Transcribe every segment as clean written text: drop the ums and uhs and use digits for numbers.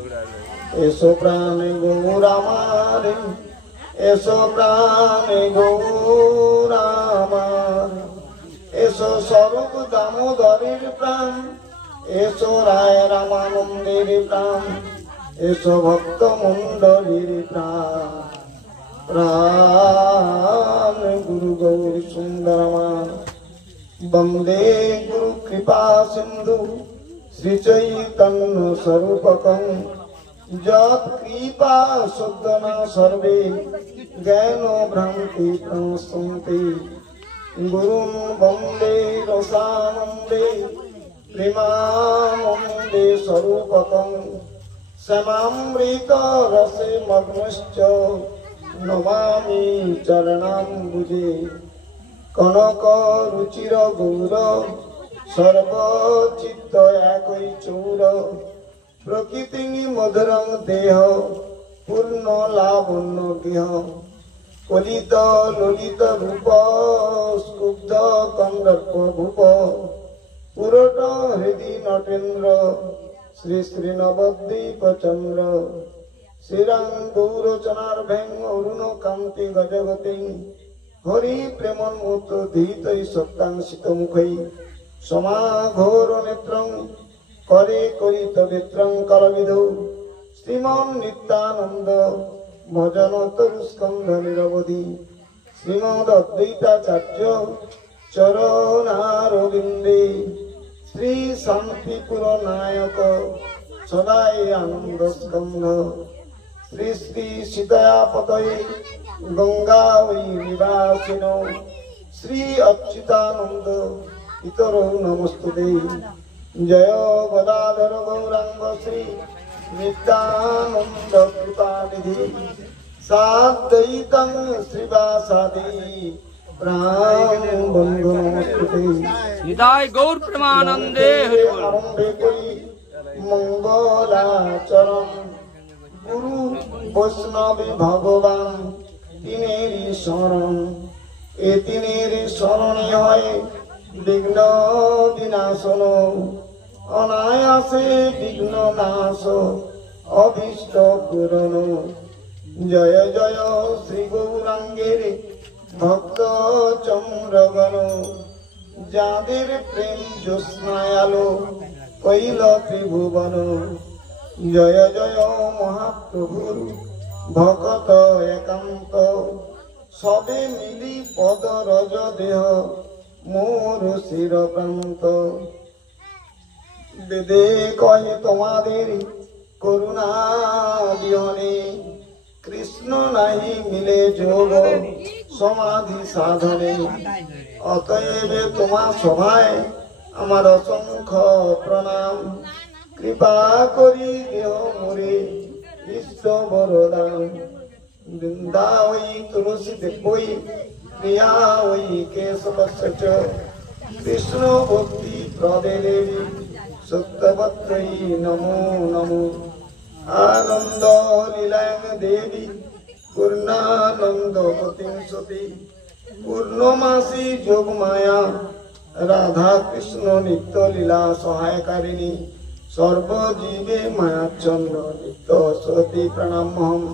एसो प्राणे गौरामारे एसो प्राणे गौरामारे एसो स्वरूप दामोदरेर प्राण एसो राय रामानंदेर प्राण एसो भक्त मंडलीर प्राण प्राण गुरु गौरी सुंदरमान वंदे गुरु कृपा सिंधु श्री चैतन्य स्वरूपकं जत कृपा सुदना सर्वे ज्ञान भ्रांति प्रणश्यन्ति गुरुं वंदे रसानंदे प्रेमानंदे स्वरूपकं समामृत रसे मग्नश्च नमामि चरणाम्बुजे कनक रुचिर गौर सर्वचित्त एकई चौर प्रकृति मधुरं देह पूर्ण लावण्य गेह कलित ललित रूप स्कुब्ध कंदर्प भूप पुरट हृदि नटेन्द्र श्री श्री नवद्वीप चंद्र श्रीरंगौरचनार्भें अरुण कांति गजगति हरि प्रेमन्मुत धीतै सत्तांशित मुखै समाघोर नेत्रं करे करित नेत्रं करविधौ श्रीमन् नित्यानंद भजन तरुस्कंध निरवधि श्रीमद् अद्वैताचार्य चरणारविंदे श्री शांतिपुर नायक सदाय आनंद स्कंध श्री श्री सीतापतये गंगा वै निवासिनो श्री अच्युतानंद इतरो नमस्तुते जय गदाधर गौरांग श्री नित्यानंद कृपानिधि साद्वैतं श्रीवासादि प्राण बंधु नमस्तुते निताय गौर प्रेमानंदे आरंभे करी मंगलाचरण गुरु वैष्णव भगवान तिनेरी शरण ए तिनेरी शरणे हय विघ्न विनाशन अनायासे विघ्न नाश अभीष्ट पूरण जय जय श्री गौरांगेर भक्त चंद्रगण जादेर प्रेम ज्योत्स्नायालो कैल त्रिभुवन जय जय महाप्रभु भगत एकांत सबे मिली पद रज देह मोर शिर प्रांत वेदे कहे तुम्हादेर करुणा बिहने कृष्ण नहीं मिले जोग समाधि साधने अतएव तुम्हार सभाए आमार असंख्य प्रणाम कृपा करी देह मोरे इष्ट वरदान वृंदा वै तुलसी देवै प्रिया वै केशवस्य च कृष्ण भक्ति प्रदे देवी सत्यवत्रै नमो नमो आनंद लीलां देवी पूर्णानंदवतीं सती पूर्णमासी जोगमाया राधा कृष्ण नित्य लीला सहायकारिणी सर्वजीवे मायाचंद्र नित्य सती प्रणामहम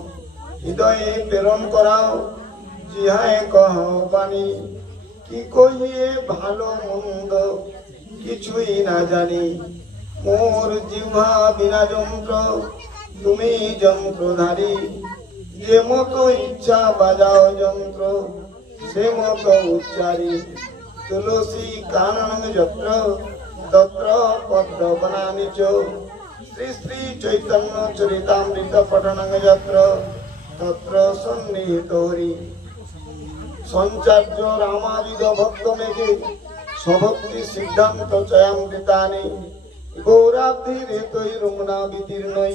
हृदय प्रेरण कराओ जिहाय कहो बानी कि कहिए भालो मंद किछुई ना जानी मोर जिह्वा बिना यंत्र तुमी यंत्रधारी जे मतो इच्छा बाजाओ यंत्र से मतो उच्चारी तुलसी कानन यत्र तत्र पद्म बनानि च श्री श्री चैतन्य चरितामृत पठनं यत्र तत्र सन्निहितो हरि संचार्य रामाविद भक्त मेघे स्वभक्ति सिद्धांत चयामृतानि गौराब्धि रेतै रुमना वितीर्णै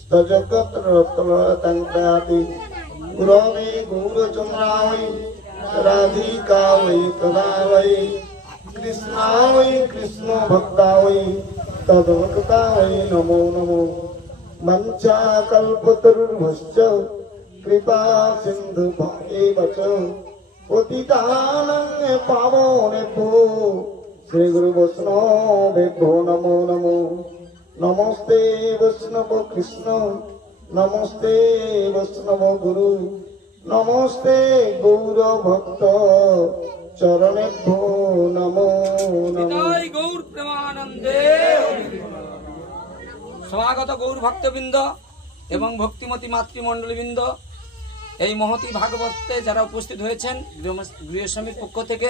स्तजगत रत्नरतां प्रयाति गुरवे गौरचन्द्रा वै राधिका वै तदा वै कृष्णा वै कृष्ण भक्ता वै तद्भक्ता वै नमो नमो वंचा कल्पतरुर्भश्च कृपा सिंधु एव च पतितानां पावनेभ्यो श्री गुरु वैष्णवेभ्यो नमो नमो নমস্তে বৈষ্ণব কৃষ্ণ, নমস্তে বৈষ্ণব গুরু, নমস্তে গৌর ভক্ত চরণেভ্যো নমো নমঃ। নিতাই গৌর প্রেমানন্দে। সমাগত গৌর ভক্তবৃন্দ এবং ভক্তিমতী মাতৃমণ্ডলীবৃন্দ, এই মহতী ভাগবতে যারা উপস্থিত হয়েছেন, গৃহস্বামীর পক্ষ থেকে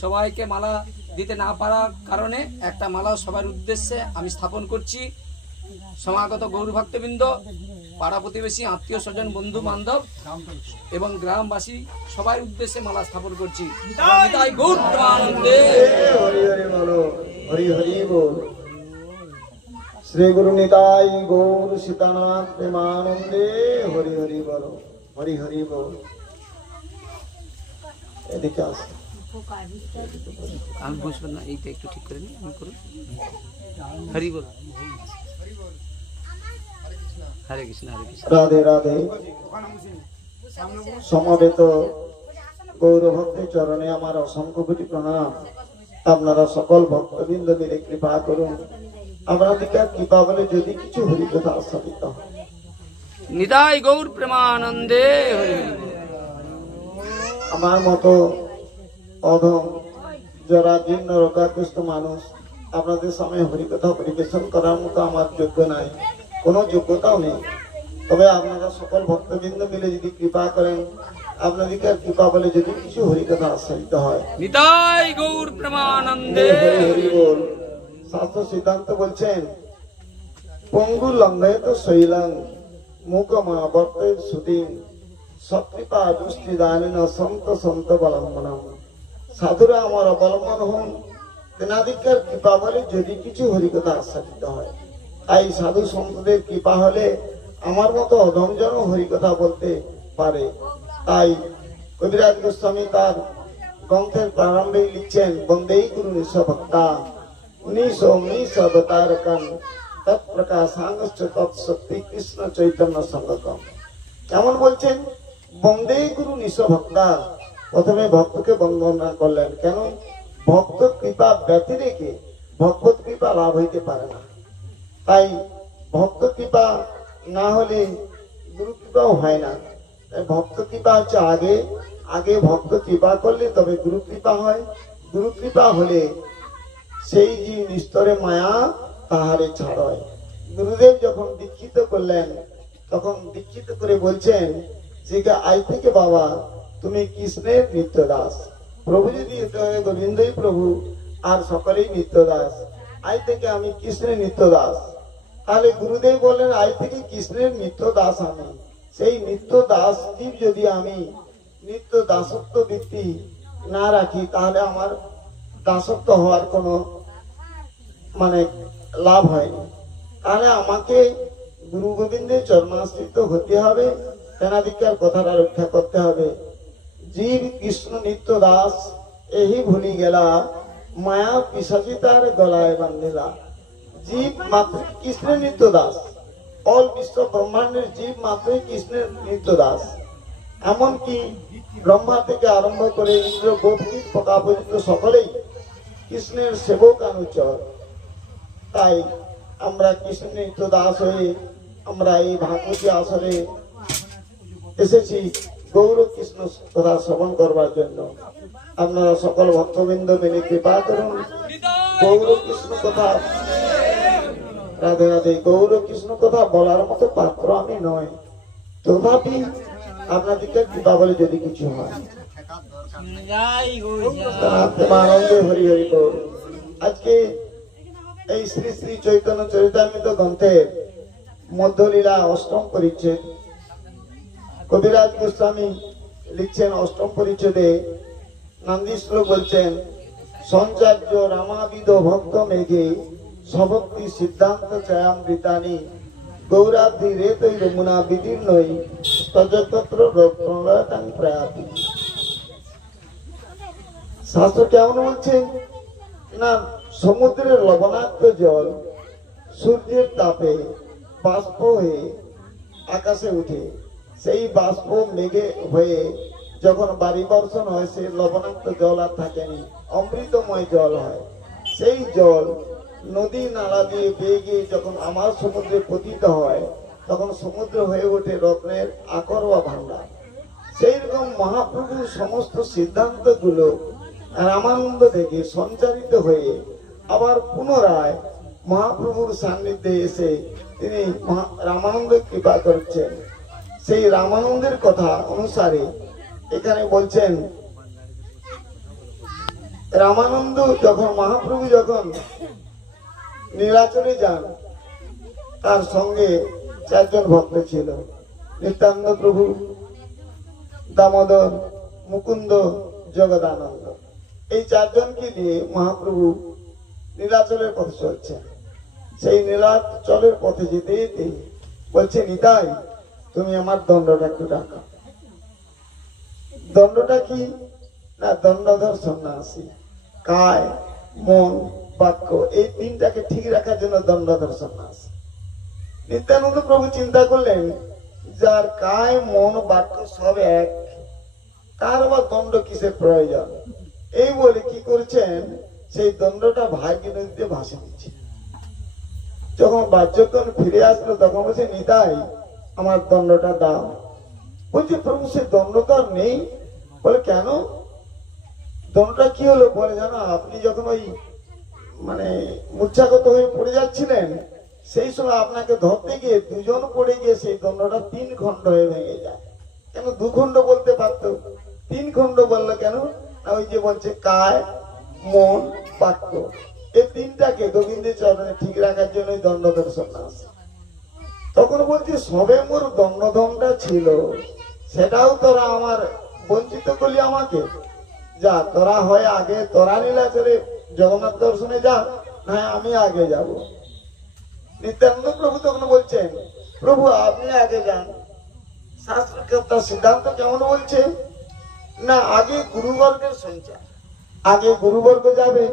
সবাইকে মালা দিতে না পারার কারণে একটা মালা সবার উদ্দেশ্যে আমি স্থাপন করছি। সমাগত গৌর ভক্তবৃন্দ, পাড়া প্রতিবেশী, আত্মীয় স্বজন, বন্ধু বান্ধব এবং গ্রামবাসী সবাই উদ্দেশ্যে মালা স্থাপন করছি। নিতাই গৌর প্রেমানন্দে। হরি হরি বলো, হরি হরি বল। শ্রী গুরু নিতাই গৌর সীতানাথ প্রেমানন্দে। হরি হরি বলো, হরি হরি বল। এদিকে আস। আমি বসবেন না, এইটা একটু ঠিক করে নিই, আমি করুন। হরি বল। হরে কৃষ্ণ, হরে কৃষ্ণ। রাধে রাধে। সমবেত গৌর ভক্তের চরণে আমার অসংখ্য কোটি প্রণাম। আপনারা সকল ভক্তবৃন্দ মিলে কৃপা করুন। আপনাদের কৃপা বলে যদি কিছু হরিকথা আস্বাদিত হয়। নিতাই গৌর প্রেমানন্দে। হরি হরি বল। আমার মতো অধম যারা জীর্ণ রোগাগ্রস্ত মানুষ, আপনাদের সামনে হরিকথা পরিবেশন করার মতো আমার যোগ্য নাই, কোনো যোগ্যতাও নেই। তবে আপনারা সকল ভক্তবৃন্দ মিলে যদি কৃপা করেন, আপনাদেরকে কৃপা বলে যদি কিছু হরিকথা আস্বাদিত হয়। নিতাই গৌর প্রেমানন্দে। হরি হরি বল। শাস্ত্র সিদ্ধান্ত বলছেন, পঙ্গু লঙ্ঘয়িত শৈলং মুখমা বর্তের সুদিন সকৃপা দৃষ্টি দানিন সন্ত সন্ত বলম্বনম। সাধুরা আমার অবলম্বন হন, তেনাদিকার কৃপা বলে যদি কিছু হরিকথা আস্বাদিত হয়। তাই সাধু সন্তদের কৃপা হলে আমার মতো অধমজন হরিকথা বলতে পারে। তাই কবিরাজ গোস্বামী তার গ্রন্থের প্রারম্ভে লিখছেন, বন্দেই গুরু নিঃস ভক্তা নিশো নিশ অবতারকম তৎপ্রকাশাঙ্গশ্চ তৎশক্তি কৃষ্ণ চৈতন্য সঙ্গকম। কেমন বলছেন? বন্দেই গুরু নিঃস ভক্তা। প্রথমে ভক্তকে বন্দনা করলেন, কেন? ভক্ত কৃপা ব্যতি রেখে ভগবত কৃপা লাভ হইতে পারে না। তাই ভক্ত কৃপা না হলে গুরু কৃপাও হয় না। তাই ভক্ত কৃপা হচ্ছে আগে, আগে ভক্ত কৃপা করলে তবে গুরু কৃপা হয়। গুরু কৃপা হলে সেই যে নিস্তরে মায়া তাহারে ছাড়য়। গুরুদেব যখন দীক্ষিত করলেন, তখন দীক্ষিত করে বলছেন যে আজ থেকে বাবা তুমি কৃষ্ণের নিত্য দাস। প্রভু যদি গোবিন্দই প্রভু আর সকলেই নিত্য দাস, আজ থেকে আমি কৃষ্ণের নিত্য দাস। তাহলে গুরুদেব বললেন আজ থেকে কৃষ্ণের নিত্য দাস আমি। সেই নিত্য দাস জীব যদি আমি নিত্য দাসত্ব বৃত্তি না রাখি, তাহলে আমার দাসত্ব হওয়ার কোনো লাভ হয়নি। তাহলে আমাকে গুরু গোবিন্দের চরণাশ্রিত হতে হবে, তেনাদিকার কথাটা রক্ষা করতে হবে। জীব কৃষ্ণ নিত্য দাস এই ভুলি গেলা, মায়া পিশাচি তার গলায় বান্ধিলা। জীব মাত্র কৃষ্ণের নিত্য দাস। অল বিশ্ব ব্রহ্মাণ্ডের জীব মাত্রই কৃষ্ণের নিত্য দাস। এমনকি ব্রহ্মা থেকে আরম্ভ করে ইন্দ্র গোপকীট পোকা পর্যন্ত সকলেই কৃষ্ণের সেবক অনুচর। তাই আমরা কৃষ্ণের নিত্য দাস হয়ে আমরা এই ভাগবতী আসরে এসেছি গৌর কৃষ্ণ কথা শ্রবণ করবার জন্য। আপনারা সকল ভক্তবৃন্দ মিলে কৃপা করুন। গৌর কৃষ্ণ কথা, রাধে রাধে। গৌর কৃষ্ণ কথা বলার মতো পাত্র আমি নয়, তথাপি আপনাদেরকে কৃপা বলে যদি কিছু হয়। হরি হরি বল। আজকে এই শ্রী শ্রী চৈতন্য চরিতামৃত গ্রন্থের মধ্যলীলা অষ্টম পরিচ্ছেদ, কবিরাজ গোস্বামী লিখছেন অষ্টম পরিচ্ছেদে নন্দী শ্লোক বলছেন, সঞ্চার্য রামাবিদ ভক্ত মেঘে সভক্তি সিদ্ধান্ত চয়ামৃতানি গৌরাব্ধি রেতৈ যমুনা বিদীর্ণই তজতত্র প্রলয়তাং প্রয়াতি। শাস্ত্র কেমন বলছেন না, সমুদ্রের লবণাক্ত জল সূর্যের তাপে বাষ্প হয়ে আকাশে উঠে, সেই বাষ্প মেঘে হয়ে যখন বাড়ি বর্ষণ হয়, সেই লবণাক্ত জল আর থাকেনি, অমৃতময় জল হয়। সেই জল নদী নালা দিয়ে বেয়ে গিয়ে যখন আমার সমুদ্রে পতিত হয় তখন সমুদ্র হয়ে ওঠে রত্নের আকর বা ভান্ডার। সেই রকম মহাপ্রভুর সমস্ত সিদ্ধান্তগুলো রামানন্দ থেকে সঞ্চারিত হয়ে আবার পুনরায় মহাপ্রভুর সান্নিধ্যে এসে তিনি রামানন্দ কৃপা করছেন। সেই রামানন্দের কথা অনুসারে এখানে বলছেন, রামানন্দ যখন মহাপ্রভু যখন নীলাচলে যান তার সঙ্গে 4 জন ভক্ত ছিল, নিত্যানন্দ প্রভু, দামোদর, মুকুন্দ, জগদানন্দ। এই 4 জনকে নিয়ে মহাপ্রভু নীলাচলের পথে চলছেন। সেই নীলাচলের পথে যেতে যেতে বলছে, নিতাই তুমি আমার দণ্ডটা একটু রাখো। দণ্ডটা কি না, দণ্ডধর সন্ন্যাসী, কায় মন বাক্য এই 3টাকে ঠিক রাখার জন্য দণ্ডধর সন্ন্যাসী। নিত্যানন্দ প্রভু চিন্তা করলেন, যার কায় মন বাক্য সব এক, তার আবার দণ্ড কিসের প্রয়োজন। এই বলে কি করছেন, সেই দণ্ডটা ভাগী নদীতে ভাসে দিচ্ছে। যখন বাহ্যজ্ঞান ফিরে আসলো তখন বলছে, নিতাই আমার দণ্ডটা দাও। বলছে, প্রভু সে দণ্ড তো আর নেই। বলে, কেন, দণ্ডটা কি হলো? বলে, জানো আপনি যখন ওই মূর্ছাগত হয়ে পড়ে যাচ্ছিলেন সেই সময় আপনাকে ধরতে গিয়ে 2 জন পড়ে গিয়ে সেই দণ্ডটা 3 খণ্ড হয়ে ভেঙে যায়। কেন 2 খণ্ড বলতে পারতো, 3 খণ্ড বললো কেন? ওই যে বলছে কায় মন বাক্য এই 3টাকে গোবিন্দের চরণে ঠিক রাখার জন্য দণ্ডধর সন্ন্যাসী। তখন বলছে, সবে মোর দণ্ডধনটা ছিল, সেটাও তোরা আমার বঞ্চিত করলি আমাকে। যা তোরা হয় আগে, তোরা নীলাচলে জগন্নাথ দর্শনে যা, না আমি আগে যাব। নিত্যানন্দ প্রভু তখন বলছেন, প্রভু আপনি আগে যান। শাস্ত্রকর্তা সিদ্ধান্ত কেমন বলছে না, আগে গুরুবর্গের সঞ্চার, আগে গুরুবর্গ যাবে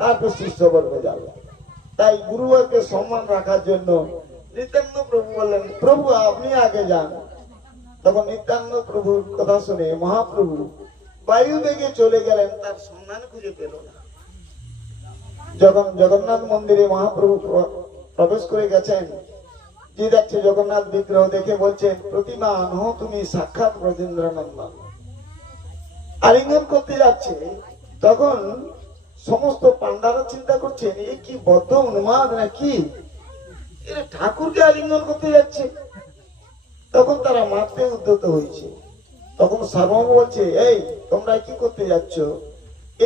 তারপর শিষ্যবর্গ যাবে। তাই গুরুবর্গের সম্মান রাখার জন্য নিত্যানন্দ প্রভু বললেন, প্রভু আপনি আগে যান। তখন নিত্যানন্দ প্রভুর কথা শুনে মহাপ্রভু বায়ু বেগে চলে গেলেন, তার সন্ধান খুঁজে পেল না। যখন জগন্নাথ মন্দিরে মহাপ্রভু প্রবেশ করে গেছেন, যে দেখছে জগন্নাথ বিগ্রহ দেখে বলছেন, প্রতিমা নহ তুমি সাক্ষাৎ ব্রজেন্দ্রনন্দন। আলিঙ্গন করতে যাচ্ছে, তখন সমস্ত পান্ডারা চিন্তা করছেন, এ কি বদ্ধ উন্মাদ নাকি, এরা ঠাকুরকে আলিঙ্গন করতে যাচ্ছে। তখন তারা মারতে উদ্যত হয়েছে। তখন সার্বভৌম বলছে, এই তোমরা কি করতে যাচ্ছ?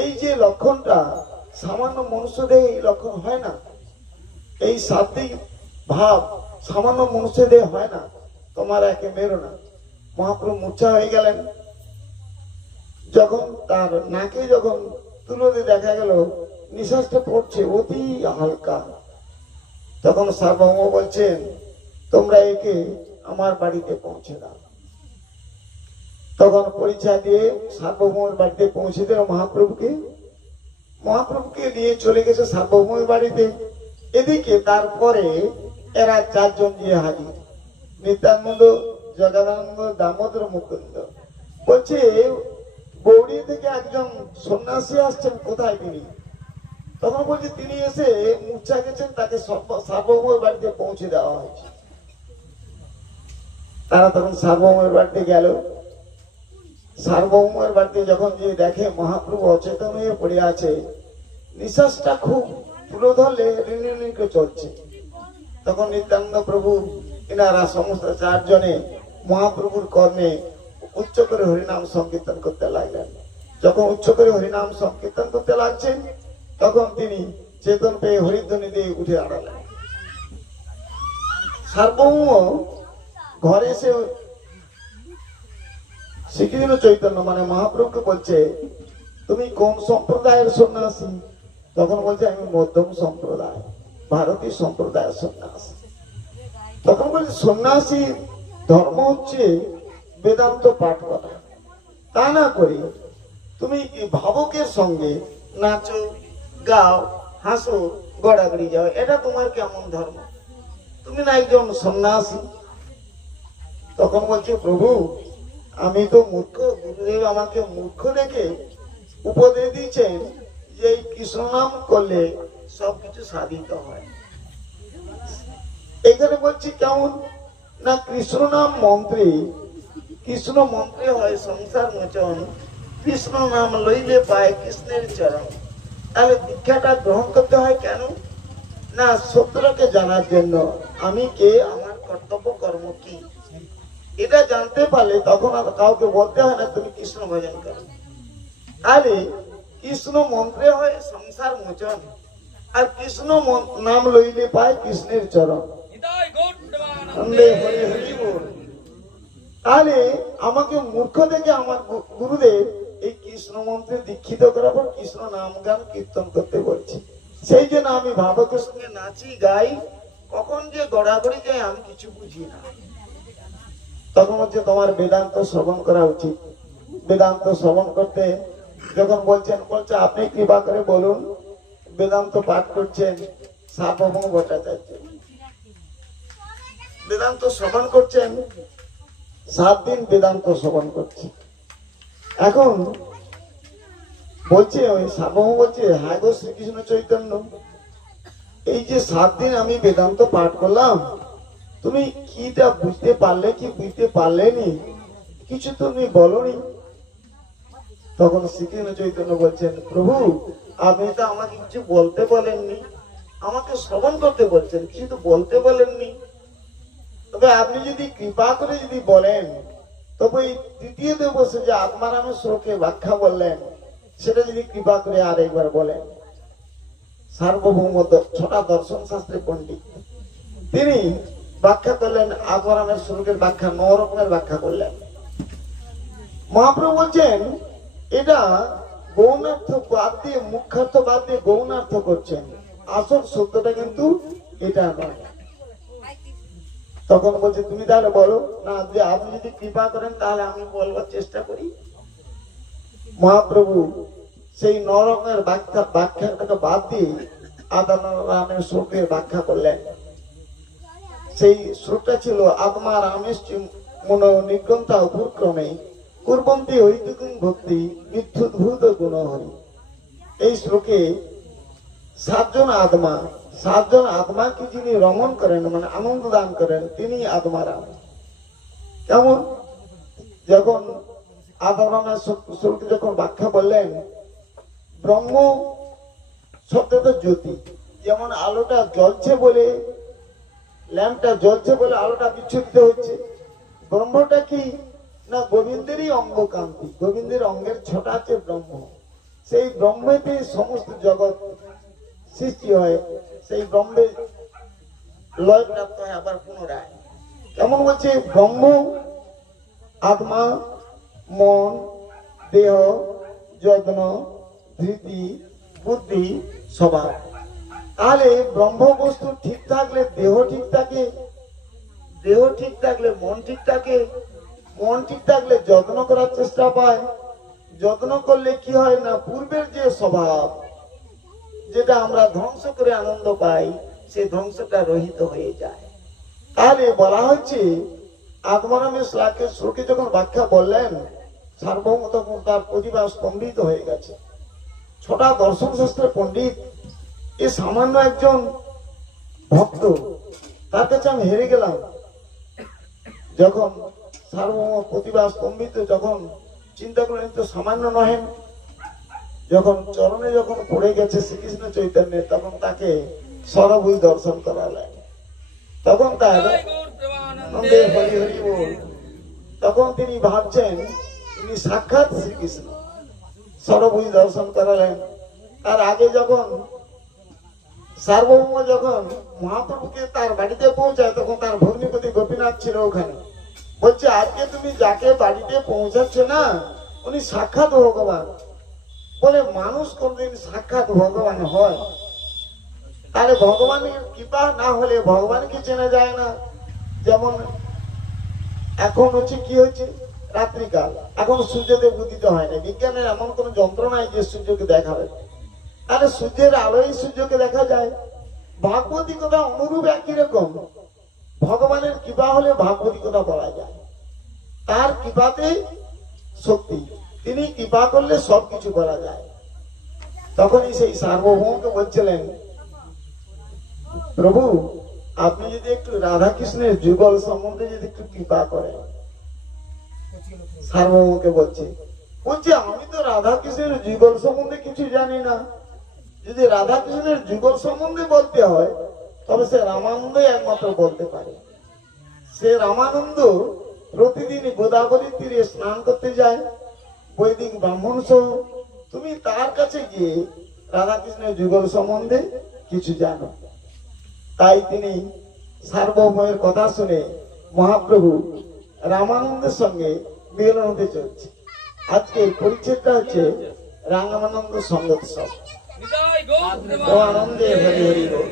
এই যে লক্ষণটা সামান্য মনুষ্যদেহ এই লক্ষণ হয় না, এই সাত্বিক ভাব সামান্য মনুষ্যদেহ হয় না, তোমার একে মেরো না। মহাপ্রভু মূর্ছা হয়ে গেলেন। যখন তার নাকে যখন তুলে দেখা গেল নিঃশ্বাসটা পড়ছে অতি হালকা, তখন সার্বভৌম বলছেন, তোমরা একে আমার বাড়িতে পৌঁছে দাও। তখন পরিচয় দিয়ে সার্বভৌমের বাড়িতে পৌঁছে দিল মহাপ্রভুকে। মহাপ্রভুকে নিয়ে চলে গেছে সার্বভৌমের বাড়িতে। এদিকে তারপরে এরা 4 জন গিয়ে হাজির, নিত্যানন্দ, জগদানন্দ, দামোদর, মুকুন্দ। বলছে, গৌড়ী থেকে একজন সন্ন্যাসী আসছেন, কোথায় তিনি? তখন বলছে, তিনি এসে মূর্ছা গেছেন, তাকে সার্বভৌমের বাড়িতে পৌঁছে দেওয়া হয়েছে। তারা তখন সার্বভৌমের বাড়িতে গেল। সার্বভৌমের বাড়িতে যখন যে দেখে মহাপ্রভু অচেতন হয়ে পড়ে আছে, নিঃশ্বাসটা খুব তুলে ধরলে রিণিকে চলছে। তখন নিত্যানন্দ প্রভু এনারা সমস্ত 4 জনে মহাপ্রভুর কর্ণে উচ্চ করে হরিনাম সংকীর্তন করতে লাগলেন। যখন উচ্চ করে হরিনাম সংকীর্তন করতে লাগছেন, তখন তিনি চেতন পেয়ে হরিধ্বনি দিয়ে উঠে দাঁড়ালেন। সার্বভৌম ঘরে এসে শ্রীকৃষ্ণ চৈতন্য মহাপ্রভুকে বলছে, তুমি কোন সম্প্রদায়ের সন্ন্যাসী? তখন বলছে, আমি মধ্যম সম্প্রদায়, ভারতীয় সম্প্রদায়ের সন্ন্যাসী। তখন বলছে, সন্ন্যাসী ধর্ম হচ্ছে বেদান্ত পাঠ করা, তা না করে তুমি ভাবকের সঙ্গে নাচো, গাও, হাসো, গড়াগড়ি যাও, এটা তোমার কেমন ধর্ম? তুমি না একজন সন্ন্যাসী। তখন বলছে, প্রভু আমি তো মূর্খ, গুরুদেব আমাকে মূর্খ দেখে উপদেশ দিচ্ছেন যে কৃষ্ণ নাম করলে সবকিছু সাধিত হয়। এখানে বলছি কেমন না, কৃষ্ণ নাম মন্ত্রে, কৃষ্ণ মন্ত্রে হয় সংসার মোচন, কৃষ্ণ নাম লইলে পায় কৃষ্ণের চরণ। তাহলে দীক্ষাটা গ্রহণ করতে হয় কেন না, সত্যটাকে জানার জন্য, আমি কে, আমার কর্তব্য কর্ম কি, এটা জানতে পারলে তখন আর কাউকে বলতে হয় না তুমি কৃষ্ণ ভজন করো। আরে কৃষ্ণ মন্ত্রে হয় সংসার মোচন, আর কৃষ্ণ নাম লইলে পায় কৃষ্ণের চরণ। তাহলে আমাকে মূর্খ দেখে আমার গুরুদেব এই কৃষ্ণ মন্ত্রে দীক্ষিত করার পর কৃষ্ণ নাম গান কীর্তন করতে বলছি। সেই জন্য আমি ভাবকের সঙ্গে নাচি গাই, কখন যে গড়াগড়ি যায় আমি কিছু বুঝি না। তখন হচ্ছে তোমার বেদান্ত শ্রবণ করা উচিত। বেদান্ত শ্রবণ করতে যখন বলছেন, বলছে আপনি কৃপা করে বলুন। বেদান্ত পাঠ করছেন সার্বভৌম ভট্টাচার্য, বেদান্ত শ্রবণ করছেন 7 দিন, বেদান্ত শ্রবণ করছে। এখন বলছে ওই সার্বভৌম বলছে, হ্যাঁ গো শ্রীকৃষ্ণ চৈতন্য, এই যে 7 দিন আমি বেদান্ত পাঠ করলাম, তুমি কিটা বুঝতে পারলে কি বুঝতে পারলেনি, কিছু তুমি বলনি। তখন শ্রীকৃষ্ণ চৈতন্য বলছেন, প্রভু আপনি তো আমাকে কিছু বলতে বলেননি, আমাকে শ্রবণ করতে বলছেন, কিছু তো বলতে বলেননি। তবে আপনি যদি কৃপা করে যদি বলেন, তবে এই দ্বিতীয় দিবসে যে আত্মারামের শ্লোকে ব্যাখ্যা বললেন, সেটা যদি কৃপা করে আর একবার বলেন। সার্বভৌম 6টা দর্শন শাস্ত্রে পণ্ডিত, তিনি ব্যাখ্যা করলেন আত্মারামের শ্লোকের ব্যাখ্যা, 9 রকমের ব্যাখ্যা করলেন। মহাপ্রভু বলছেন এটা গৌণার্থ বাদ দিয়ে, মুখ্যার্থ বাদ দিয়ে গৌণার্থ করছেন, আসল সত্যটা কিন্তু এটা নয়। তখন বলছে তুমি তাহলে বলো না, যে আপনি যদি কৃপা করেন তাহলে আমি বলবার চেষ্টা করি। মহাপ্রভু সেই 9 রকমের ব্যাখ্যাটাকে বাদ দিয়ে আত্মারামের শ্লোকের ব্যাখ্যা করলেন। সেই শ্লোকটা ছিল, আত্মা রামেশ্চ মনো নির্গন্তা উপক্রমে কুর্বন্তি হৈতুকিং ভক্তি বিদ্যুদ্ভূত গুণ হরি। এই শ্লোকে 7 জন আত্মা, 7 জন আত্মাকে যিনি রমণ করেন, মানে আনন্দ দান করেন, তিনি আত্মারাম। কেমন, যখন আত্মারামের শ্লোকে যখন ব্যাখ্যা বললেন, ব্রহ্ম শব্দটা জ্যোতি, যেমন আলোটা জ্বলছে বলে, ল্যাম্পটা জ্বলছে বলে আলোটা বিচ্ছুরিত হচ্ছে। ব্রহ্মটা কি না, গোবিন্দেরই অঙ্গ কান্তি, গোবিন্দের অঙ্গের ছটা আছে ব্রহ্ম। সেই ব্রহ্মেতে সমস্ত জগৎ সৃষ্টি হয়, সেই ব্রহ্মে লয় প্রাপ্ত হয় আবার পুনরায়। কেমন বলছে, ব্রহ্ম আত্মা, মন, দেহ, যত্ন, ধৃতি, বুদ্ধি, স্বভাব। তাহলে ব্রহ্ম বস্তু ঠিক থাকলে দেহ ঠিক থাকে, দেহ ঠিক থাকলে মন ঠিক থাকে, মন ঠিক থাকলে যত্ন করার চেষ্টা পায়, যত্ন করলে কি হয় না, পূর্বের যে স্বভাব যেটা আমরা ধ্বংস করে আনন্দ পাই, সেই ধ্বংসটা রহিত হয়ে যায়। তাহলে বলা হচ্ছে আত্মারামের শ্লোকে যখন ব্যাখ্যা বললেন, সার্বভৌম তখন তার প্রতিভা স্তম্ভিত হয়ে গেছে। 6টা দর্শন শাস্ত্রের পণ্ডিত, এ সামান্য একজন ভক্ত, তার কাছে আমি হেরে গেলাম। যখন সার্বভৌম প্রতিভা স্তম্ভিত, যখন চিন্তা করেন তো সামান্য নহেন, যখন চরণে যখন পড়ে গেছে শ্রীকৃষ্ণ চৈতন্যের, তখন তাকে সরভুজ দর্শন করালেন। তখন তার হরি হরি বল, তখন তিনি ভাবছেন তিনি সাক্ষাৎ শ্রীকৃষ্ণ। সরভুজ দর্শন করালেন। তার আগে যখন সার্বভৌম যখন মহাপ্রভুকে তার বাড়িতে পৌঁছায়, তখন তার ভগ্নিপতি গোপীনাথ ছিল ওখানে। বলছে আজকে তুমি যাকে বাড়িতে পৌঁছাচ্ছ না, উনি সাক্ষাৎ ভগবান। বলে মানুষ কোনদিন সাক্ষাৎ ভগবান হয়? তাহলে ভগবানের কৃপা না হলে ভগবানকে চেনা যায় না। যেমন এখন হচ্ছে কি হচ্ছে, রাত্রিকাল, এখন সূর্যদেব উদিত হয় না। বিজ্ঞানের এমন কোন যন্ত্র নাই যে সূর্যকে দেখাবে। তাহলে সূর্যের আলোয় সূর্যকে দেখা যায়। ভাগবতী কথা অনুরূপ একই রকম, ভগবানের কৃপা হলে ভাগবতী কথা বলা যায়। তার কৃপাতে শক্তি, তিনি কৃপা করলে সবকিছু করা যায়। তখনই সেই সার্বভৌমকে বলছিলেন প্রভু আপনি যদি একটু রাধা কৃষ্ণের যুগল সম্বন্ধে যদি একটু কৃপা করেন। সার্বভৌমকে বলছে আমি তো রাধা কৃষ্ণের যুগল সম্বন্ধে কিছু জানি না। যদি রাধা কৃষ্ণের যুগল সম্বন্ধে বলতে হয় তবে সে রামানন্দই একমাত্র বলতে পারে। সে রামানন্দ প্রতিদিন গোদাবরীর তীরে স্নান করতে যায় বৈদিক ব্রাহ্মণ সহ। তুমি তার কাছে গিয়ে রাধা কৃষ্ণের যুগল সম্বন্ধে কিছু জানো। তাই তিনি সার্বভৌমের কথা শুনে মহাপ্রভু রামানন্দের সঙ্গে মিলন হতে চলছে। আজকের পরিচ্ছেদটা হচ্ছে রামানন্দ সঙ্গোৎসব। ও আনন্দে হরি হরি বল।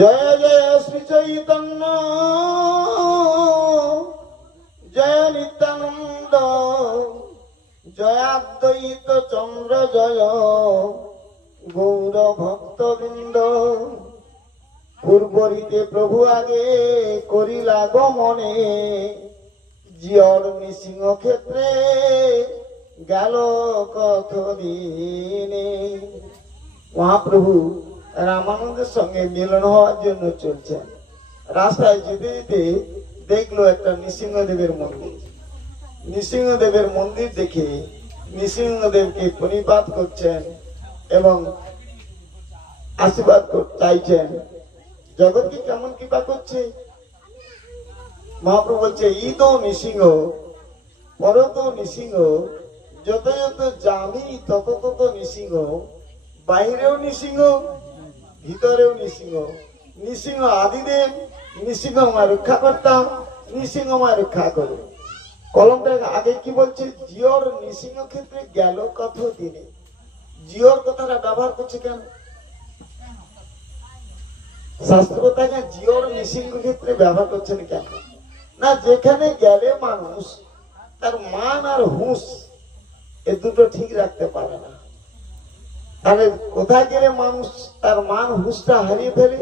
জয় জয় শ্রী চৈতন্য জয় নিত্যানন্দ জয়াদ্বৈত চন্দ্র জয় গৌর ভক্তবৃন্দ। পূর্বরিতে প্রভু আগে করিলা গমনে জিয়র নৃসিংহ ক্ষেত্রে গেল কত দিনে। মহাপ্রভু রামানন্দের সঙ্গে মিলন হওয়ার জন্য চলছেন। রাস্তায় যেতে যেতে দেখলো একটা নৃসিংহদেবের মন্দির। নৃসিংহদেবের মন্দির দেখে নৃসিংহদেবকে প্রণিপাত করছেন এবং আশীর্বাদ চাইছেন। জগৎকে কেমন কৃপা করছে মহাপ্রভু বলছে, ইদো নৃসিংহ পরত নৃসিংহ যত যত জামি তত তত নৃসিংহ, বাহিরেও নৃসিংহ ভিতরেও নৃসিংহ। নৃসিংহ আদিদেব, নৃসিংহ আমার রক্ষা করতাম, নৃসিংহ আমার রক্ষা করো। কলমটা আগে কি বলছে, জিওর নৃসিংহ ক্ষেত্রে গেল কত দিনে। জিওর কথাটা ব্যবহার করছে কেন? শাস্ত্রতাকে জিওর নৃসিংহ ক্ষেত্রে ব্যবহার করছেন কেন না? যেখানে গেলে মানুষ তার মান আর হুঁশ এ দুটো ঠিক রাখতে পারে না, তাহলে কোথায় গেলে মানুষ তার মান হুঁশটা হারিয়ে ফেলে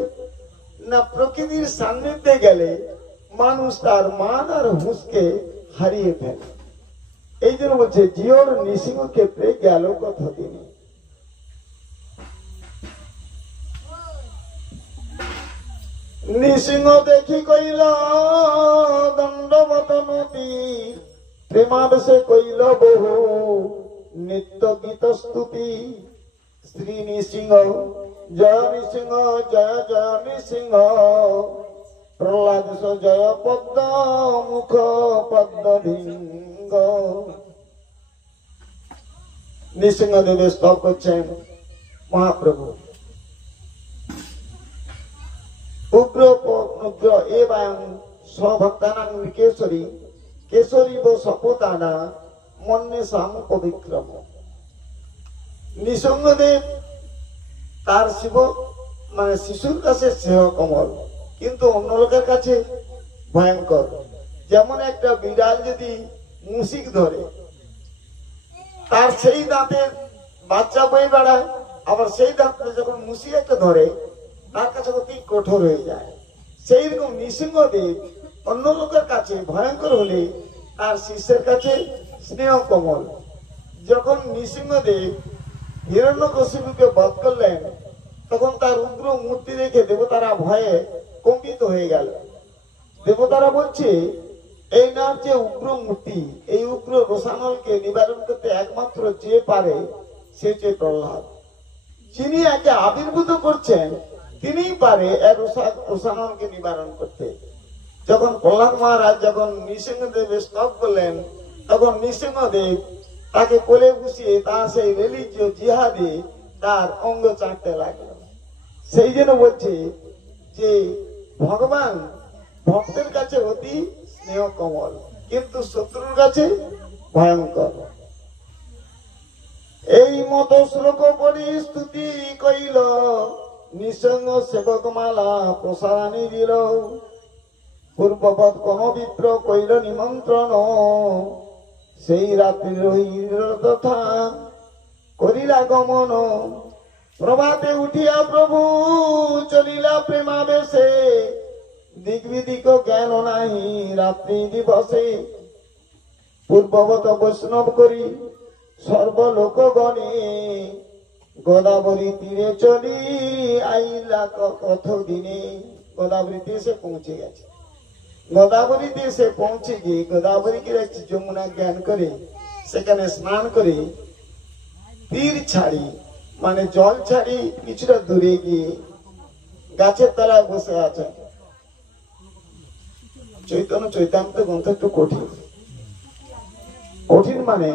না? প্রকৃতির সান্নিধ্যে গেলে মানুষ তার মান আর হুঁশকে হারিয়ে ফেলে। এই জন্য বলছে জিওর নৃসিংহ ক্ষেত্রে গেল কত দিনে। নৃসিংহ দেখি কইল দণ্ডবত নদী, প্রেমাবেশে কইল বহু নিত্য গীত স্তুতি। শ্রী নৃসিংহ জয় নৃসিংহ জয় জয় নৃসিংহ, প্রহ্লাদ জয় পদ্ম মুখ পদ্ম ভিঙ্গ। নৃসিংহদেব স্তব করছেন মহাপ্রভু। উগ্র উগ্র এবাং স্বভক্তানাং কেশরী কেশরী ব সপতানা মন্যে সাম পবিক্রম। নৃসিংহদেব তার শিব মানে শিশুর কাছে স্নেহ কমল, কিন্তু অন্য লোকের কাছে ভয়ঙ্কর। যেমন একটা বিড়াল যদি মুশিক ধরে তার সেই দাঁতের বাচ্চা বয়ে বেড়ায়, আবার সেই দাঁতে যখন মুশিক একটা ধরে তার কাছে অতি কঠোর হয়ে যায়। সেই রকম নৃসিংহদেব অন্য লোকের কাছে ভয়ঙ্কর হলে তার শিষ্যের কাছে স্নেহ কমল। যখন নৃসিংহদেব হিরণ্যকশিপুকে বধ করলেন তখন তার উগ্র মূর্তি দেখে দেবতারা ভয়ে কম্পিত হয়ে গেল। দেবতারা বলছে এই নার যে উগ্র মূর্তি, এই উগ্র রোষানলকে নিবারণ করতে একমাত্র যে পারে সে হচ্ছে প্রহ্লাদ। যিনি একে আবির্ভূত করছেন তিনিই পারে রোষানলকে নিবারণ করতে। যখন প্রহ্লাদ মহারাজ যখন নৃসিংহদেবের স্তব করলেন তখন নৃসিংহদেব তাকে কোলে বসিয়ে তার সেই রিলিজিয় জিহাদে তার অঙ্গ চাটতে লাগলো। সেই জন্য বলছে যে ভগবান ভক্তের কাছে অতি স্নেহ কমল। কিন্তু শত্রুর কাছে ভয়ঙ্কর। এই মত শ্লোক পরিস্তুতি কইল, নিঃসঙ্গ সেবক মালা প্রসারণী দিল। পূর্ববৎ কোন বিপ্র কইল নিমন্ত্রণ, সেই রাত্রি রহিল তথা করিলা গমন। প্রভাতে উঠিয়া প্রভু চলিলা প্রেমাবেশে, দিগ্বিদিক জ্ঞান নাহি রাত্রি দিবসে। পূর্ববত বৈষ্ণব করি সর্বলোকগণে, গোদাবরী তীরে চলি আইলা কত দিনে। গোদাবরীতে এসে পৌঁছে গেছে। গোদাবরীতে এসে পৌঁছে গিয়ে গোদাবরীকে যমুনা জ্ঞান করে সেখানে স্নান করে তীর ছাড়ি মানে জল ছাড়ি কিছুটা দূরে গিয়ে গাছের তলায় বসে আছে। চৈতন্য চৈতান্ত গ্রন্থ একটু কঠিন। কঠিন মানে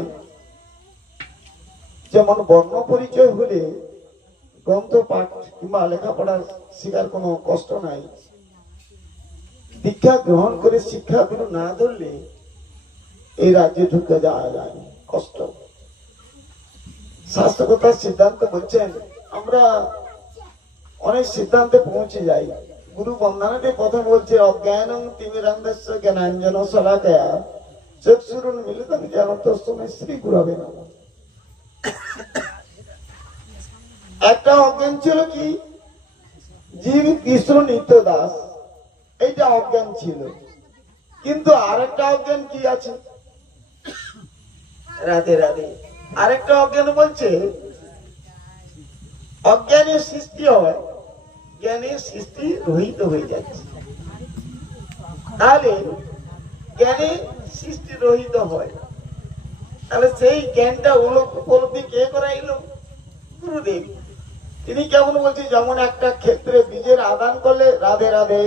যেমন বর্ণ পরিচয় হলে গ্রন্থ পাঠ কিংবা লেখাপড়া শেখার কোনো কষ্ট নাই, দীক্ষা গ্রহণ করে শিক্ষাগুলো না ধরলে এই রাজ্যে ঢুকে যাওয়া যায়, কষ্ট। শাস্ত্রকথার সিদ্ধান্ত বলছেন, আমরা অনেক সিদ্ধান্তে পৌঁছে যাই। গুরু বন্দনাতে প্রথম বলছে, অজ্ঞানং তিমিরান্ধস্য জ্ঞানাঞ্জন শলাকয়া চক্ষুরুন মিলিতং জ্ঞান তস্मै শ্রী গুরবে নমঃ। একটা অজ্ঞান ছিল কি, জীব কৃষ্ণ নিত্য দাস, এইটা অজ্ঞান ছিল। কিন্তু আরেকটা অজ্ঞান কি আছে, রাধে রাধে, আরেকটা অজ্ঞান বলছে অজ্ঞানের সৃষ্টি হয়, জ্ঞানের সৃষ্টি রহিত হয়ে যাচ্ছে। তাহলে জ্ঞানে সৃষ্টি রহিত হয়, তাহলে সেই জ্ঞানটা উপলব্ধি কে করাইলো? গুরুদেব। তিনি কেমন বলছে, যেমন একটা ক্ষেত্রে বীজের আদান করলে, রাধে রাধে,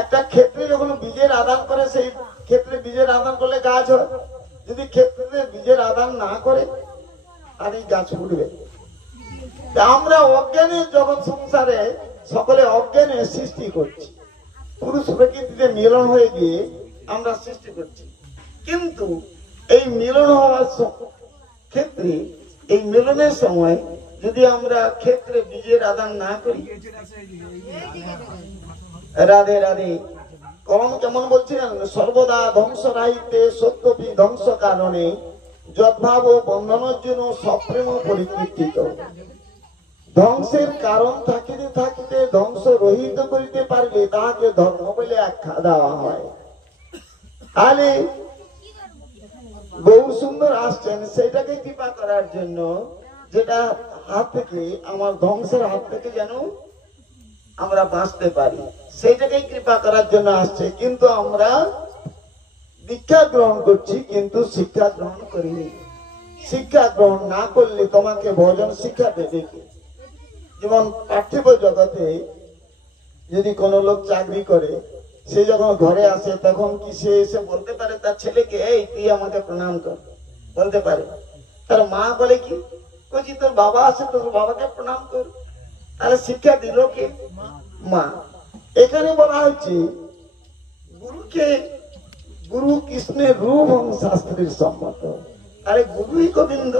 একটা ক্ষেত্রে যখন বীজের আদান করে সেই ক্ষেত্রে বীজের আদান করলে গাছ হয়। যদি ক্ষেত্রে বীজের আদান না করে আর এই গাছ উঠবে। আমরা অজ্ঞানে জগৎ সংসারে সকলে অজ্ঞানে সৃষ্টি করছি, পুরুষ প্রকৃতিতে মিলন হয়ে গিয়ে আমরা সৃষ্টি করছি। কিন্তু এই মিলন হওয়ার ক্ষেত্রে, এই মিলনের সময় যদি আমরা ক্ষেত্রে বীজের আদান না করি, রাধে রাধে, কলম কেমন বলছেন, সর্বদা ধ্বংস রাহিতে সত্যপি ধ্বংস কারণে, যদ্ভাব বন্ধনের জন্য সপ্রেম পরিকীর্তিত। ধ্বংসের কারণ থাকিতে থাকিতে ধ্বংস রহিত করিতে পারলে তাহাকে ধর্ম বলে আখ্যা দেওয়া হয়। তাহলে বহু সুন্দর আসছেন সেটাকে কৃপা করার জন্য, যেটা হাত থেকে, আমার ধ্বংসের হাত থেকে যেন আমরা বাঁচতে পারি, সেইটাকেই কৃপা করার জন্য আসছে। কিন্তু আমরা দীক্ষা গ্রহণ করছি কিন্তু শিক্ষা গ্রহণ করিনি। শিক্ষা গ্রহণ না করলে তোমাকে ভজন শিক্ষা দেবে কি? যেমন পার্থিব জগতে যদি কোনো লোক চাকরি করে, সে যখন ঘরে আসে তখন কি সে এসে বলতে পারে তার ছেলেকে, এই তুই আমাকে প্রণাম কর? বলতে পারে? তার মা বলে কি, বলছি তোর বাবা আছে, তোর বাবাকে প্রণাম কর। তাহলে শিক্ষা দিল কে? মা। এখানে বলা হচ্ছে গুরুকে, গুরু কৃষ্ণের রূপ এবং শাস্ত্রের সম্মত। আরে গুরুই গোবিন্দ।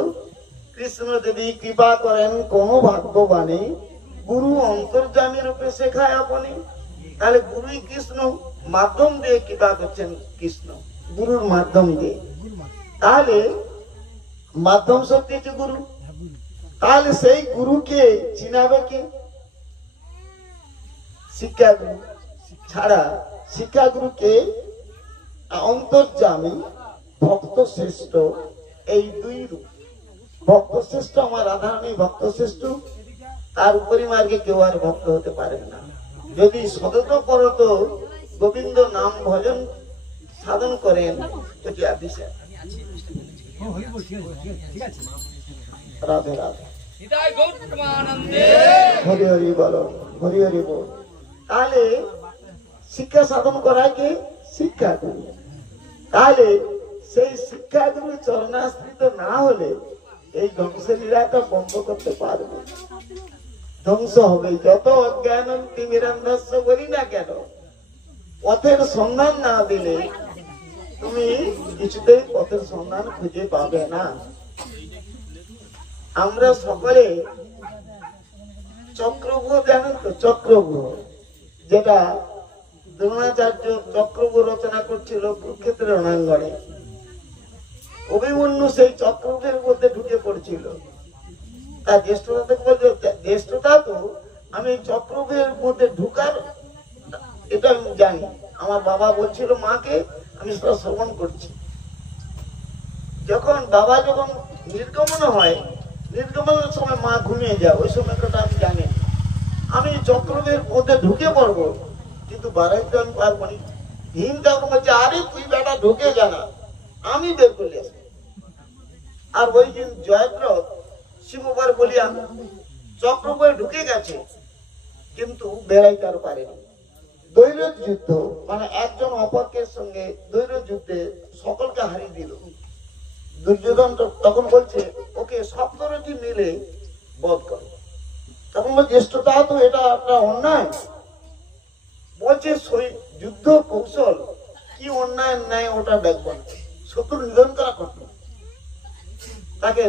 কৃষ্ণ যদি কৃপা করেন কোন ভাগ্যবানে, গুরু অন্তর্যামী রূপে শেখায় আপনি, তাহলে গুরুই কৃষ্ণ, মাধ্যম দিয়ে কৃপা করছেন কৃষ্ণ, গুরুর মাধ্যম দিয়ে। তাহলে মাধ্যম শক্তি হচ্ছে গুরু। তাহলে সেই গুরুকে চিনাবে কে? শিক্ষাগুরু ছাড়া। শিক্ষাগুরুকে অন্তর্যামী, ভক্ত শ্রেষ্ঠ, এই দুই রূপ। ভক্ত শ্রেষ্ঠ আমার রাধারানী ভক্ত শ্রেষ্ঠ, তার উপরি মার্গে কেউ আর ভক্ত হতে পারে না। যদি সতত পরত গোবিন্দ নাম ভজন সাধন করেন, এটি আবিষ্কার। রাধে রাধে, হরি হরি বলো, হরি হরি বল। তাহলে শিক্ষা সাধন করায় কে? শিক্ষা গুরু। তাহলে সেই শিক্ষা গুরু চরণাশ্রিত না হলে এই ধ্বংসের লীলাটা বন্ধ করতে পারবে, ধ্বংস হবে। যত অজ্ঞান তিমিরান্ধস্য বলি না কেন, পথের সন্ধান না দিলে তুমি কিছুতেই পথের সন্ধান খুঁজে পাবে না। আমরা সকলে চক্রব্যূহ জানেন তো? চক্রব্যূহ, যেটা দ্রোণাচার্য চক্রব্যূহ রচনা করছিল কুরুক্ষেত্রের রণাঙ্গনে। অভিমন্যু সেই চক্রব্যূহের মধ্যে ঢুকে পড়ছিল। তার জ্যেষ্ঠতা থেকে বলছে, জ্যেষ্ঠতা তো আমি চক্রব্যূহের মধ্যে ঢুকার এটা আমি জানি। আমার বাবা বলছিল মাকে, আমি সেটা শ্রবণ করছি। যখন নির্গমন হয়, নির্গমনের সময় মা ঘুমিয়ে যায়, ওই সময়টা আমি জানি। আমি চক্রব্যূহের মধ্যে ঢুকে পড়বো, কিন্তু বাড়াইতে আমি পারবো না। ভীম তখন বলছে, আরে তুই বেটা ঢুকে জানা, আমি বের করলে আসবো। আর ওই দিন জয়দ্রথ শিববার বলিয়া চক্রব্যূহে ঢুকে গেছে, কিন্তু বেড়াইতে আর পারেনি। দৈর যুদ্ধ মানে একজন অপরকের সঙ্গে দৈর যুদ্ধে সকলকে হারিয়ে দিল। দুর্যোধন তখন বলছে, ওকে সপ্তরথী মিলে বধ করো। তখন বলছে, জ্যেষ্ঠতা তো এটা একটা অন্যায়। বলছে, যুদ্ধ কৌশল কি অন্যায় ন্যায় ওটা দেখবো না, শত্রু নিধন করা কঠিন। তাকে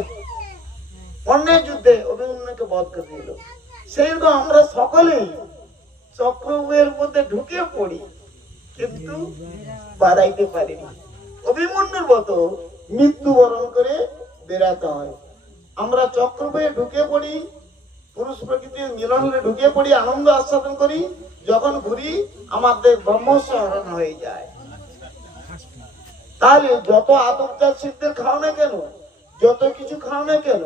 অন্যায় যুদ্ধে অভিমন্যুকে বধ করে দিল। সেইরকম আমরা সকলেই চক্রব্যূহের মধ্যে ঢুকে পড়ি, কিন্তু বাড়াইতে পারিনি। অভিমন্যুর মতো মৃত্যুবরণ করে বেড়াতে হয়। আমরা চক্রব্যূহে ঢুকে পড়ি, পুরুষ প্রকৃতির মিলনে ঢুকে পড়ি, আনন্দ আস্বাদন করি। যখন ঘুরি আমাদের ব্রহ্মস্ব হরণ হয়ে যায়। তাহলে যত আদরজাত সিদ্ধের খাও না কেন, যত কিছু খাও না কেন,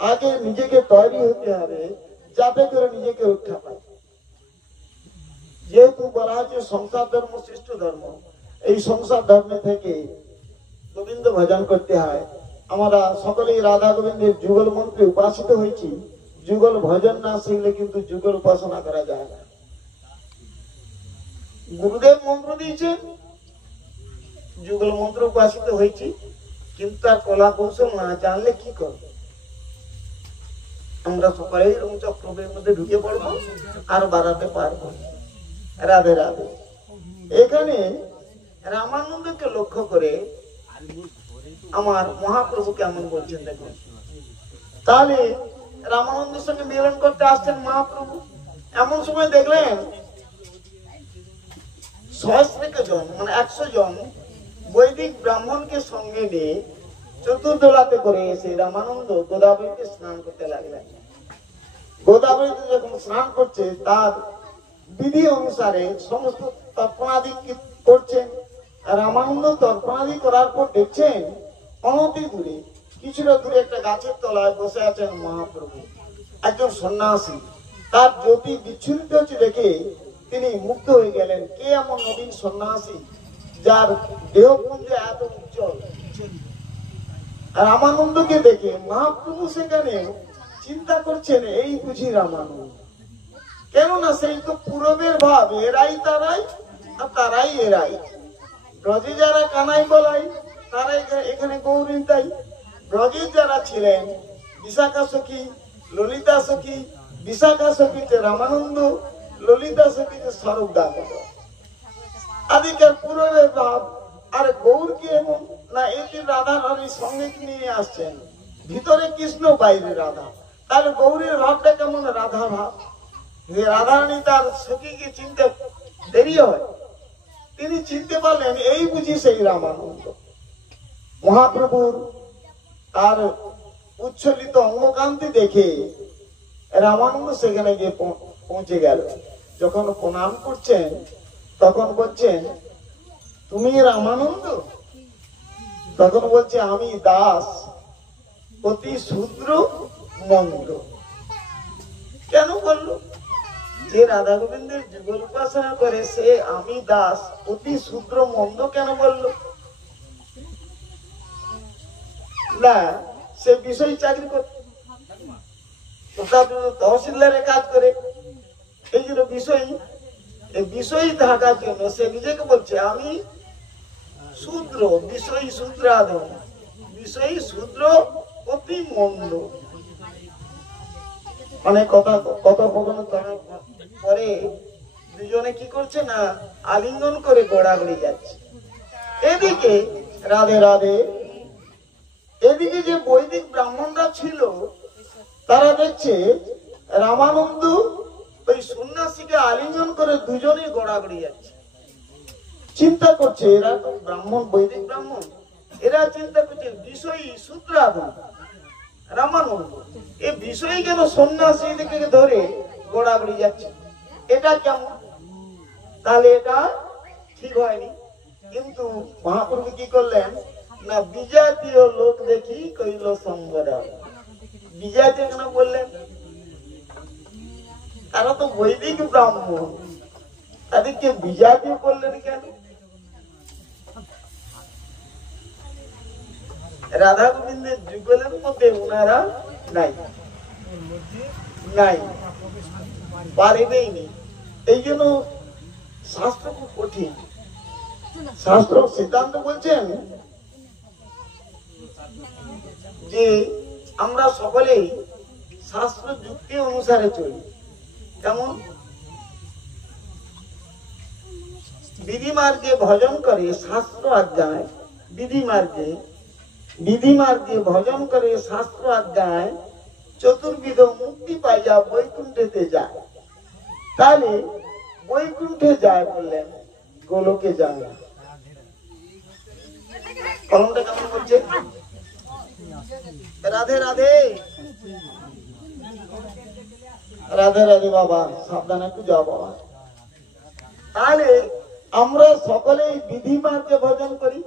আগে নিজেকে তৈরি হতে হবে যাতে করে নিজেকে রক্ষা পায়। যেহেতু বলা হচ্ছে সংসার ধর্ম শ্রেষ্ঠ ধর্ম, এই সংসার ধর্ম থেকে গোবিন্দ ভজন করতে হয়। আমরা সকলেই রাধা গোবিন্দের যুগল মন্ত্রে উপাসিত হয়েছি। যুগল ভজন না শিখলে কিন্তু যুগল উপাসনা করা যায় না। গুরুদেব মন্ত্র দিয়েছেন, যুগল মন্ত্র উপাসিত হয়েছি, কিন্তু তার কলা কৌশল না জানলে কি করব? আমরা সকলে এরকম চক্রব্যূহের মধ্যে ঢুকে পড়বো আর বাড়াতে পারবো। রাধে রাধে। এখানে রামানন্দকে লক্ষ্য করে আমার মহাপ্রভু কেমন বলছেন দেখুন। তাহলে রামানন্দের সঙ্গে মিলন করতে আসছেন মহাপ্রভু। এমন সময় দেখলেন সহস্রিক জন মানে 100 জন বৈদিক ব্রাহ্মণকে সঙ্গে নিয়ে চতুর্দোলাতে করে এসে রামানন্দ গোদাবরীতে স্নান করতে লাগলেন। গোদাবরীতে যখন স্নান করছে তার বিধি অনুসারে সমস্ত তর্পণাদি করছেন। রামানন্দ তর্পণাদি করার পর দেখছেন অনতি দূরে, কিছুটা দূরে একটা গাছের তলায় বসে আছেন মহাপ্রভু, একজন সন্ন্যাসী। তার জ্যোতি বিচ্ছুরিত হচ্ছে দেখে তিনি মুগ্ধ হয়ে গেলেন। কে এমন নবীন সন্ন্যাসী যার দেহপুঞ্জ এত উজ্জ্বল? রামানন্দকে দেখে মহাপ্রভু সেখানে চিন্তা করছেন, এই বুঝি রামানন্দ। কেননা সেই তো পূরবের ভাব, এরাই তারাই আর তারাই এরাই। ব্রজে যারা কানাই বলাই তারাই এখানে গৌরী তাই। ব্রজে যারা ছিলেন বিশাখা সখী, ললিতা সখী, বিশাখা সখী যে রামানন্দ, ললিতা সখী যে স্বরূপ দামোদর, আদিকার পূরবের ভাব। আর গৌর কি এমন না, এটি রাধা রানীর সঙ্গে নিয়ে আসছেন, ভিতরে কৃষ্ণ বাইরে রাধা। তাহলে গৌরীর ভাবটা কেমন? রাধা ভাব। যে রাধা রানী তার সখীকে চিনতে দেরি হয়, তিনি চিনতে পারলেন এই বুঝি সেই রামানন্দ। মহাপ্রভুর তার উচ্ছ্বলিত অঙ্গকান্তি দেখে রামানন্দ সেখানে গিয়ে পৌঁছে গেল। যখন প্রণাম করছেন তখন বলছেন, তুমি রামানন্দ? তখন বলছে, আমি দাস, অতি শূদ্র মন্দ। কেন বললো? যে রাধা গোবিন্দের যুগল উপাসনা করে সে আমি দাস অতি শূদ্র মন্দ কেন বললো? না, সে বিষয় চাকরি করে, তহসিলদারের কাজ করে, এই জন্য বিষয়ী থাকার জন্য সে নিজেকে বলছে আমি শূদ্র, বিষয়ী শূদ্রাধম, বিষয়ী শূদ্র অতি মন্দ। মানে কথোপকথন করার পরে দুজনে কি করছে না, আলিঙ্গন করে গড়াগড়ি যাচ্ছে। এদিকে রাধে রাধে, এদিকে যে বৈদিক ব্রাহ্মণরা ছিল তারা দেখছে রামানন্দ ওই সন্ন্যাসীকে আলিঙ্গন করে দুজনেই গড়াগড়ি যাচ্ছে। চিন্তা করছে এরা তো ব্রাহ্মণ, বৈদিক ব্রাহ্মণ, এরা চিন্তা করছে বিষয়ী শূদ্রাধন রামানন্দ, এই বিষয়ী কেন সন্ন্যাসী দিকে ধরে গড়াগড়ি যাচ্ছে, এটা কেমন? তাহলে এটা ঠিক হয়নি। কিন্তু মহাপ্রভু কি করলেন না, বিজাতীয় লোক দেখি কইল সম্বরা। বিজাতীয় কেন বললেন? তারা তো বৈদিক ব্রাহ্মণ, তাদেরকে বিজাতীয় করলেন কেন? রাধা গোবিন্দের যুগলের মধ্যে ওনারা নাই, নাই, পারিবেই নি। এই জন্য শাস্ত্র খুব কঠিন। শাস্ত্র সিদ্ধান্ত বলছেন যে আমরা সকলেই শাস্ত্র যুক্তি অনুসারে চলি। কেমন? বিধিমার্গে ভজন করে শাস্ত্র আজ্ঞায়, বিধিমার্গে ভজন করে শাস্ত্র আজ্ঞায় চতুর্বিধ মুক্তি পাইয়া বৈকুণ্ঠেতে যায়। তাহলে বৈকুণ্ঠে যায় বললেন, গোলকে যায় না। কলমটা কেমন করছে? রাধে রাধে, রাধে রাধে বাবা, সাবধানে একটু যাও বাবা। তাহলে আমরা সকলেই বিধি মার্গে ভজন করি।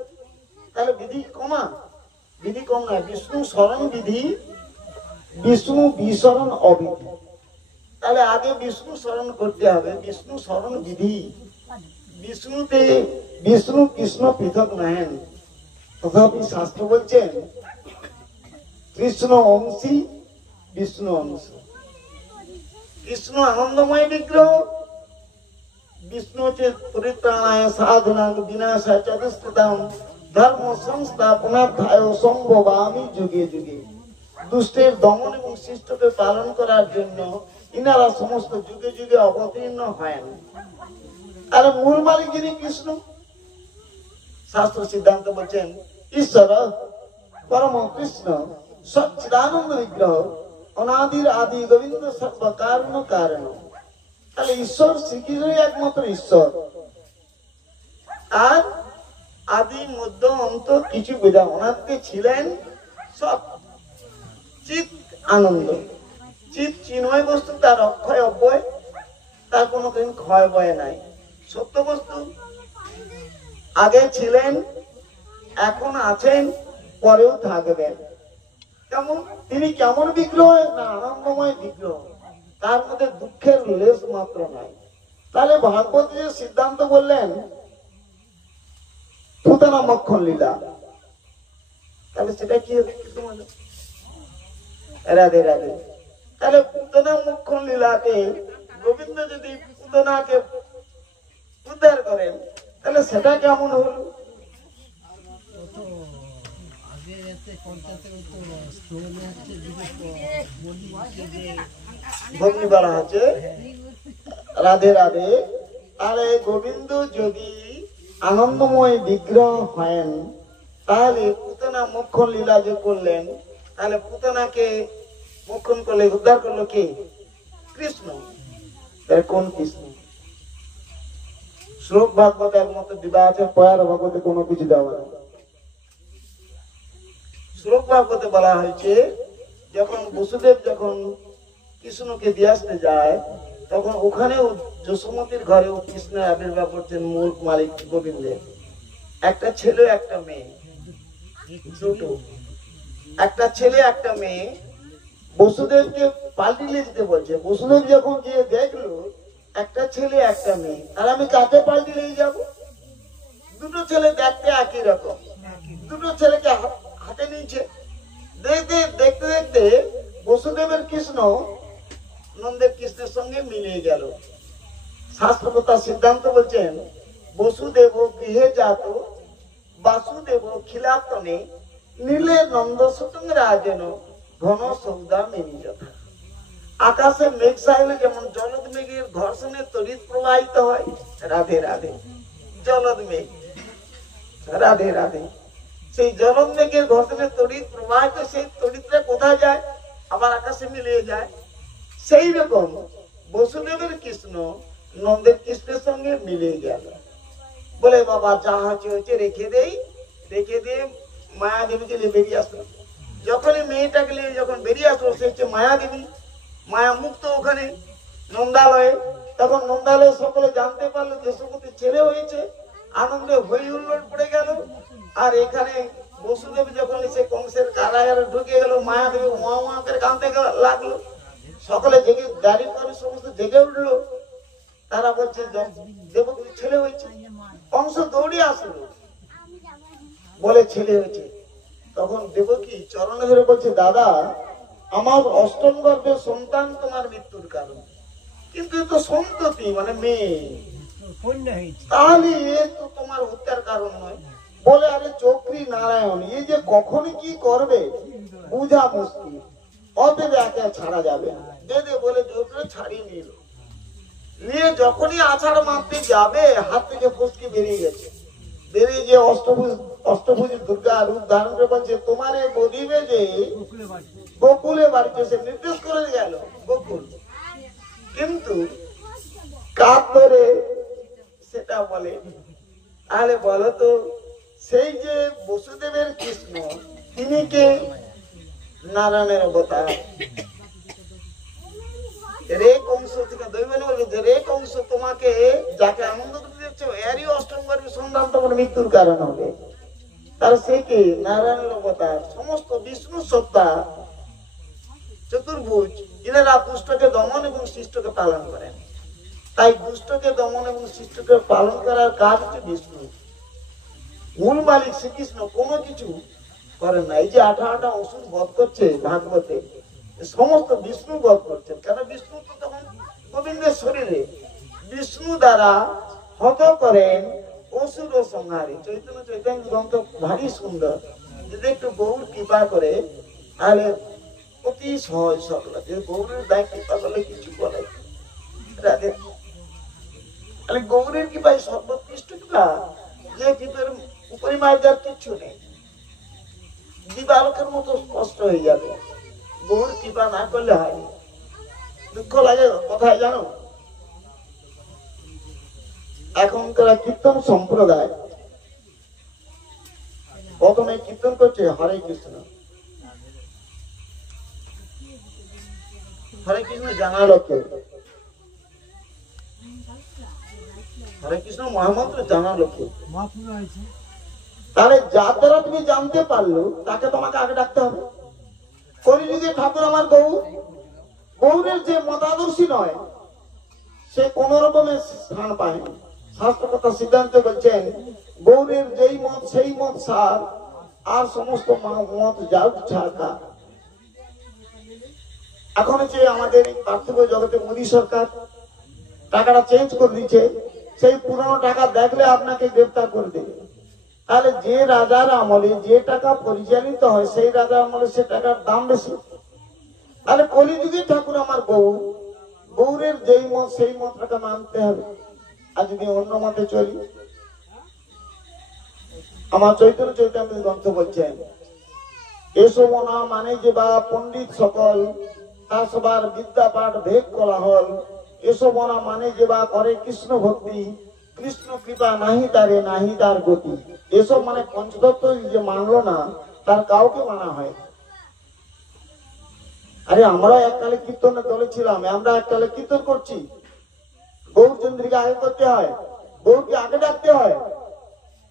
তাহলে বিধি কমা, বিধি কম নয়, বিষ্ণু স্মরণ বিধি, বিষ্ণু বিস্মরণ অবিধি। তাহলে আগে বিষ্ণু স্মরণ করতে হবে, বিষ্ণু স্মরণ বিধি। বিষ্ণুতে বিষ্ণু কৃষ্ণ পৃথক নহেন, তথাপি শাস্ত্র বলছেন কৃষ্ণ অংশী বিষ্ণু অংশ। কৃষ্ণ আনন্দময় বিগ্রহ, বিষ্ণু হচ্ছে পরিত্রাণায় সাধনাং বিনাশায় চতুষ্কৃতাং ধর্ম সংস্থাপনার্থায় সম্ভবামি যুগে যুগে। দুষ্টের দমন এবং শিষ্টকে পালন করার জন্য ইনারা সমস্ত যুগে যুগে অবতীর্ণ হয়। আর মূল মালিক যিনি কৃষ্ণ। শাস্ত্র সিদ্ধান্ত বলছেন ঈশ্বর পরম কৃষ্ণ সচ্চিদানন্দ বিগ্রহ অনাদির আদি গোবিন্দ সর্ব কারণ কারণ। তাহলে ঈশ্বর শ্রীকৃষ্ণই একমাত্র ঈশ্বর, আর আদি মধ্য অন্ত কিছু বোঝা ওনাকে ছিলেন সব। চিৎ আনন্দ, চিৎ চিন্ময় বস্তু, তার অক্ষয় অব্যয়, তার কোনোদিন ক্ষয় বয় নাই। সত্য বস্তু, আগে ছিলেন, এখন আছেন, পরেও থাকবেন। কেমন তিনি, কেমন বিগ্রহ? না আনন্দময় বিগ্রহ, তার মধ্যে দুঃখের লেশ মাত্র নাই। তাহলে ভাগবত যে সিদ্ধান্ত বললেন পুতনা মক্ষণ লীলা, তাহলে সেটা কি? রাধে রাধে। তাহলে পুতনা মক্ষণ লীলাতে গোবিন্দ যদি পুতনাকে উদ্ধার করেন, তাহলে সেটা কেমন হল? ভগ্নি বলা আছে। রাধে রাধে। আরে গোবিন্দ যদি আনন্দময় বিগ্রহ হন, তাহলে পুতনা মক্ষণ লীলা যে করলেন, তাহলে পুতনাকে মক্ষণ করলে উদ্ধার করলো কে? কৃষ্ণ। কোন কৃষ্ণ? শ্লোক ভাগবতের মতো বিবাহ আছে, পয়ার ভাগবতে কোনো কিছু দেওয়া নেই। শ্লোক ভাগবতে বলা হয়েছে যখন বসুদেব যখন কৃষ্ণকে দিয়ে আসতে যায়, তখন ওখানেও যশোমতির ঘরেও কৃষ্ণের আবির্ভাব করছেন মূল মালিক গোবিন্দের। একটা ছেলে একটা মেয়ে, দুটো, একটা ছেলে একটা মেয়ে। বসুদেবকে পাল্টিয়ে যেতে বলছে। বসুদেব যখন গিয়ে দেখলো একটা ছেলে একটা মেয়ে, আর আমি কাকে পাল্টি নিয়ে যাব? দুটো ছেলে দেখতে একই রকম, দুটো ছেলেকে হাতে নিয়েছে। দেখতে দেখতে দেখতে বসুদেবের কৃষ্ণ নন্দের কৃষ্ণের সঙ্গে মিলিয়ে গেল। শাস্ত্রকতা সিদ্ধান্ত বলছেন বসুদেব গৃহে জাত বাসুদেব খিলাতনে নীলে নন্দ সুতং রাজেন ঘন সৌদা মেনি যথা। আকাশে মেঘ চাইলে যেমন জলদ মেঘের ঘর্ষণে তড়িৎ প্রবাহিত হয়, রাধে রাধে, জলদ মেঘ রাধে রাধে। সেই জলম মেঘের ঘটনের তড়িৎ প্রবাহিত, সেই তড়িৎটা কোথায় যায়? আবার আকাশে মিলিয়ে যায়। সেই রকম বসুদেবের কৃষ্ণ নন্দের কৃষ্ণের সঙ্গে মিলিয়ে গেল। বলে বাবা যা হয়েছে রেখে দেই, রেখে দিয়ে মায়াদেবীকে নিয়ে বেরিয়ে আসলো। যখনই মেয়েটাকে নিয়ে যখন বেরিয়ে আসলো, সে হচ্ছে মায়াদেবী, মায়া মুক্ত ওখানে নন্দালয়ে। তখন নন্দালয়ে সকলে জানতে পারলো দেশপতি ছেলে হয়েছে, আনন্দে হই হুল্লোড় পড়ে গেল। আর এখানে বসুদেব যখন সে কংসের কারাগারে ঢুকে গেল, মায়াদেবী ওয়া ওয়া করে কাঁদতে লাগলো। সকলে জেগে গাড়ি করে সমস্ত জেগে উঠলো। তারা বলছে দেবপতি ছেলে হয়েছে। কংস দৌড়িয়ে আসলো, বলে ছেলে হয়েছে। তখন দেবকী চরণে ধরে বলছে, দাদা আমার অষ্টম গর্ভের সন্তান তোমার মৃত্যুর কারণ, কিন্তু এ তো সন্ততি মানে মেয়ে, তাহলে এ তো তোমার হত্যার কারণ নয়। বলে আরে চক্রী নারায়ণ, এই যে কখনই কি করবে বুঝা মুশকিল, অতএব একে ছাড়া যাবে না। দে বলে জোর করে ছাড়িয়ে নিল। নিয়ে যখনই আছাড় মারতে যাবে, হাত থেকে ফুসকি বেরিয়ে গেছে। বেরিয়ে যে অষ্টভুজ দুর্গা রূপ ধারণ করে বলছে, তোমার এই বলিবে যে গোকুলে বাড়িতে, সে নির্দেশ করে গেল গোকুল, কিন্তু কাপ ধরে সেটা বলে। তাহলে বলো তো, সেই যে বসুদেবের কৃষ্ণ, তিনি কে? নারায়ণের অবতার। রে কংস থেকে দৈবানী বলছে, রে কংস তোমাকে যাকে আনন্দ করতে দিচ্ছ, এরই অষ্টম গর্ভের সন্তান তোমার মৃত্যুর কারণ হবে। তার সে কি? নারায়ণের অবতার, সমস্ত বিষ্ণু সত্তা, চতুর্ভুজ। এনারা দুষ্টকে দমন এবং শিষ্টকে পালন করেন। তাই দুষ্টকে দমন এবং শিষ্টকে পালন করার কাজ হচ্ছে বিষ্ণু। মূল মালিক শ্রীকৃষ্ণ কোনো কিছু করেন না। এই যে 18টা অসুর বধ করছে ভাগবতে, সমস্ত বিষ্ণু বধ করছেন। কেন? বিষ্ণু তো তখন গোবিন্দের শরীরে, বিষ্ণু দ্বারা হত করেন অসুর ও সংহারী। চৈতন্য গ্রন্থ ভারী সুন্দর, যদি একটু গৌর কৃপা করে তাহলে অতি সহজ সরল। যে গৌরের দায় কৃপা করলে কিছু বলে, তাহলে গৌরের কৃপাই সর্বোৎকৃষ্ট কৃপা, যে কৃপার উপরিমায় যার কিচ্ছু নেই, দিবালোকের মতো স্পষ্ট হয়ে যাবে। গৌর কৃপা না করলে হয়নি। দুঃখ লাগে কোথায় জানো? এখনকার কীর্তন সম্প্রদায় প্রথমে কীর্তন করছে হরে কৃষ্ণ, হরে কৃষ্ণ জানালো কে? হরে কৃষ্ণ মহামন্ত্র জানালো কে? তাহলে যার দ্বারা তুমি জানতে পারলো, তাকে তোমাকে আগে ডাকতে হবে। কলিযুগে ঠাকুর আমার গৌরের যে মতাদর্শী নয়, সে কোন রকমের স্থান পায়নি। শাস্ত্র কথা সিদ্ধান্ত বলছেন, গৌরের যেই মত সেই মত সার, আর সমস্ত মত যার ছাড়া। এখন যে আমাদের পার্থিব জগতে মোদী সরকার টাকাটা চেঞ্জ করে দিচ্ছে, সেই পুরনো টাকা দেখলে আপনাকে গ্রেফতার করে দেবে। তাহলে যে রাজার আমলে যে টাকা পরিচালিত হয়, সেই রাজার আমলে সে টাকার দাম বেশি। তাহলে কলিযুগে ঠাকুর আমার গৌরের যেই মত সেই মতটাকে মানতে হবে। আর যদি অন্য মতে চলি, আমার চৈতন্য গ্রন্থ বলছেন, এসব না মানে যে বা পণ্ডিত সকল, তার সবার বিদ্যা পাঠ ভেদ কোলাহল, এসব না মানে যে বা করে কৃষ্ণ ভক্তি, কৃষ্ণ কৃপা নাহি তারে নাহি তার গতি। এসব মানে পঞ্চতত্ত্ব যে মানলো না, তার কাউকে মানা হয়। আরে আমরা এককালে কীর্তনের দলে ছিলাম, আমরা এককালে কীর্তন করছি। গৌরচন্দ্রীকে আগে করতে হয়, গৌরকে আগে ডাকতে হয়,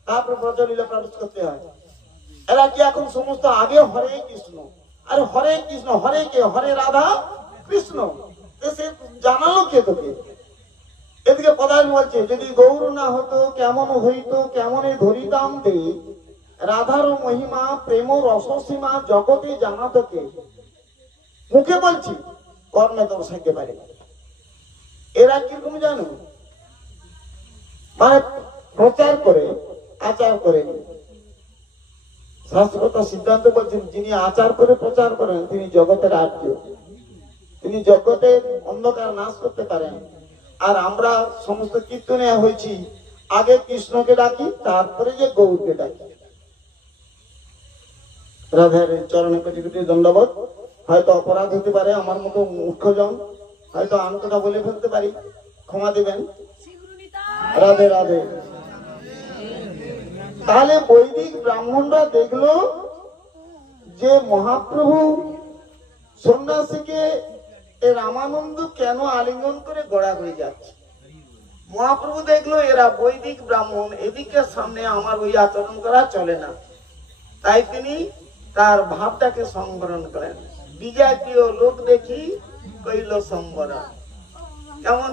তারপর ব্রজলীলা প্রবেশ করতে হয়। এরা কি এখন সমস্ত আগে হরে কৃষ্ণ, আরে হরে কৃষ্ণ, হরে কে? হরে রাধা কৃষ্ণ। সে জানালো কে তোকে? এদিকে পদায় বলছে, যদি গৌর না হতো কেমন হইতো, কেমনে ধরিতাম দে, রাধার মহিমা প্রেম রসসীমা জগতে জানাতো কে? মুখে বলছি, কর্মে দর্শাইতে পারে। এরা কিরকম জানো? মানে প্রচার করে আচার করে। শাস্ত্রতা সিদ্ধান্ত বলছেন, যিনি আচার করে প্রচার করেন তিনি জগতের আর্য, তিনি জগতের অন্ধকার নাশ করতে পারেন। আর আমরা সমস্ত কীর্তনে হয়েছি আগে কৃষ্ণকে ডাকি, তারপরে যে গৌরকে ডাকি। রাধার চরণে কোটি কোটি দণ্ডবোধ। হয়তো অপরাধ হতে পারে, আমার মতো মূর্খজন হয়তো আমি কথা বলে ফেলতে পারি, ক্ষমা দিবেন। রাধে রাধে। তাহলে বৈদিক ব্রাহ্মণরা দেখলো যে মহাপ্রভু সন্ন্যাসীকে রামানন্দ কেন আলিঙ্গন করে গড়াগড়ি যাচ্ছে। মহাপ্রভু দেখলো এরা বৈদিক ব্রাহ্মণ, এদিকে সামনে আমার ওই আচরণ করা চলে না, তাই তিনি তার ভাবটাকে সংবরণ করেন। বিজাতীয় লোক দেখি কইল সম্বরণ। কেমন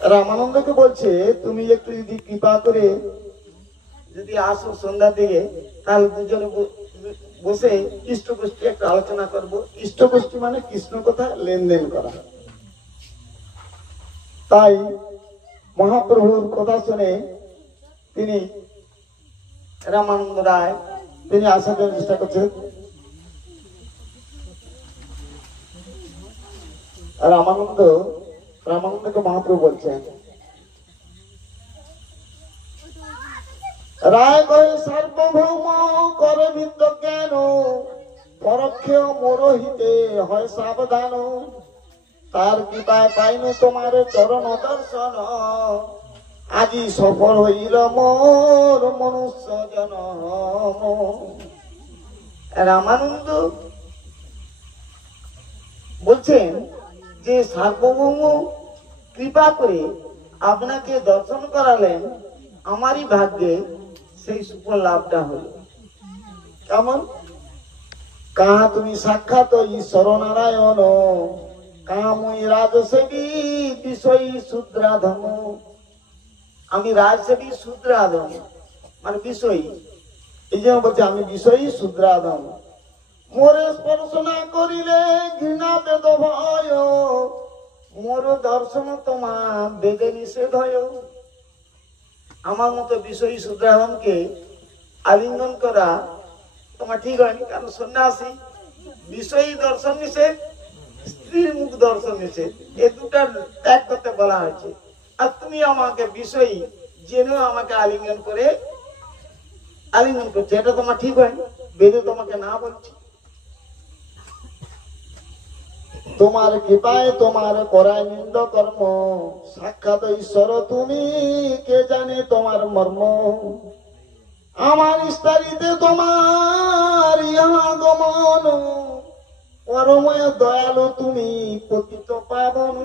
রামানন্দকে বলছে, তুমি একটু যদি কৃপা করে যদি আসো সন্ধ্যার দিকে, তাহলে দুজনে বসে ইষ্টগোষ্ঠী একটা আলোচনা করব। ইষ্টগোষ্ঠী মানে কৃষ্ণ কথা লেনদেন করা। তাই মহাপ্রভুর কথা শুনে তিনি রামানন্দ রায় তিনি আসার জন্য চেষ্টা করছেন। রামানন্দকে মহাপ্রভু বলছেন, রায় কয়ে সার্বভৌম করে বিদ্য জ্ঞান, পরোক্ষ মোরহিতে হয় সাবধান। তার কৃপায় পাইনু তোমার চরণ দর্শন, আজি সফল হইল মোর মনুষ্য জনম। রামানন্দ বলছেন যে সার্বভৌম কৃপা করে আপনাকে দর্শন করালেন, আমারই ভাগ্যে সেই সুফল লাভটা হলো। কেমন? কাহা তুমি সাক্ষাৎ ঈশ্বর নারায়ণ, কামই রাজসেবী বিষয়ী শূদ্রাধম। আমি রাজসেবী শূদ্রাধম মানে বিষয়ী, এই জন্য বলছে আমি বিষয়ী শূদ্রাধম। মোরে স্পর্শ না করিলে ঘৃণা বেদ ভয়, মোর দর্শন তোমা বেদে নিষেধ হয়। আমার মতো বিষয়ী শূদ্রাধমকে আলিঙ্গন করা তোমার ঠিক হয়নি, কারণ সন্ন্যাসী বিষয়ী দর্শন নিষেধ, স্ত্রীর মুখ দর্শন নিষেধ, এই দুটা ত্যাগ করতে বলা হয়েছে। আর তুমি আমাকে বিষয়ী জেনেও আমাকে আলিঙ্গন করছে, এটা তোমার ঠিক হয়নি, বেদে তোমাকে না বলছি। তোমার কৃপায় তোমার করায় নিন্দ কর্ম, সাক্ষাৎ ঈশ্বর তুমি কে জানে তোমার মর্ম। আমার ইস্তারিতে তোমার ইহা গমন, পরময় দয়ালু তুমি পতিত পাবন।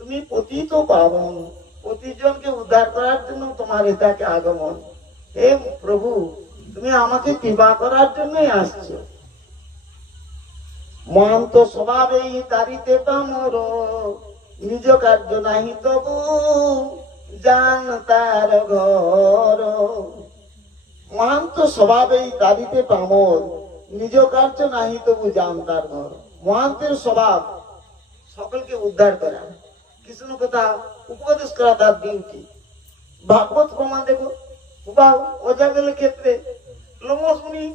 তুমি পতিত পাবন, প্রতিজনকে উদ্ধার করার জন্য তোমার এটাকে আগমন। হে প্রভু, তুমি আমাকে কৃপা করার জন্যই আসছো। মহান্ত স্বভাবেই তারিতে পামর, নিজ কার্য নাহি তবু জান তার ঘর। মহান্ত স্বভাবেই তারিতে পামর, নিজ কার্য নাহি তবু জান তার ঘর। মহান্তের স্বভাব সকলকে উদ্ধার করা, কৃষ্ণ কথা উপদেশ করা তার ডিউটি। ভাগবত প্রমাণ দেখো, ওজাগেলের ক্ষেত্রে লোমশুনি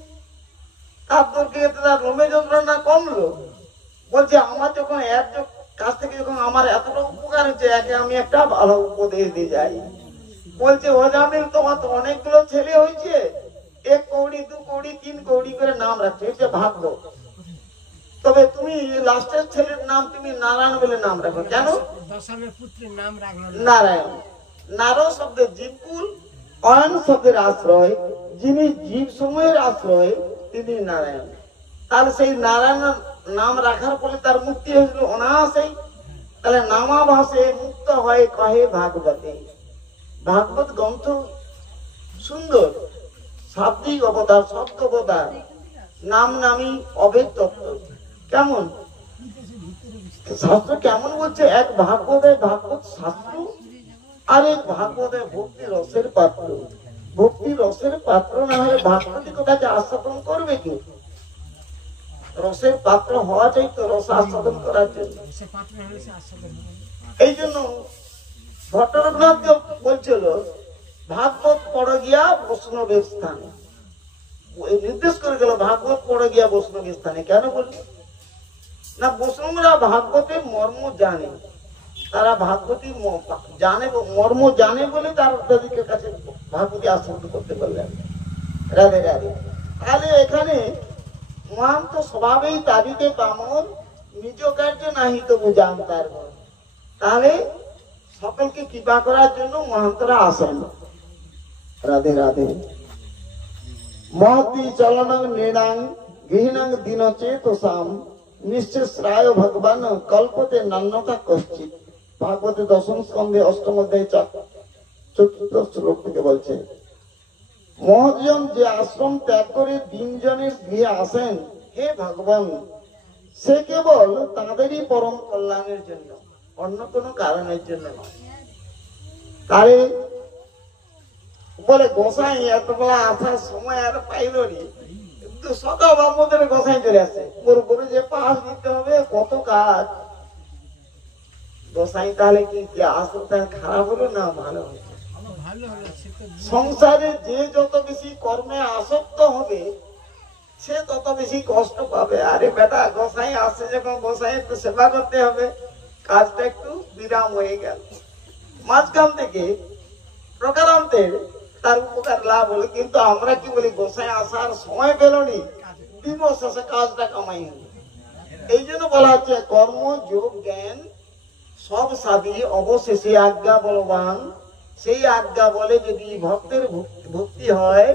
তার ক্ষেত্রে তার লোমে যন্ত্রণা কমলো। বলছে আমার যখন এর কাছ থেকে যখন আমার এতটা উপকার হচ্ছে, একে আমি একটা ভালো উপদেশ দিয়ে যাই। বলছে ওজামিল তোমার তো অনেকগুলো ছেলে হয়েছে, 1 কৌড়ি 2 কৌড়ি 3 কৌড়ি করে নাম রাখছে, হচ্ছে ভাগ্য। তবে তুমি লাস্টের ছেলের নাম তুমি নারায়ণ বলে নাম রাখো, কেন? নারায়ণ। নার শব্দের জীবকুল, অয়ন শব্দের আশ্রয়, যিনি জীব সময়ের আশ্রয় তিনি নারায়ণ। তাহলে সেই নারায়ণ নাম রাখার ফলে তার মুক্তি হয়েছিল অনায়াসেই। তাহলে নামাভাসে মুক্ত হয় কহে ভাগবতে। ভাগবত গ্রন্থ সুন্দর, শাব্দিক অবতার, শব্দ অবতার, নাম নামী অভেদ তত্ত্ব। কেমন শাস্ত্র কেমন বলছে? এক ভাগবতে ভাগবত শাস্ত্র, আর এক ভাগবতে ভক্তি রসের পাত্র। ভক্তি রসের পাত্র না হলে ভাগবতী কথাকে আস্বাদন করবে কি? রসের পাত্র হওয়া চাই তো রস আস্বাদন করার জন্য। এই জন্য ভট্ট রঘুনাথ বলছিল ভাগবত পড়ে গিয়া বৈষ্ণবের স্থানে, নির্দেশ করে গেল ভাগবত পড়ে গিয়া বৈষ্ণবের স্থানে। কেন বলল না? বৈষ্ণবরা ভাগবতের মর্ম জানে, তারা ভাগবতী জানে, মর্ম জানে বলে তাদেরকে কাছে ভাগবতী আশ্রম করতে পারলেন। রাধে রাধে। তাহলে এখানে মহান্ত স্বভাবেই তারিতে ব্রাহ্মণ নিজ কার্য নাহি তো বুঝান তার। তাহলে সকলকে কৃপা করার জন্য মহান্তরা আসেন। রাধে রাধে। মহতি চলনং নৃণাং গৃহিণাং দিনচেতসাম নিশ্চেশ্রায় ভগবান কল্পতে নান্যতা কশ্চিৎ। ভাগবতে দশম স্কন্ধে অষ্টম অধ্যায় 4th শ্লোক থেকে বলছে, মহাজন যে আশ্রম ত্যাগ করে দিনজনের গৃহে আসেন, হে ভগবান, সে কেবল তাদেরই পরম কল্যাণের জন্য, অন্য কোনো কারণের জন্য নয়। তাহলে বলে গোসাই এতবেলা আসার সময় আর পাইল নি, কিন্তু সকাল বাবুদের গোসাই চলে আসে, ওর করে যে পাশ দিতে হবে, কত কাজ। গোসাই তাহলে কি আশ্রমটা খারাপ হলো না ভালো হলো? সংসারে যে যত বেশি কর্মে আসক্ত হবে সে তত বেশি কষ্ট পাবে। আরে বেটা, গোসাই আসছে যখন গোসাইয়ের তো সেবা করতে হবে, কাজটা একটু বিরাম হয়ে গেল, মাঝখান থেকে প্রকারান্তের তার উপকার লাভ হলো। কিন্তু আমরা কি বলি, গোসাই আসার সময় পেল নি, দিবস শেষে কাজটা কামাই হলো। এই জন্য বলা হচ্ছে কর্ম যোগ জ্ঞান সব সাধি অবশেষে আজ্ঞা বলবান। সেই আজ্ঞা বলে যদি ভক্তের ভক্তি হয়,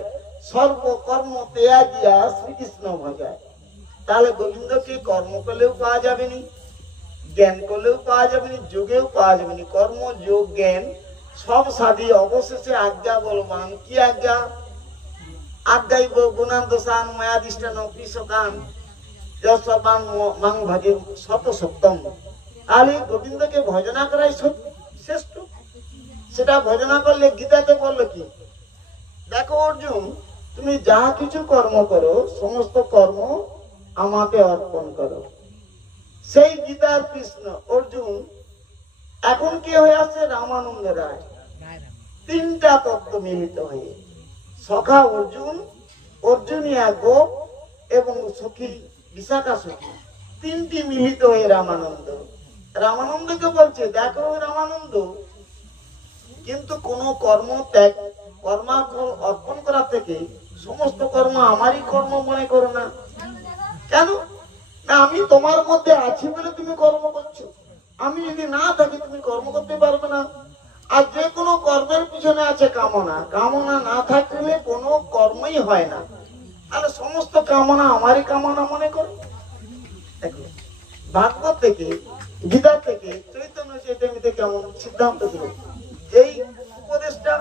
সর্বকর্ম ত্যাগিয়া শ্রীকৃষ্ণ ভজায়। তাহলে গোবিন্দকে কর্ম করলেও পাওয়া যাবে নি, জ্ঞান করলেও পাওয়া যাবে নি, যোগেও পাওয়া যাবে নি। কর্ম যোগ জ্ঞান সব সাধি অবশেষে আজ্ঞা বলবান। কি আজ্ঞা? আজ্ঞাইব গুণান দোষান মায়াদিষ্টান কৃষকান যশবান মাং ভজে শত সপ্তম। তাহলে গোবিন্দকে ভজনা করাই শ্রেষ্ঠ। সেটা ভজনা করলে গীতাতে বললো কি, দেখো অর্জুন, তুমি যা কিছু কর্ম করো সমস্ত কর্ম আমাকে অর্পণ করো। সেই গীতার কৃষ্ণ অর্জুন এখন কি হয়ে আছে? রামানন্দ রায়। তিনটা তত্ত্ব মিলিত হয়ে সখা অর্জুন, অর্জুনিয়া গোপ এবং সখী বিশাখা সখী, তিনটি মিলিত হয়ে রামানন্দ। রামানন্দকে বলছে, দেখো রামানন্দ, কিন্তু কোন কর্ম ত্যাগ কর্মাফল অর্পণ করা থেকে সমস্ত কর্ম আমারই কর্ম মনে করো না। কেন না? আমি তোমার মধ্যে আছি বলে তুমি কর্ম করছো। আমি যদি না থাকি তুমি কর্ম করতে পারবে না। আর যে কোনো কর্মের পিছনে আছে কামনা, কামনা না থাকলে কোনো কর্মই হয় না। তাহলে সমস্ত কামনা আমারই কামনা মনে করো। দেখো ভাগবত থেকে, গীতা থেকে, চৈতন্য চৈতন্যতে কেমন সিদ্ধান্ত দিল এই উপদেশটা,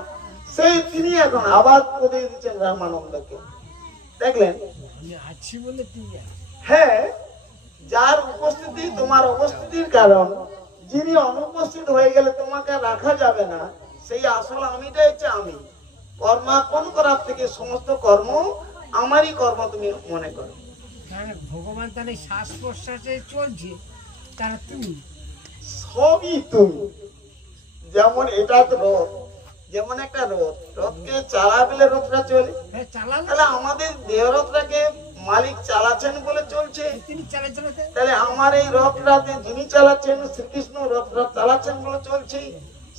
সেই তিনি এখন আবার উপদেশ দিচ্ছেন রামানন্দকে। দেখলেন? হ্যাঁ, যার উপস্থিতি তোমার উপস্থিতির কারণ, যিনি অনুপস্থিত হয়ে গেলে তোমাকে রাখা যাবে না, সেই আসল আমিটাই হচ্ছে আমি। কর্মার্পণ করার থেকে সমস্ত কর্ম আমারই কর্ম তুমি মনে করো। ভগবান তাহলে শ্বাস প্রশ্বাসে চলছে, তারা তুমি সবই তুমি। যেমন এটা তো রথ, যেমন একটা রথ, রথকে চালাবেলে রথটা চলে। তাহলে আমাদের দেহরথটাকে মালিক চালাচ্ছেন বলে চলছে। তাহলে আমার এই রথটাতে যিনি চালাচ্ছেন শ্রীকৃষ্ণ, রথটা চালাচ্ছেন বলে চলছে।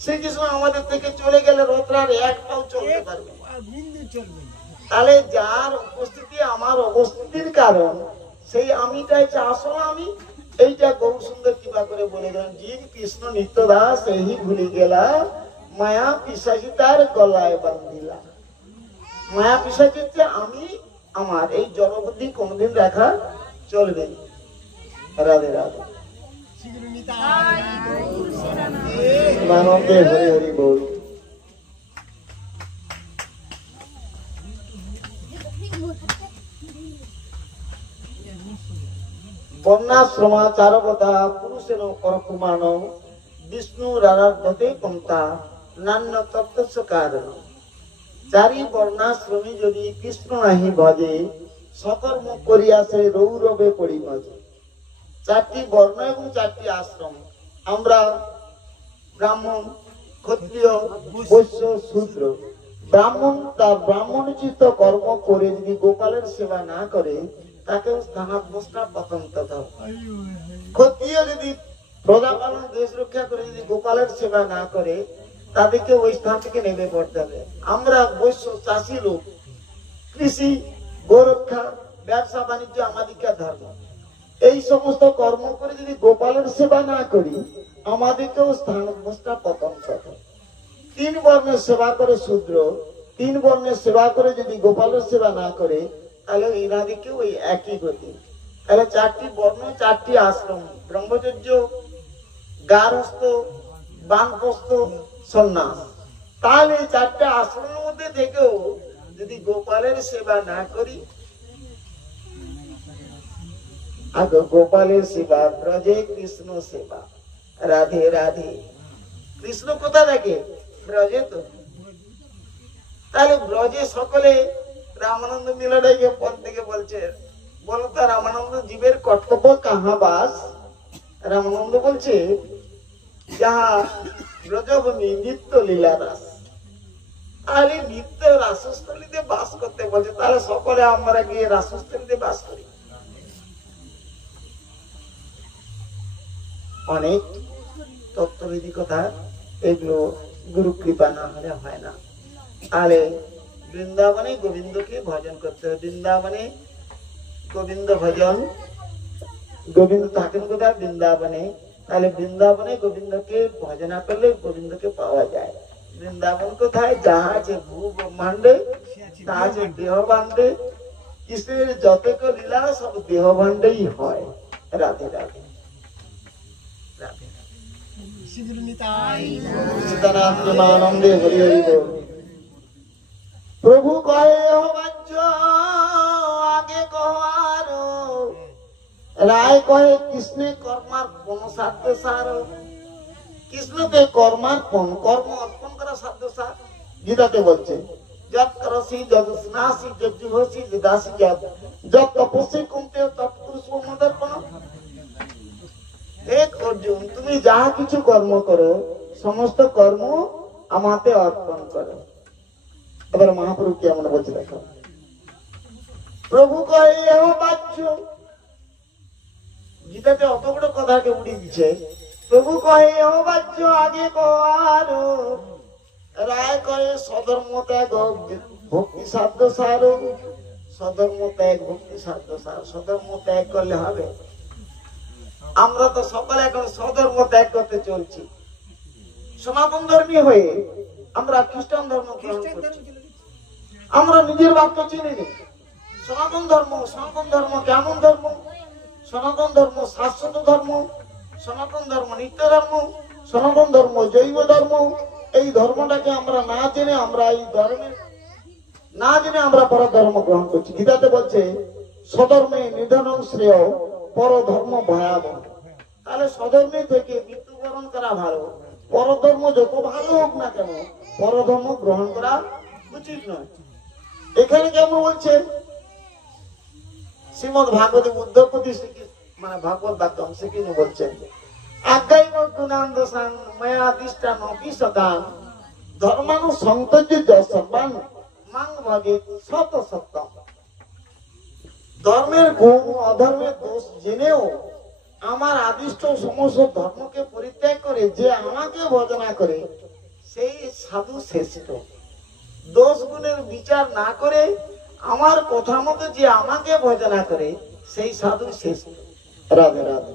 শ্রীকৃষ্ণ আমাদের থেকে চলে গেলে রথটার এক পাও চলতে পারবে। তাহলে যার উপস্থিতি আমার অবস্থিতির কারণ, সেই আমিটা হচ্ছে আসল আমি। এইটা গৌর সুন্দর কৃপা করে বলে গেলেন, জীব কৃষ্ণ নিত্য দাস এই ভুলি গেলা, মায়া পিশাচি তার গলায় বান্ধিলা। মায়া পিশাচি হচ্ছে আমি, আমার এই জড়বুদ্ধি কোনদিন রাখা চলবে না। রাধে রাধে। মানন্দে হরি হরি বল। বর্ণাশ্রমাচারবতা পুরুষের পরকুমান বিষ্ণুর আরাধ্যতে পন্থা নান্য তত্ত্বস্য কারণ। চারি বর্ণাশ্রমী যদি কৃষ্ণ নাহি ভজে, সকর্ম করিয়া সে রৌরবে পরিমজে। চারটি বর্ণ এবং চারটি আশ্রম। আমরা ব্রাহ্মণ, ক্ষত্রিয়, বৈশ্য, শূদ্র। ব্রাহ্মণ তার ব্রাহ্মণোচিত কর্ম করে যদি গোপালের সেবা না করে, তাকে স্থানাভ্যস্তা পতন্ত। ক্ষত্রিয় যদি প্রজা পালন দেশ রক্ষা করে যদি গোপালের সেবা না করে তাদেরকে ওই স্থান থেকে নেমে পড়তে হবে। আমরা বৈশ্য চাষী লোক, কৃষি, গোরক্ষা, ব্যবসা বাণিজ্য আমাদের ধর্ম। এই সমস্ত কর্ম করে যদি গোপালের সেবা না করি আমাদেরকেও স্থান অবস্থা পতন করে। 3 বর্ণের সেবা করে শূদ্র, 3 বর্ণের সেবা করে যদি গোপালের সেবা না করে তাহলে এনাদিকেও ওই একই গতি। তাহলে 4টি বর্ণ, 4টি আশ্রম, ব্রহ্মচর্য, গার্হস্থ, বানপ্রস্থ, সন্ন্যাস। তাহলে 4টা আশ্রমের মধ্যে থেকেও যদি গোপালের সেবা না করি, আগে গোপালের সেবা, ব্রজে কৃষ্ণ সেবা, রাধে রাধে। কৃষ্ণ কোথা থাকে? ব্রজে। তো তাহলে ব্রজে সকলে রামানন্দ মিলনাকে পদ থেকে বলছে, বলতো রামানন্দ জীবের কর্তব্য কাহা বাস? রামানন্দ বলছে যাহা ব্রজভূমি নিত্য লীলা রাস। তাহলে নিত্য রাসস্থলীতে বাস করতে বলছে, তাহলে সকলে আমরা গিয়ে রাসস্থলীতে বাস করি। অনেক তত্ত্ববিধি কথা, এগুলো গুরু কৃপা না হলে হয় না। তাহলে বৃন্দাবনে গোবিন্দকে ভজন করতে হবে। বৃন্দাবনে গোবিন্দ ভজন, গোবিন্দ থাকেন কোথায়? বৃন্দাবনে। তাহলে বৃন্দাবনে গোবিন্দকে ভজনা করলে গোবিন্দকে পাওয়া যায়। বৃন্দাবন কোথায়? যাহা আছে ভূ ব্রহ্মাণ্ডে, তা আছে দেহ ভাণ্ডে। কৃষ্ণের যতক লীলা সব দেহ ভাণ্ডেই হয়। রাধে রাধে। সীতারাম প্রেমানন্দে হরি হরি বল। প্রভু কহে বাহ্য আগে কহার, রায় কহে কৃষ্ণে কর্মার্পণ সাধ্য সার। কৃষ্ণকে কর্মার্পণ, কর্ম অর্পণ করা সাধ্য সার। গীতাতে বলছে যত করসি যত স্নাসি যত জুহসি যদাসি যত তপস্যি কুমতে তৎ পুরুষ মদর্পণ। এক অর্জুন, তুমি যাহা কিছু কর্ম করো সমস্ত কর্ম আমাতে অর্পণ করো। এবার মহাপ্রভু কেমন বলছে দেখো। প্রভু কহে এহ বাচ্য, গীতাতে অত বড় কথাকে উড়িয়ে দিচ্ছে। প্রভু কহে এহ বাচ্য আগে কর, রায় কহে সধর্ম ত্যাগ ভক্তি সাধ্য সার। সধর্ম ত্যাগ ভক্তি সাধ্য সার। সধর্ম ত্যাগ করলে হবে? আমরা তো সকলে এখন সধর্ম ত্যাগ করতে চলছি। সনাতন ধর্মী হয়ে আমরা খ্রিস্টান ধর্ম গ্রহণ করছি। আমরা নিজের বাক্য চিনি নি। সনাতন ধর্ম কেমন ধর্ম? সনাতন ধর্ম শাশ্বত ধর্ম, সনাতন ধর্ম নিত্য ধর্ম, সনাতন ধর্ম জৈব ধর্ম। এই ধর্মটাকে আমরা না জেনে, আমরা এই ধর্মের না জেনে আমরা পর ধর্ম গ্রহণ করছি। গীতাতে বলছে স্বধর্মে নিধনং শ্রেয়, পর ধর্ম ভয়াবহ। তাহলে স্বধর্মে থেকে মৃত্যুবরণ করা ভালো। পরধর্ম যত ভালো হোক না কেন, পরধর্ম গ্রহণ করা উচিত নয়। এখানে কেমন বলছে? শ্রীমদ ভাগবতী উদ্ধবপতি মানে ভাগবত বাক্যম শ্রীকৃষ্ণ বলছেন আজ্ঞাইব গুণান্দ সাং ময়া দিষ্টান অপিসদান ধর্মানু সন্তর্য সর্বান মাং ভজে সত সত্যম। ধর্মের গুণ অধর্মের দোষ জেনেও আমার আদিষ্ট সমস্ত ধর্মকে পরিত্যাগ করে যে আমাকে ভজনা করে সেই সাধু শ্রেষ্ঠ। দোষ গুণের বিচার না করে আমার কথা মতো যে আমাকে ভজনা করে সেই সাধু শ্রেষ্ঠ। রাধে রাধে।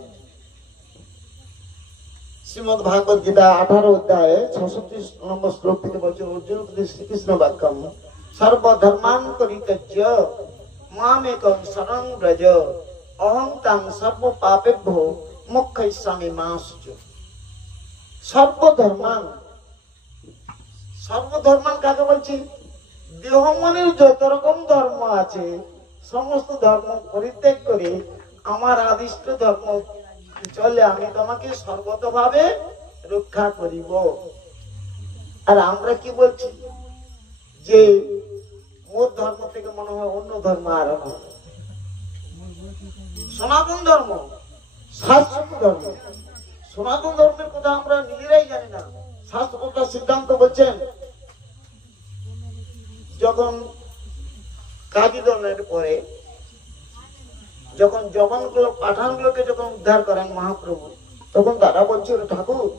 শ্রীমদ ভাগবত গীতা 18 অধ্যায়ে 66 নম্বর শ্লোক থেকে বলছে অর্জুন শ্রীকৃষ্ণ বাক্যম সর্বধর্মান পরিত্যজ্য মামেকং শরণং ব্রজ অহং তাং সর্ব পাপেভ্যো মোক্ষয়িষ্যামি মা শুচি। সর্বধর্মান, সর্বধর্মান কাকে বলছি? দেহ মনের যত রকম ধর্ম আছে সমস্ত ধর্ম পরিত্যাগ করে আমার আদিষ্ট ধর্ম চলে আমি তোমাকে সর্বতভাবে রক্ষা করিব। আর আমরা কি বলছি যে মোর ধর্ম থেকে মনে হয় অন্য ধর্ম আরম্ভ। সনাতন ধর্ম শাশ্বত ধর্ম। সনাতন ধর্মের কথা আমরা নিজেরাই জানি না। শাস্ত্র সিদ্ধান্ত বলছেন যখন কাজী দলের পরে যখন জবানগুলো পাঠানগুলোকে যখন উদ্ধার করেন মহাপ্রভু, তখন তারা বলছিল, ঠাকুর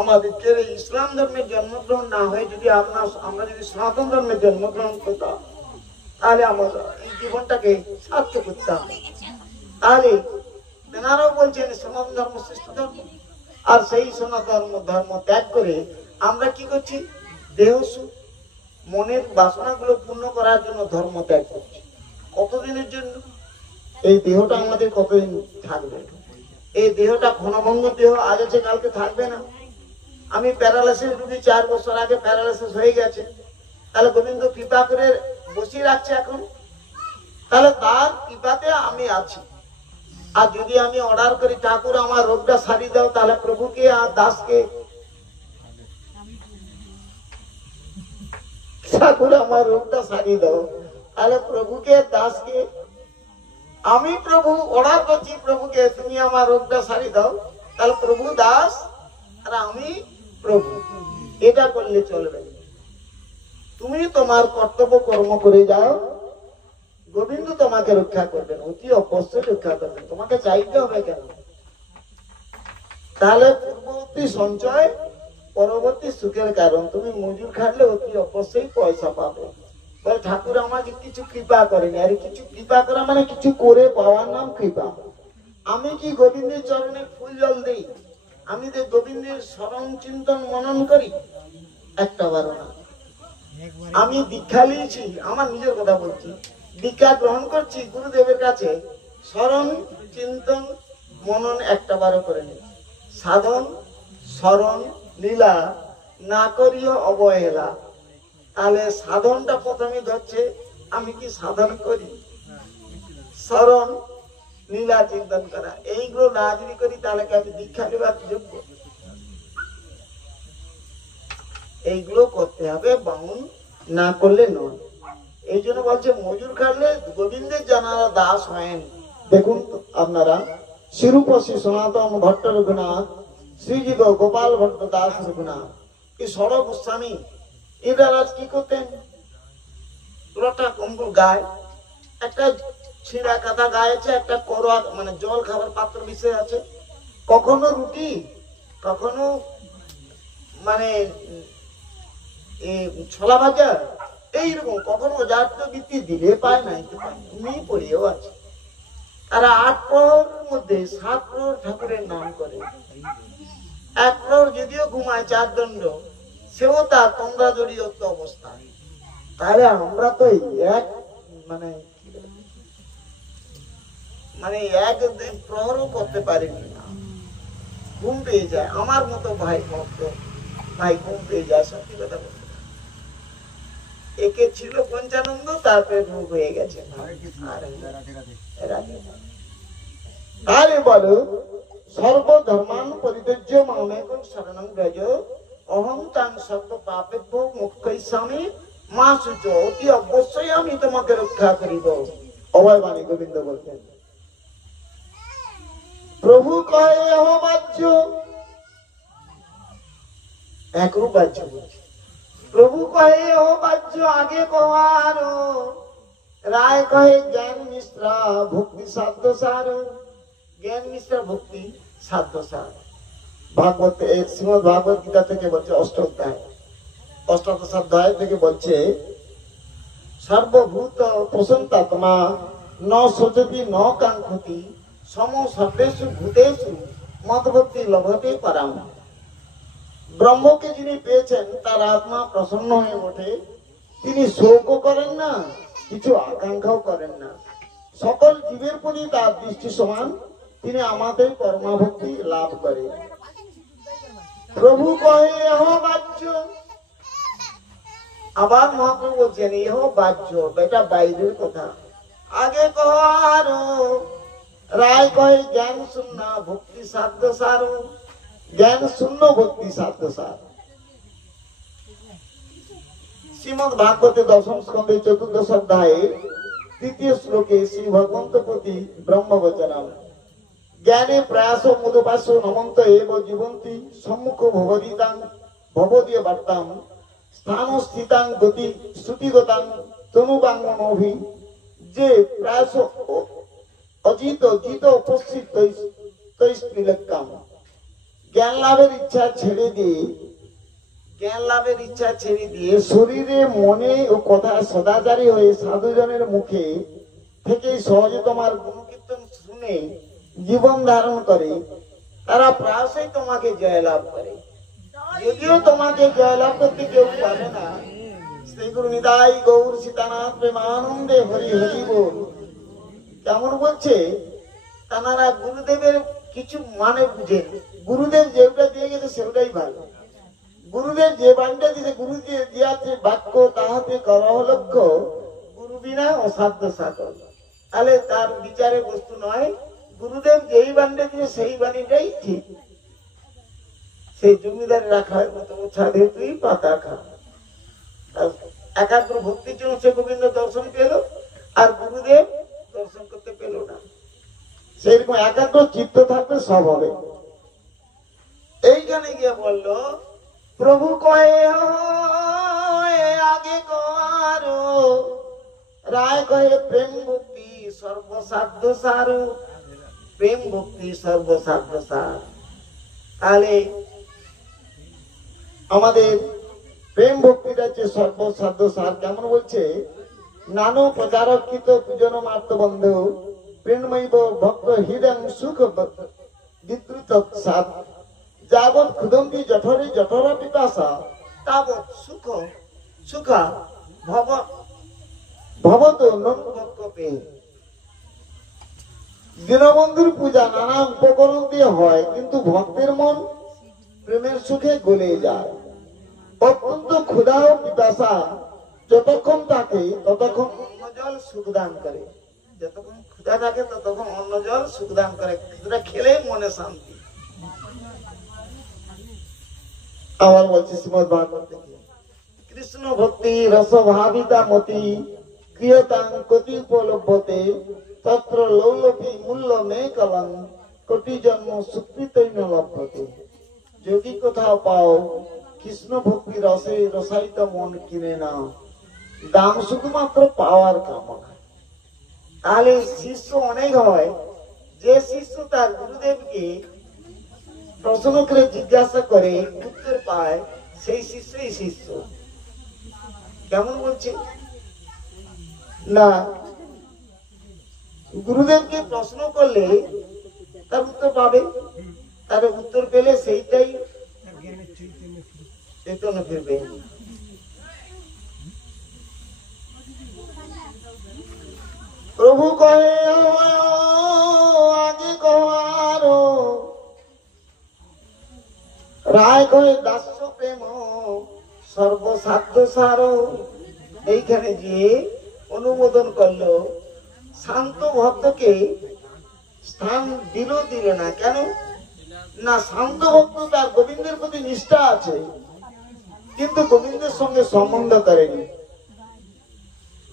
আমাদেরকে এই ইসলাম ধর্মের জন্মগ্রহণ না হয়ে যদি আমরা যদি সনাতন ধর্মের জন্মগ্রহণ করতাম, তাহলে আমরা এই জীবনটাকে সার্থক করতাম। তাহলে তেনারাও বলছেন সনাতন ধর্ম শ্রেষ্ঠ ধর্ম। আর সেই সনাতন ধর্ম ত্যাগ করে আমরা কি করছি? দেহ সুখ, মনের বাসনাগুলো পূর্ণ করার জন্য ধর্ম ত্যাগ করছি। কতদিনের জন্য? এই দেহটা আমাদের কতদিন থাকবে? এই দেহটা ক্ষণভঙ্গ দেহ, আজ আছে কালকে থাকবে না। আমি প্যারালাইসিস রোগী, 4 বছর আগে প্যারালাইসিস হয়ে গেছে, তাহলে গোবিন্দ কৃপা করে বসিয়ে রাখছে এখন, তাহলে তার কৃপাতে আমি আছি। আর যদি আমি অর্ডার করি ঠাকুর আমার রোগটা সারিয়ে দাও, তাহলে প্রভুকে আর দাসকে, ঠাকুর আমার রোগটা সারিয়ে দাও, তাহলে প্রভুকে দাসকে, আমি প্রভু অর্ডার করছি প্রভুকে তুমি আমার রোগটা সারিয়ে দাও, তাহলে প্রভু দাস আর আমি প্রভু, এটা করলে চলবে। তুমি তোমার কর্তব্য কর্ম করে যাও, গোবিন্দ তোমাকে রক্ষা করবেন, অতি অবশ্যই রক্ষা করবেন। তোমাকে চাইতে হবে কেন? তাহলে পূর্ববর্তী সঞ্চয় পরবর্তী সুখের কারণ। তুমি মজুর খাটলে অতি অবশ্যই পয়সা পাবে। বলে ঠাকুর আমাকে কিছু কৃপা করেনি। আরে কিছু কৃপা করা মানে কিছু করে পাওয়ার নাম কৃপা। আমি কি গোবিন্দের চরণে ফুল জল দিই? আমি যে গোবিন্দের স্মরণ চিন্তন মনন করি? একটা বারো না। আমি দীক্ষা নিয়েছি, আমার নিজের কথা বলছি, দীক্ষা গ্রহণ করছি গুরুদেবের কাছে, স্মরণ চিন্তন মনন একটা বারো করে নি। সাধন স্মরণ লীলা না করিও অবহেলা। তাহলে সাধনটা প্রথমে ধরছে, আমি কি সাধন করি? স্মরণ লীলা চিন্তন করা, এইগুলো না যদি করি তাহলে কি আমি দীক্ষা নেবার যোগ্য? এইগুলো করতে হবে, বাউন না করলে নয়। এই জন্য বলছে মজুর খাটলে গোবিন্দের জানারা দাস হয়েন। দেখুন আপনারা, শিরূপসী সনাতন ভট্ট রঘুনাথ, শ্রীজীব গোপাল ভট্ট দাস রঘুনাথ, এই ষড় গোস্বামী, এরা আজ কি করতেন? পুরোটা কম্বল গায়ে, একটা ছিঁড়া কাঁথা গায়ে আছে, একটা করোয়া মানে জল খাবার পাত্র বিষয় আছে, কখনো রুটি, কখনো মানে ছোলা ভাজা, এইরকম, কখনো জাতীয় বৃত্তি দিলে পায় না, উনি পড়েও আছে। তারা 8 প্রহরের মধ্যে 7 প্রহর ঠাকুরের নাম করে। 1 প্রহর যদিও ঘুমায় 4 দণ্ড, সেও তার তোমরা জড়িত অবস্থা। তাহলে আমরা তো এক মানে এক প্রহরও করতে পারিনি না, ঘুম পেয়ে যায়। আমার মতো ভাই ভক্ত ভাই ঘুম পেয়ে যায়, সত্যি কথা বলতে। একে ছিল পঞ্চানন্দ, তারপরে রূপ হয়ে গেছে। আরে বলো, সর্বধর্মান পরিত্যাজ্য মামেকং শরণং ব্রজ, অহং তাং সর্ব পাপেভ্যো মুক্তৈষ্যামি মা শুচ। অতি অবশ্যই আমি তোমাকে রক্ষা করিব। অভয় বাণী গোবিন্দ বলতেন। প্রভু কহে এহ বাহ্য, একরূপ বাহ্য বলছে। প্রভু কহে এহ বাহ্য আগে কহার, রায় কহে জ্ঞান মিশ্রা ভক্তি সাধ্য সার। জ্ঞান মিশ্রা ভক্তি সাধ্য সার। ভাগবত শ্রীমদ ভাগবত গীতা থেকে বলছে, অষ্টাদশ অধ্যায় থেকে বলছে, সর্বভূত প্রসন্তাত্মা ন সজতি ন কাঙ্ক্ষতি সম সর্বেষু ভূতেষু মদভক্তি লভতে পরাম। ব্রহ্মকে যিনি পেয়েছেন তার আত্মা প্রসন্ন হয়ে ওঠে, তিনি শোকও করেন না, কিছু আকাঙ্ক্ষাও করেন না। সকল জীবের প্রতি তার দৃষ্টি সমান, তিনি আমাদের কর্মভক্তি লাভ করে। প্রভু কহে এহ বাহ্য, আবার মহাপ্রভু বলছেন এহ বাহ্য, এটা বাইরের কথা। আগে কহার, রায় কহে জ্ঞান শূন্য ভক্তি সাধ্য সার। জ্ঞান শূন্য ভক্তি সাধ্য সার। শ্রীমদ ভাগবতে 10ম স্কন্ধে 14th অধ্যায়ে 3য় শ্লোকে শ্রী ভগবন্ত প্রতি ব্রহ্মবচনম। জ্ঞানে প্রয়াস মুদপাস নমন্ত এব জীবন্তি সম্মুখ ভবদিতাং ভবদীয় বার্তাম স্থান স্থিতাং গতি শ্রুতিগতাং তনুবাঙ্গনভি। যে প্রয়াস অজিত জিত উপস্থিত তৈস্ত্রিলক্কাম, জ্ঞান লাভের ইচ্ছা ছেড়ে দিয়ে শরীরে মনে ও কথা সদাচারী হয়ে সাধুজনের মুখে থেকে সহজে তোমার গুণকীর্তন শুনে জীবন ধারণ করে, তারা প্রায়শই তোমাকে জয়লাভ করে। যদিও তোমাকে জয়লাভ করতে কেউ পারে না, শ্রী গুরু নিতাই গৌর সীতানাথ প্রেমানন্দে হরি হরি বল। কেমন বলছে, তারা গুরুদেবের কিছু মানে বুঝে, গুরুদেব যেটা দিয়ে গেছে সেটাই ভালো। গুরুদেব যে বাণীটা দিয়েছে, গুরু দিয়ে দিয়াছে বাক্য তাহাতে করহ লক্ষ্য, গুরু বিনা অসাধ্য সাধন। তাহলে তার বিচারে বস্তু নয়, গুরুদেব যেই বাণীটা দিয়েছে সেই বাণীটাই ঠিক। সেই জমিদার রাখা হয় মতো ছাদে তুই পাতা খা। একাগ্র ভক্তির জন্য সে গোবিন্দ দর্শন পেল, আর গুরুদেব দর্শন করতে পেল না। সেইরকম একাগ্র চিত্ত থাকলে সব হবে। এইখানে গিয়ে বলল, প্রভু কয়ে আগে কারো, রায় কয়ে প্রেম ভক্তি সর্বসাধ্য সার, প্রেম ভক্তি সর্বসাধ্য সার। তাহলে আমাদের প্রেম ভক্তিটা হচ্ছে সর্বসাধ্য সার। কেমন বলছে, নানু প্রচারকৃত পূজন মাত্র বন্ধু প্রেমমৈব ভক্ত হৃদয় সুখ বিদ্রুত সাত, যাবৎ ক্ষুদন্তি জঠরে জঠরা পিপাসা, তাবৎ সুখ সুখা ভবত নন্দ পে। দীনবন্ধুর পূজা নানা উপকরণ দিয়ে হয়, কিন্তু ভক্তের মন প্রেমের সুখে গলে যায়। অত্যন্ত ক্ষুধা ও পিপাসা যতক্ষণ থাকে ততক্ষণ অন্ন জল সুখদান করে, যতক্ষণ ক্ষুধা থাকে ততক্ষণ অন্ন জল সুখদান করে, কিছুটা খেলে মনে শান্তি। আবার বলছি শ্রীমদ্ ভাগবত থেকে, কৃষ্ণ ভক্তি রস ভাবিতা মতি ক্রিয়তাং কতি উপলভ্যতে, তত্র লৌলভী মূল্য মে কলং কোটি জন্ম সুকৃতই ন লভ্যতে। যদি কোথাও পাও কৃষ্ণ ভক্তি রসে রসায়িত মন কিনে নাও, দাম শুধুমাত্র পাওয়ার কামনা। তাহলে শিষ্য অনেক হয়, যে শিষ্য তার গুরুদেবকে প্রশ্ন করে জিজ্ঞাসা করে উত্তর পায়, সেই শিষ্যই শিষ্য। কেমন বলছে না, গুরুদেবকে প্রশ্ন করলে তার উত্তর পাবে, তার উত্তর পেলে সেইটাই চৈতন্য ফিরবে। প্রভু কহে আগে কহারো, রায় কহে দাস্য প্রেম সর্বসাধ্য সার। এইখানে যে অনুমোদন করলো, শান্ত ভক্তকে স্থান দিল না। কেন না, শান্ত ভক্ত তার গোবিন্দের প্রতি নিষ্ঠা আছে, কিন্তু গোবিন্দের সঙ্গে সম্বন্ধ করেনি।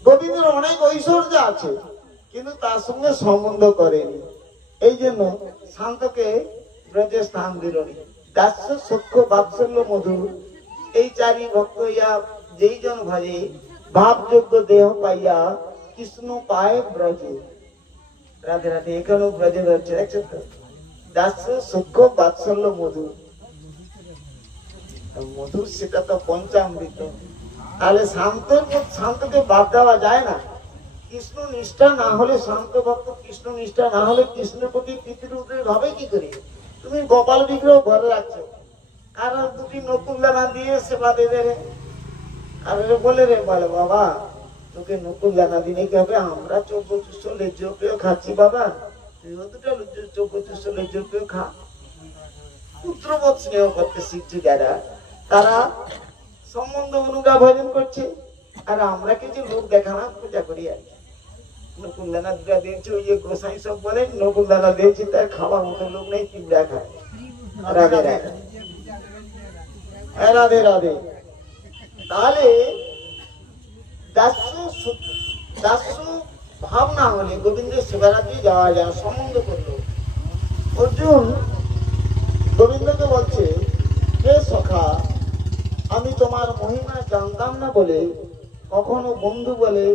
গোবিন্দের অনেক ঐশ্বর্য আছে, কিন্তু তার সঙ্গে সম্বন্ধ করেনি। এই জন্য শান্তকে ব্রজে স্থান দিল না। দাস্য সখ্য বাৎসল্য মধুর, এই চারি ভক্ত ইয়া যেই জন ভজে, ভাবযোগ্য দেহ পাইয়া কৃষ্ণ পায় ব্রজে। রাধে রাধে। এখানেও ব্রজে ধরছে, দেখছেন তো, দাস্য সখ্য বাৎসল্য মধুর। মধুর সেটা তো পঞ্চামৃত। তাহলে শান্তকে বাদ দেওয়া যায় না। কৃষ্ণ নিষ্ঠা না হলে, শান্ত ভক্ত কৃষ্ণ নিষ্ঠা না হলে কৃষ্ণের প্রতি প্রীতির উদয় হবে কি করে? তুমি গোপাল বিগ্রহ ঘরে রাখছো, কারণ দুটি নকুল দানা দিয়ে সেবা দেবে রে, আর বলে রে, বলে বাবা তোকে নকুল দানা দিনে কি হবে, আমরা 1400 লেজ্জ পেয়েও খাচ্ছি বাবা, তুইও দুটো 1400 লেজ্জ পেয়েও খা। পুত্রবোধ স্নেহ করতে শিখছে যারা, তারা সম্বন্ধ অনুগা ভজন করছে, আর আমরা কিছু লোক দেখানা পূজা করি। আর নকুল দানা দুটা দিয়েছে, ওই যে গোসাই সব বলেন নকুল দানা দিয়েছি, তার খাওয়ার মতো লোক নেই, পিঁপড়া খায়। রাধে রাধে, রাধে রাধে। তাহলে দাস্য ভাব না হলে গোবিন্দের সেবারাতেই যাওয়া যায়। সম্বন্ধ করলো অর্জুন গোবিন্দকে বলছে, হে সখা, আমি তোমার মহিমা জানতাম না বলে কখনো বন্ধু বলে,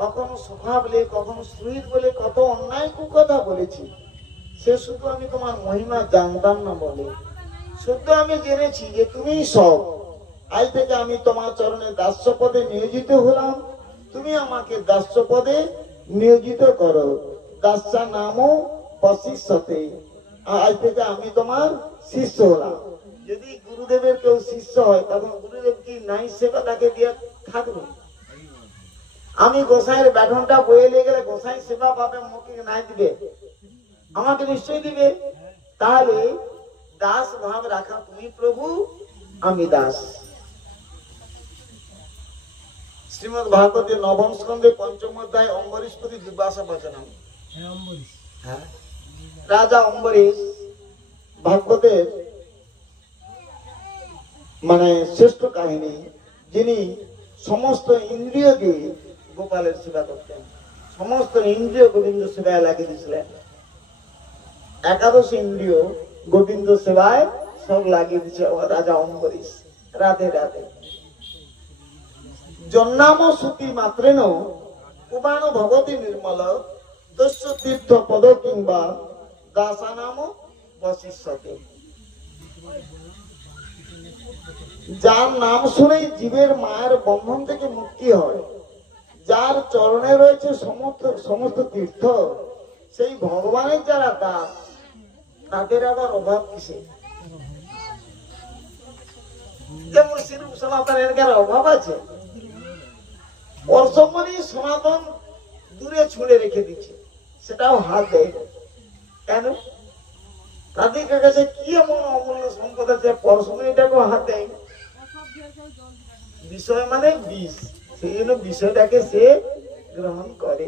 কখনো সখা বলে, কখনো সুহৃদ বলে কত অন্যায় কুকথা বলেছি। সে শুধু আমি তোমার মহিমা জানতাম না বলে। শুদ্ধ আমি জেনেছি যে তুমি সব। আজ থেকে আমি তোমার চরণে দাস্য পদে নিয়োজিত হলাম, তুমি আমাকে দাস্য পদে নিয়োজিত করো। দাস্যা নামও বশিষ্যতে, আজ থেকে আমি তোমার শিষ্য হলাম। যদি গুরুদেবের কেউ শিষ্য হয় তখন গুরুদেব কি নাই সেবা তাকে দিয়ে থাকবে? আমি গোসাইয়ের ব্যাটনটা বয়ে নিয়ে গেলে গোসাই সেবা পাবে, মুখে নাই দিবে? আমাকে নিশ্চয়ই দিবে। তাহলে দাস ভাব রাখা তুমি প্রভু, আমি দাস। শ্রীমদ্ ভাগবতে নবম স্কন্ধে পঞ্চম অধ্যায় অম্বরীশপতি দুর্বাসা বচনম। হ্যাঁ, রাজা অম্বরীশ ভাগবতের মানে শ্রেষ্ঠ কাহিনী, যিনি সমস্ত ইন্দ্রিয় দিয়ে গোপালের সেবা করতেন, সমস্ত ইন্দ্রিয় গোবিন্দ সেবায় লাগিয়ে দিয়েছিলেন। একাদশ ইন্দ্রিয় গোবিন্দ সেবায় সব লাগিয়ে দিচ্ছে রাজা অম্বরীশ। রাধে রাধে। জন্নাম শ্রুতি মাত্রেন উবান ভবতি নির্মল তস্য তীর্থ পদ কিংবা দাসানাম বশিষ্যতে। যার নাম শুনেই জীবের মায়ের বন্ধন থেকে মুক্তি হয়, যার চরণে রয়েছে সমস্ত তীর্থ, সেই ভগবানের যারা দাস তাদের আবার অভাব কিসে? যেমন শ্রীরূপ সনাতনের কার অভাব আছে? পরশমণি সনাতন দূরে ছুঁড়ে রেখে দিচ্ছে, সেটাও হাত দেয় কেন? তাদের কাছে কি এমন অমূল্য সম্পদ আছে পরশমণিটাকেও হাত দেয়? বিষয় মানে বিষ, সেই জন্য বিষয়টাকে সে গ্রহণ করে।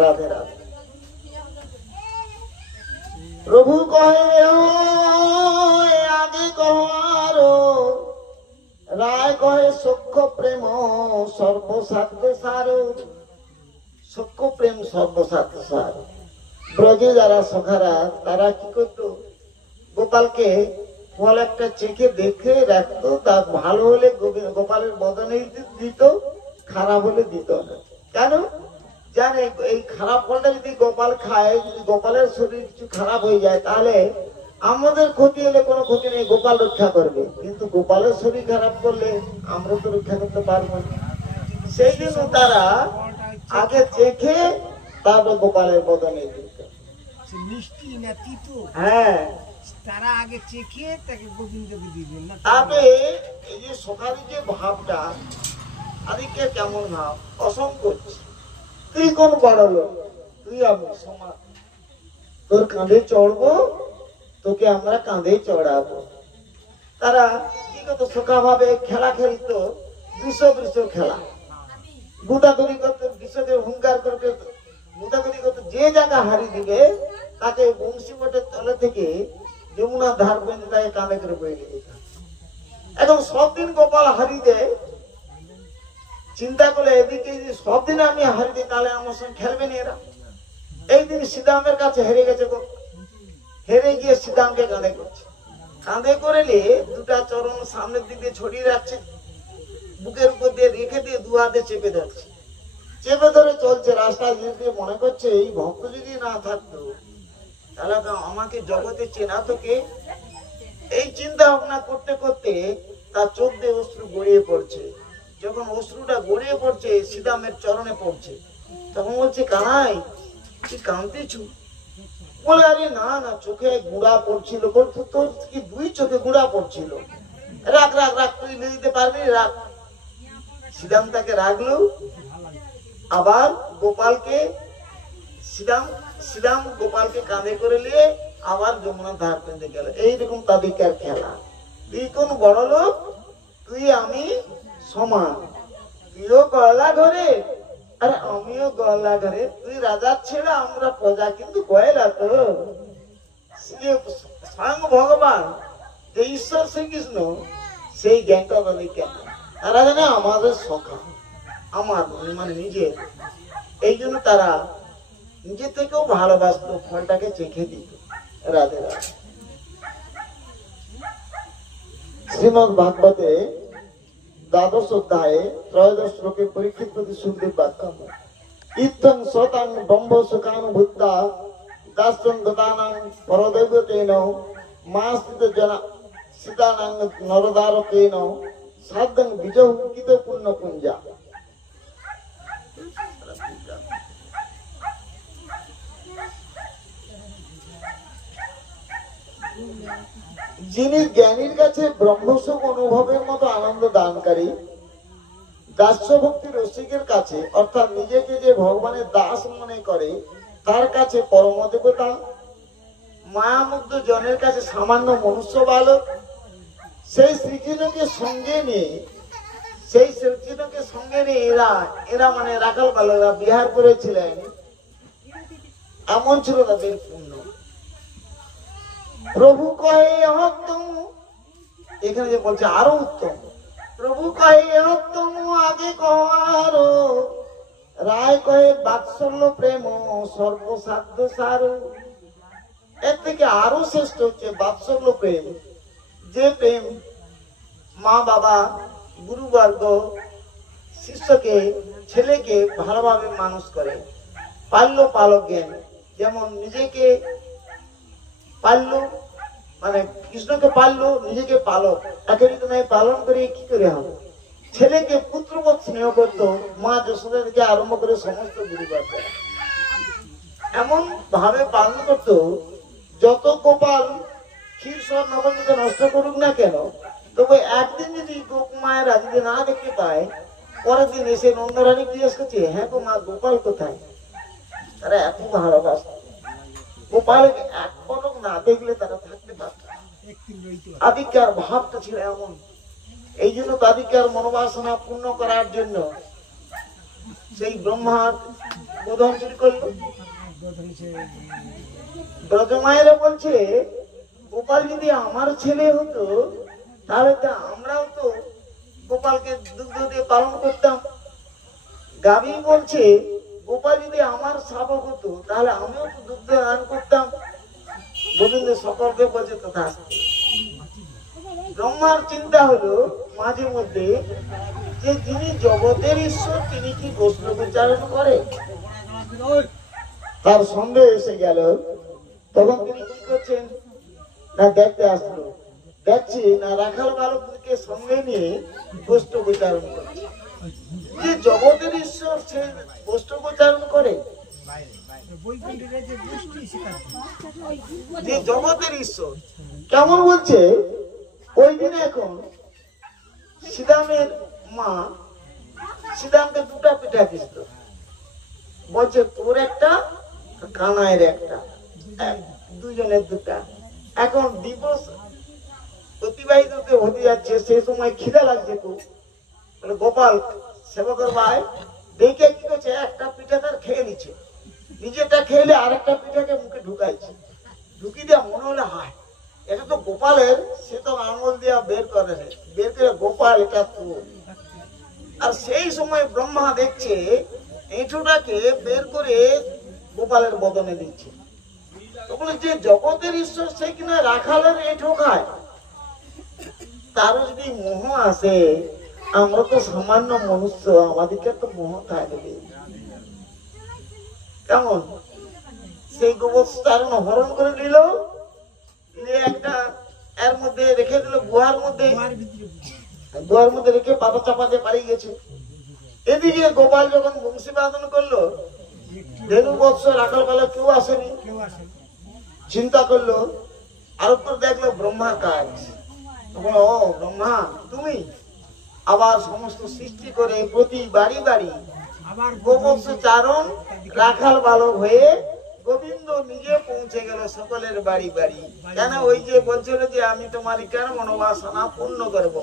রাধে রাধে। প্রভু কহে আগে কহার, রায় কহে সখ্য প্রেম সর্বসাধ্য সার। সখ্য প্রেম সর্বসাধ্য সার। ব্রজে যারা সখারা তারা কি করতো? গোপালকে ফল একটা চেখে দেখে রাখতো, তা ভালো হলে গোপালের বদনে দিত, খারাপ হলে দিত না। কেন জানে? এই খারাপ ফলটা যদি গোপাল খায়, যদি গোপালের শরীর কিছু খারাপ হয়ে যায়, তাহলে আমাদের ক্ষতি হলে কোনো ক্ষতি নেই, গোপাল রক্ষা করবে। কিন্তু গোপালের শরীর খারাপ করলে আমরা তো রক্ষা করতে পারবো না। সেই জন্য তারা আগে চেখে তারপর গোপালের বদনে দিত। মিষ্টি না তিতো, হ্যাঁ, তারা আগে চেখে তাকে গোবিন্দকে দিবেন না। তবে এই যে সকালে যে ভাবটা, আদিকে কেমন ভাব? অসংকোচ। তুই কোন বড় লোক, তুই আমি সমান, তোর কাঁধে চড়বো, তোকে আমরা কাঁধে চড়াবো। তারা কি করতো? সখা ভাবে খেলা খেলতো, বৃষ খেলা, গুদাগুড়ি করতো, বিষকে হুঙ্কার করতে গুদাগুড়ি করতো। যে জায়গা হারিয়ে দিবে তাকে বংশী মঠের তলে থেকে যমুনা ধার পর্যন্ত তাকে কাঁধে করে বয়ে নিয়ে যেত। এখন সব দিন গোপাল হারিয়ে দেয়, চিন্তা করলে এদিকে যদি সব দিন আমি হারিয়ে দিই তাহলে আমার সঙ্গে খেলবে না এরা। এই দিন শ্রীরামের কাছে হেরে গেছে, হেরে গিয়ে শ্রীরামকে কাঁধে করছে। কাঁধে করে নিয়ে দুটা চরণ সামনের দিকে ছড়িয়ে রাখছে, বুকের উপর দিয়ে রেখে দিয়ে দু হাতে চেপে ধরছে, চেপে ধরে চলছে রাস্তায়। দিয়ে মনে করছে এই ভক্ত যদি না থাকতো তাহলে আমাকে জগতে চেনা তো কে? এই চিন্তা ভাবনা করতে করতে তার চোখ দিয়ে অশ্রু গড়িয়ে পড়ছে। যখন অশ্রুটা গড়িয়ে পড়ছে, শ্রীরামের চরণে পড়ছে, তখন বলছে, কানাই তুই কাঁদতেছ? বলে, আরে না না, চোখে গুঁড়া পড়ছিল। বলতো, তোর কি দুই চোখে গুঁড়া পড়ছিল? রাখ রাখ রাখ, তুই নিয়ে দিতে পারবি, রাখ। শ্রীরাম তাকে রাখলো। আবার গোপালকে শ্রীরাম গোপালকে কাঁধে করে নিয়ে আবার যমুনা ধার পেতে গেল। এইরকম তাদেরকার খেলা। তুই কোন বড় লোক, তুই আমি সমান, তুইও গলা ঘরে আর আমিও গলা ঘরে। তুই রাজার ছেলে, আমরা প্রজা, কিন্তু গয়লা তো স্বয়ং ভগবান যে ঈশ্বর শ্রীকৃষ্ণ, সেই জ্ঞানটা তাদের কেন? তারা জানে আমাদের সখা, আমার মানে নিজের। এই জন্য তারা নিজে থেকেও ভালোবাসত, ফলটাকে চেখে দিত। রাধে রাধে। শ্রীমদ ভাগবতে দ্বাদশ অধ্যায়ে ত্রয়োদশ শ্লোকে পরীক্ষিত প্রতি সুখদেব বাক্য, ইত্থং সতাং ব্রহ্ম সুখানুভূতা দাস্যং দদানাং পরদৈবতেন মা স্থিত জনা সীতানাঙ্গ নরদার কেন সাধ্যং বিজহুকিত পূর্ণ কুঞ্জা। যিনি জ্ঞানীর কাছে ব্রহ্মসুখ অনুভবের মতো আনন্দ দানকারী, দাস্য ভক্তি রসিকের কাছে অর্থাৎ নিজেকে যে ভগবানের দাস মনে করে তার কাছে পরম দেবতা, মায়ামুগ্ধ জনের কাছে সামান্য মনুষ্য বালক, সেই শ্রীকৃষ্ণকে সঙ্গে নিয়ে এরা মানে রাখাল বালকরা বিহার করেছিলেন। এমন ছিল তাদের পূর্ণ। প্রভু কহে উত্তম, এখানে যে বলছে আরো উত্তম। প্রভু কহে উত্তম আগে কহারো, রায় কহে বাৎসল্য প্রেম সর্বসাধ্য সার। এর থেকে আরো শ্রেষ্ঠ হচ্ছে বাৎসল্য প্রেম, যে প্রেম মা বাবা গুরুবর্গ শিষ্যকে ছেলেকে ভালোভাবে মানুষ করে। পাল্য পালক জ্ঞান, যেমন নিজেকে পাল্য মানে কৃষ্ণকে পাল্য, নিজেকে পালক, তাকে যদি নাই পালন করে কি করে হবে। ছেলেকে পুত্রবৎ স্নেহ করত মা যশোদা থেকে আরম্ভ করে সমস্ত গুরুবর্গ এমন ভাবে পালন করত, যত গোপাল ক্ষীর সব নবমীকে নষ্ট করুক না কেন, তবে একদিন যদি মায়েরা যদি না দেখতে পায়, পরের দিন এসে নন্দরানী জিজ্ঞেস করছে, হ্যাঁ গো মা গোপাল কোথায়? তারা এত ভালোবাসত, গোপালকে এক পলক না দেখলে তারা থাকতে পারত না। আদিকার ভাবটা ছিল এমন। এই জন্য আদিকার মনোবাসনা পূর্ণ করার জন্য সেই ব্রহ্মার বোধন চুরি করলো। ব্রজমায়েরা বলছে, গোপাল যদি আমার ছেলে হতো তাহলে তো আমরাও তো গোপালকে দুগ্ধ দিয়ে পালন করতাম। গাভী বলছে, গোপাল যদি আমার শাবক হতো তাহলে আমিও তো দুগ্ধ দান করতাম। গোবিন্দ সকলকে বলছে তথা। ব্রহ্মার চিন্তা হলো মাঝে মধ্যে যে যিনি জগতের ঈশ্বর তিনি কি বৈষ্ণব উচ্চারণ করে? তার সন্দেহ এসে গেল। তখন তিনি কি করছেন না দেখতে আসলো, দেখছি না রাখাল বালককে সঙ্গে নিয়ে বৈষ্ণব উচ্চারণ করছে। যে জগতের ঈশ্বর সে বৈষ্ণব উচ্চারণ করে, যে জগতের ঈশ্বর কেমন বলছে। ওই দিনে এখন শ্রীরামের মা শ্রীরামকে দুটা পিঠা দিছিল, বলছে তোর একটা কানাইয়ের একটা, দুজনের দুটা। এখন দিবস অতিবাহিত হতে যাচ্ছে, সেই সময় খিদা লাগছে খুব। গোপাল সেবকের ভাই দেখে কি করছে, একটা পিঠা তার খেয়ে নিচ্ছে, নিজেরটা খেলে আরেকটা পিঠাকে মুখে ঢুকাইছে। ঢুকি দেওয়া মনে হলে হায় এটা তো গোপালের, সে তো আঙুল দিয়া বের করে, বের করে গোপাল এটা তো। আর সেই সময় ব্রহ্মা দেখছে এঁঠোটাকে বের করে গোপালের বদনে দিচ্ছে। তো বলে যে জগতের ঈশ্বর সে কিনা রাখালের এঁঠো খায়, তারও যদি মোহ আসে, আমরা তো সামান্য মনুষ্য, আমাদেরকে তো মোহ থাকবে কেমন? সেই গোবর চারণ হরণ করে নিল, একটা এর মধ্যে রেখে দিল, গুহার মধ্যে রেখে পাতা চাপাতে পালিয়ে গেছে। এদিকে গোপাল যখন বংশী বাদন করলো, ধেনু বৎস রাখাল বেলা কেউ আসেনি, চিন্তা করলো, আর তো দেখলো ব্রহ্মার কাজ। ও ব্রহ্মা তুমি আবার সমস্ত সৃষ্টি করে প্রতি বাড়ি বাড়ি গোবৎস চারণ রাখাল বালক হয়ে গোবিন্দ নিজে পৌঁছে গেল সকলের বাড়ি বাড়ি। কেন? ওই যে বলছিল যে আমি তোমার ইকার মনোবাসনা পূর্ণ করবো।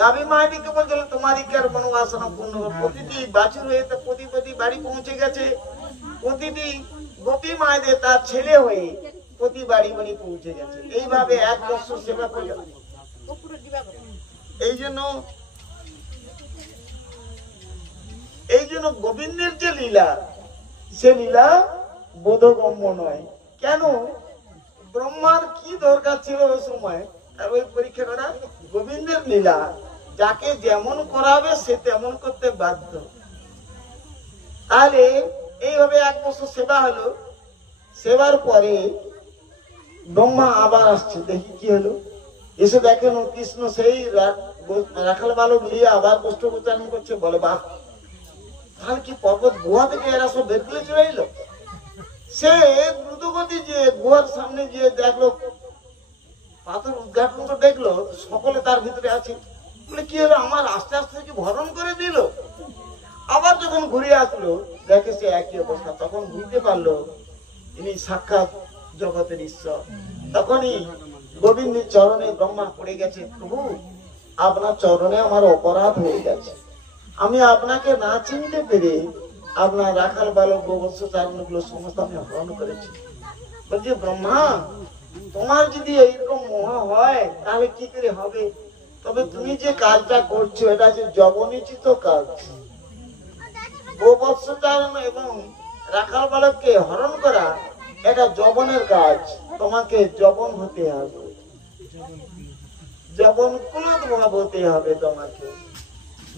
গাভী মায়েদিকে বলছিল তোমার ইকার মনোবাসনা পূর্ণ করবো। প্রতিটি বাছুর হয়ে প্রতি বাড়ি পৌঁছে গেছে, প্রতিটি গোপী মায়েদের তার ছেলে হয়ে প্রতি বাড়ি বাড়ি পৌঁছে গেছে। এইভাবে 1 বছর সেবা করে। এই জন্য গোবিন্দের যে লীলা, সে লীলা বোধগম্য নয়। কেন? ব্রহ্মার কি দরকার ছিল ওই সময় আর ওই পরীক্ষা করা? গোবিন্দের লীলা, যাকে যেমন করাবে সে তেমন করতে বাধ্য। তাহলে এইভাবে 1 বছর সেবা হলো। সেবার পরে ব্রহ্মা আবার আসছে, দেখি কি হলো। এসে দেখেন কৃষ্ণ সেই রাখাল বালক নিয়ে আবার কষ্ট উচ্চারণ করছে। বলে বাহ, তাহলে কি পর্বত গুহা থেকে এরা সব বের করে চলে এলো? সে দ্রুতগতি যে গুহার সামনে গিয়ে দেখলো, পাথর উদ্ঘাটন করে দেখলো সকলে তার ভিতরে আছে। বলে কি হলো, আমার আস্তে আস্তে কি ভরণ করে দিল? আবার যখন ঘুরে আসলো দেখে সে একই অবস্থা। তখন বুঝতে পারলো ইনি সাক্ষাৎ জগতের ঈশ্বর। তখনই গোবিন্দের চরণে ব্রহ্মা পড়ে গেছে, প্রভু আপনার চরণে আমার অপরাধ হয়ে গেছে, আমি আপনাকে না চিনতে পেরে আপনার রাখাল বালক গোবৎস চারণগুলো সমস্ত আমি হরণ করেছি। বলছি ব্রহ্মা, তোমার যদি এইরকম মোহ হয় তাহলে কি করে হবে? তবে তুমি যে কাজটা করছো এটা হচ্ছে যবনিচিত কাজ। গোবৎস চারণ এবং রাখাল বালককে হরণ করা এটা যবনের কাজ। তোমাকে যবন হতে হবে, যবন কুলোদ্ভব হতে হবে তোমাকে।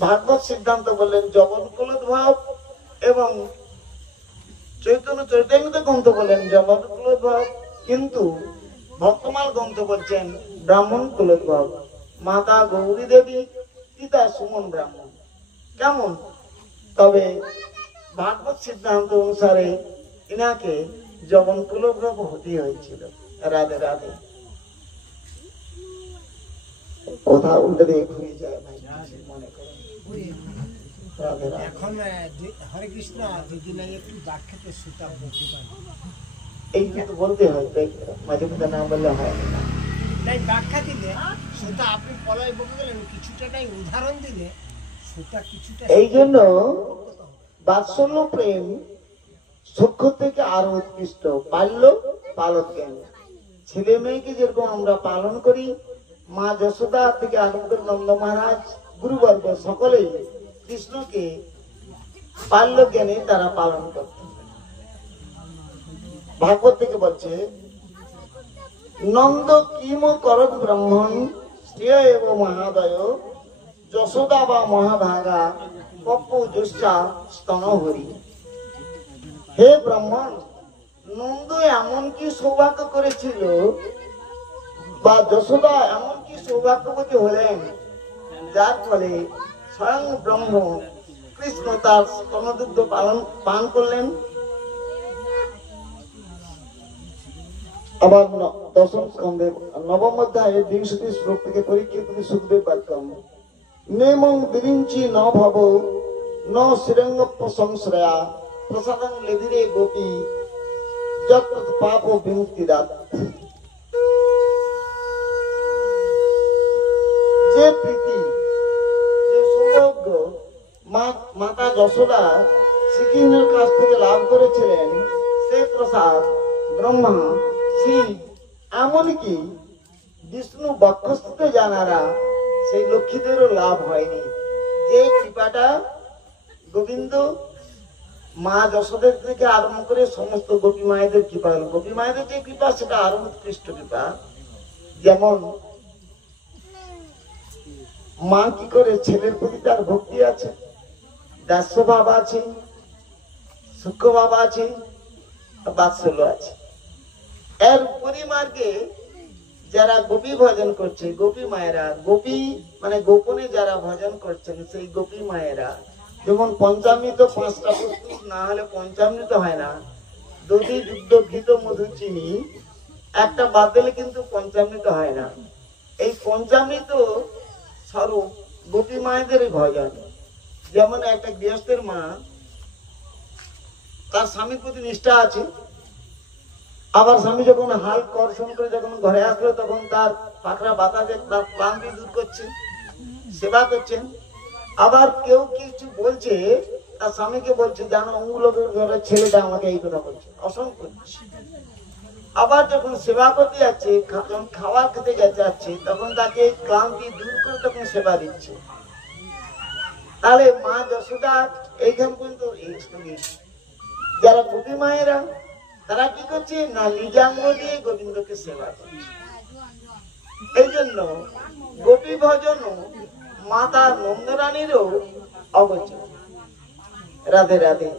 ভাগবত সিদ্ধান্ত বললেন যবন কুলোদ্ভব, এবং চৈতন্য চৈতন্য গ্রন্থ বলেন যবন কুলোদ্ভব, কিন্তু ভক্তমাল গ্রন্থ বলছেন ব্রাহ্মণ কুলোদ্ভব। মাতা গৌরী দেবী, পিতা সুমন ব্রাহ্মণ। কেমন? তবে ভাগবত সিদ্ধান্ত অনুসারে ইনাকে যবন কুলোদ্ভব হতে হয়েছিল। রাধে রাধে। কথা উল্টে দিয়ে ঘুরে যায় ভাই, মনে করেন। রাধে রাধে। এখন হরে কৃষ্ণ দিদি নাই একটু ব্যাখ্যাতে সুতা বলতে পারি, এইটা তো বলতে হয়, মাঝে মধ্যে না বললে হয় না। তাই ব্যাখ্যা দিলে সুতা আপনি পলায় বকে গেলেন, কিছুটা নাই উদাহরণ দিলে সুতা কিছুটা। এই জন্য বাৎসল্য প্রেম সূক্ষ্ম থেকে আরো উৎকৃষ্ট। পাল্য পালক জ্ঞান। ছেলে মেয়েকে যেরকম আমরা পালন করি, মা যশোদা থেকে আরম্ভ করে নন্দ মহারাজ গুরুবর্গ সকলেই কৃষ্ণকে পাল্য জ্ঞানে তারা পালন করত। ভাগবত থেকে বলছে নন্দ কিম করত ব্রাহ্মণ শ্রেয় এব মহাদয় যশোদা বা মহাভাগা পপ্পু জুষ্ঠা স্তন হরি। হে ব্রাহ্মণ, নন্দ এমন কি সৌভাগ্য করেছিল, বা যশোদা এমন কি সৌভাগ্যবতী হলেন, যার ফলে স্বয়ং ব্রহ্ম কৃষ্ণ তার স্তনদুগ্ধ পান করলেন। আবার দশম স্কন্ধে নবম অধ্যায়ে 20 শ্লোক থেকে পরীক্ষিত সুখদেব বাক্যম নেমং বিরিঞ্চি ন ভব ন শ্রীরঙ্গপ্প সংশ্রয়া প্রসাদং লেধিরে গোপী যত পাপ বিমুক্তি দাত। যে প্রীতি, যে সৌভাগ্য মাতা যশোদা শ্রীকৃষ্ণের কাছ থেকে লাভ করেছিলেন, সে প্রসাদ ব্রহ্মা, শিব, এমনকি বিষ্ণু বক্ষস্থিত জানারা সেই লক্ষ্মীদেরও লাভ হয়নি। যে কৃপাটা গোবিন্দ মা যশোদের থেকে আরম্ভ করে সমস্ত গোপী মায়েদের কৃপা, গোপী মায়েদের যে কৃপা সেটা আরো উৎকৃষ্ট কৃপা। যেমন মা কি করে ছেলের প্রতি তার ভক্তি আছে, দাস্য ভাব আছে, সূক্ষ্ম ভাব আছে, বাৎসল্য আছে। এর পরিমার্গে যারা গোপী ভজন করছে, গোপী মায়েরা, গোপী মানে গোপনে যারা ভজন করছেন সেই গোপী মায়েরা, যেমন পঞ্চামৃত 5টা বস্তু না হলে পঞ্চামৃত হয় না। দধি, দুগ্ধ, ঘৃত, মধু, চিনি একটা বাদ দিলে কিন্তু পঞ্চামৃত হয় না। এই পঞ্চামৃত স্বরূপ গোপী মায়েদের ভজন। যেমন একটা গৃহস্থের মা, তার স্বামীর প্রতি নিষ্ঠা আছে, আবার স্বামী যখন হাল কর্ষণ করে যখন ঘরে আসলো তখন তার পাকড়া বাতাসে তার ক্লান্তি দূর করছে, সেবা করছেন। আবার কেউ কিছু বলছে, তার স্বামীকে বলছে জানো অমূলকের ঘরের ছেলেটা আমাকে এই কথা বলছে, অসংখ্য। আবার যখন সেবা করতে যাচ্ছে, যখন খাবার খেতে যাচ্ছে, তখন তাকে ক্লান্তি দূর করে তখন সেবা দিচ্ছে। তাহলে মা যশোদা এইখান পর্যন্ত যারা গোপী মায়েরা তারা কি করছে না, নিজাঙ্গ দিয়ে গোবিন্দকে সেবা করছে। এই জন্য গোপী ভজন মাতা নন্দরানীরও অগোচর। রাধে রাধে।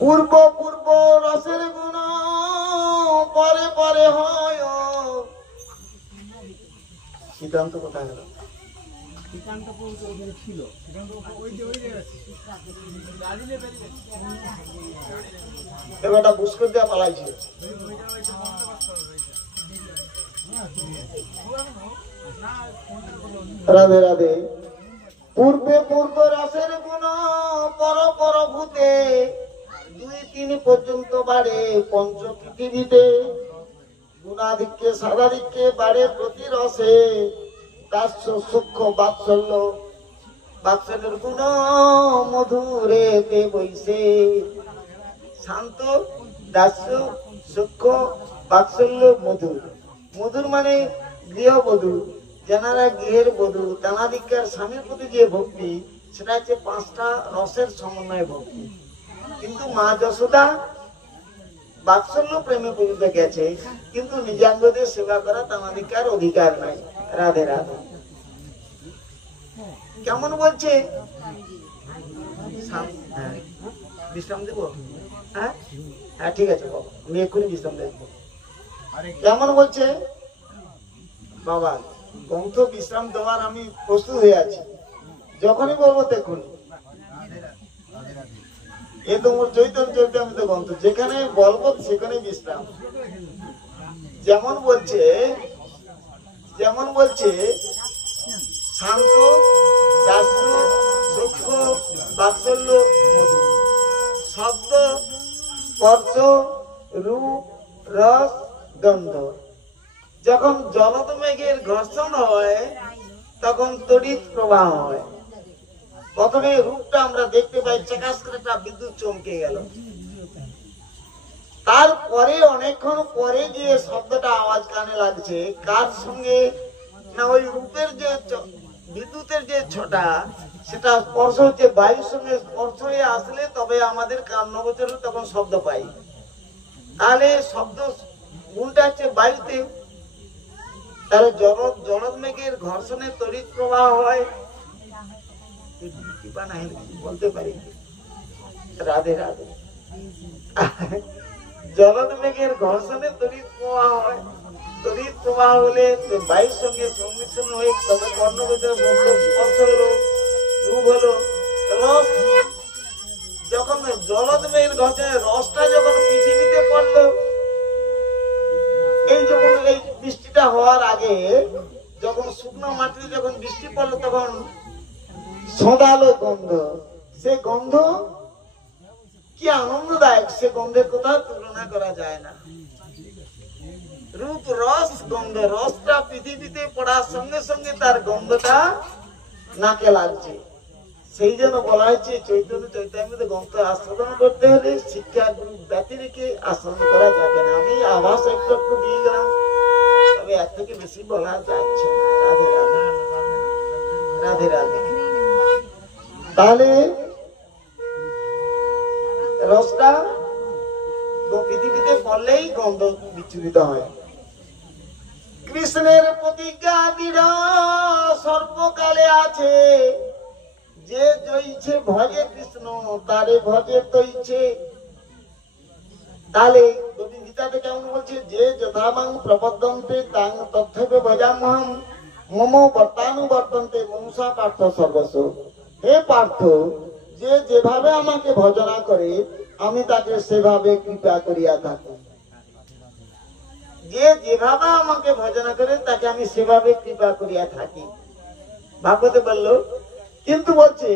পূর্ব পূর্ব রসের গুণ পরে পরে হয়। সিদ্ধান্ত কোথায় গেল? এবারটা বুস্কর দেওয়া পালাইছে। রাধে রাধে। পূর্বে পূর্ব রসের গুণ পর পর ভূতে 2-3 পর্যন্ত বাড়ে পঞ্চ পৃথিবীতে। গুণাধিক্যে সাধাধিক্যে বাড়ে প্রতি রসে দাস্য সূক্ষ্ম বাৎসল্য। বাৎসল্যের গুণ মধুরে তে বইছে। শান্ত, দাস্য, সূক্ষ্ম, বাৎসল্য, মধুর। মধুর মানে গৃহবধূ, যারা গৃহের বধূ, দানাধিক্যার স্বামীর প্রতি যে ভক্তি, সেটা হচ্ছে 5টা রসের সমন্বয় ভক্তি। কিন্তু মা যশোদা বাৎসল্য প্রেমে পরিণত গেছে, কিন্তু নিজাঙ্গদের সেবা করা দানাধিক্যার অধিকার নাই। রাধে রাধে। কেমন বলছে? বিশ্রাম দেব? হ্যাঁ হ্যাঁ, ঠিক আছে বাবা, আমি এক্ষুনি বিশ্রাম দেব। কেমন বলছে বাবা? গ্রন্থ বিশ্রাম দেওয়ার আমি প্রস্তুত হয়ে আছি, যখনই বলবো তখনই। এ তোমার চৈতন্য চরিতামৃত গ্রন্থ, যেখানে বলবো সেখানে বিশ্রাম। যেমন বলছে শান্ত, দাস্য, সূক্ষ্ম, বাৎসল্য, মধু। শব্দ, স্পর্শ, রূপ, রস, গন্ধ। যখন জলদ মেঘের ঘর্ষণ হয় তখন তড়িৎ প্রবাহ হয়। প্রথমে রূপটা আমরা দেখতে পাই, চাকাস করে একটা বিদ্যুৎ চমকে গেল। তারপরে অনেকক্ষণ পরে গিয়ে শব্দটা আওয়াজ কানে লাগছে, কার সঙ্গে না ওই রূপের যে বিদ্যুতের যে ছটা, সেটা স্পর্শ হচ্ছে বায়ুর সঙ্গে স্পর্শ হয়ে আসলে তবে আমাদের কান্নগোচরে তখন শব্দ পাই। তাহলে শব্দ গুণটা হচ্ছে বায়ুতে। তাহলে জলদ মেঘের ঘর্ষণে তড়িৎ প্রবাহ হয়। বলতে পারি রাধে রাধে। জলদ মেঘের ঘর্ষণে তড়িৎ প্রবাহ হয়। তড়িৎ প্রবাহ হলে বায়ুর সঙ্গে সংমিশ্রণ হয়ে তবে কর্ণগোচরে স্পর্শ হলো, রূপ হলো, রস। যখন জলদ মেঘের ঘর্ষণে রসটা যখন পৃথিবীতে পড়লো, এই যখন এই বৃষ্টিটা হওয়ার আগে যখন শুকনো মাটিতে যখন বৃষ্টি পড়লো, তখন ছড়ালো গন্ধ। সে গন্ধ কি আনন্দদায়ক, সে গন্ধের কথা তুলনা করা যায় না। রূপ, রস, গন্ধ। রসটা পৃথিবীতে পড়ার সঙ্গে সঙ্গে তার গন্ধটা নাকে লাগছে। সেই জন্য বলা হয়েছে চৈতন্য চৈতামৃত গ্রন্থ আস্বাদন করতে হলে শিক্ষা গুরু ব্যতি রেখে আস্বাদন করা যাবে না। আমি আভাস একটু দিয়ে গেলাম, তবে এর থেকে বেশি বলা যাচ্ছে না। রাধে রাধে। রাধে রাধে। তাহলে রসটা পৃথিবীতে পড়লেই গন্ধ বিচ্ছুরিত হয়। কৃষ্ণের প্রতিজ্ঞা দৃঢ় সর্বকালে আছে, যে জয়ছে ভজে কৃষ্ণ তারে ভজে তৈছে। তাহলে গীতাতে কেমন বলছে? যে যথামাং প্রপদ্যন্তে তাং তথ্যৈব ভজাম্যহং মম বর্তানুবর্তন্তে মনুষা পার্থ সর্বস্ব। হে পার্থ, যে যেভাবে আমাকে ভজনা করে আমি তাকে সেভাবে কৃপা করিয়া থাকি। যে যেভাবে আমাকে ভজনা করে তাকে আমি সেভাবে কৃপা করিয়া থাকি। ভাগবতে বলল, কিন্তু বলছে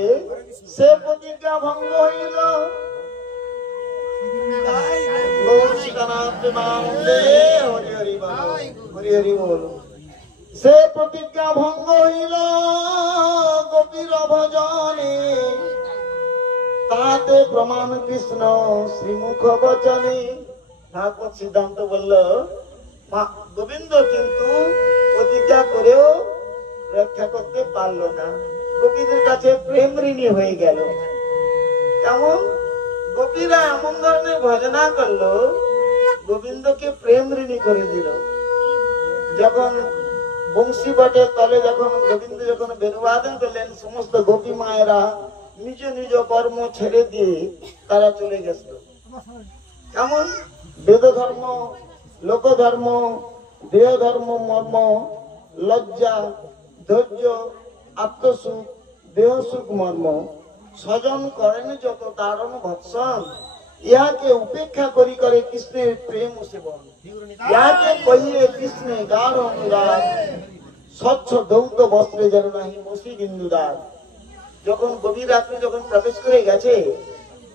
সে প্রতিজ্ঞা ভঙ্গ হইল। সে প্রতিজ্ঞা ভঙ্গ হইল গোপীর ভজনে, তাতে প্রমাণ কৃষ্ণ শ্রীমুখ বচনে। ভাগবত সিদ্ধান্ত বলল, গোবিন্দ কিন্তু প্রতিজ্ঞা করেও রক্ষা করতে পারল না। গোপীদের কাছে প্রেম ঋণী হয়ে গেল। কেমন? গোপীরা এমন ধরনের ভজনা করলো, গোবিন্দকে প্রেম ঋণী করে দিল। যখন বংশী বটের তলে যখন গোবিন্দ যখন বেণুবাদন করলেন, সমস্ত গোপী মায়েরা নিজ নিজ কর্ম ছেড়ে দিয়ে তারা চলে গেছিল। কেমন? বেদ ধর্ম, লোক ধর্ম, দেহ ধর্ম, মর্ম, লজ্জা, ধৈর্য, আত্মসুখ, দেহ সুখ মর্ম, স্বজন করেন যত তারণ ভৎসন, ইহাকে উপেক্ষা করি করে কৃষ্ণের প্রেম সেবন, ইহাকে কহিয়ে কৃষ্ণে গাঢ় অনুরাগ, স্বচ্ছ দৌত বস্ত্রে যেন নাহি মসি বিন্দুদার। যখন গভীর রাত্রে যখন প্রবেশ করে গেছে,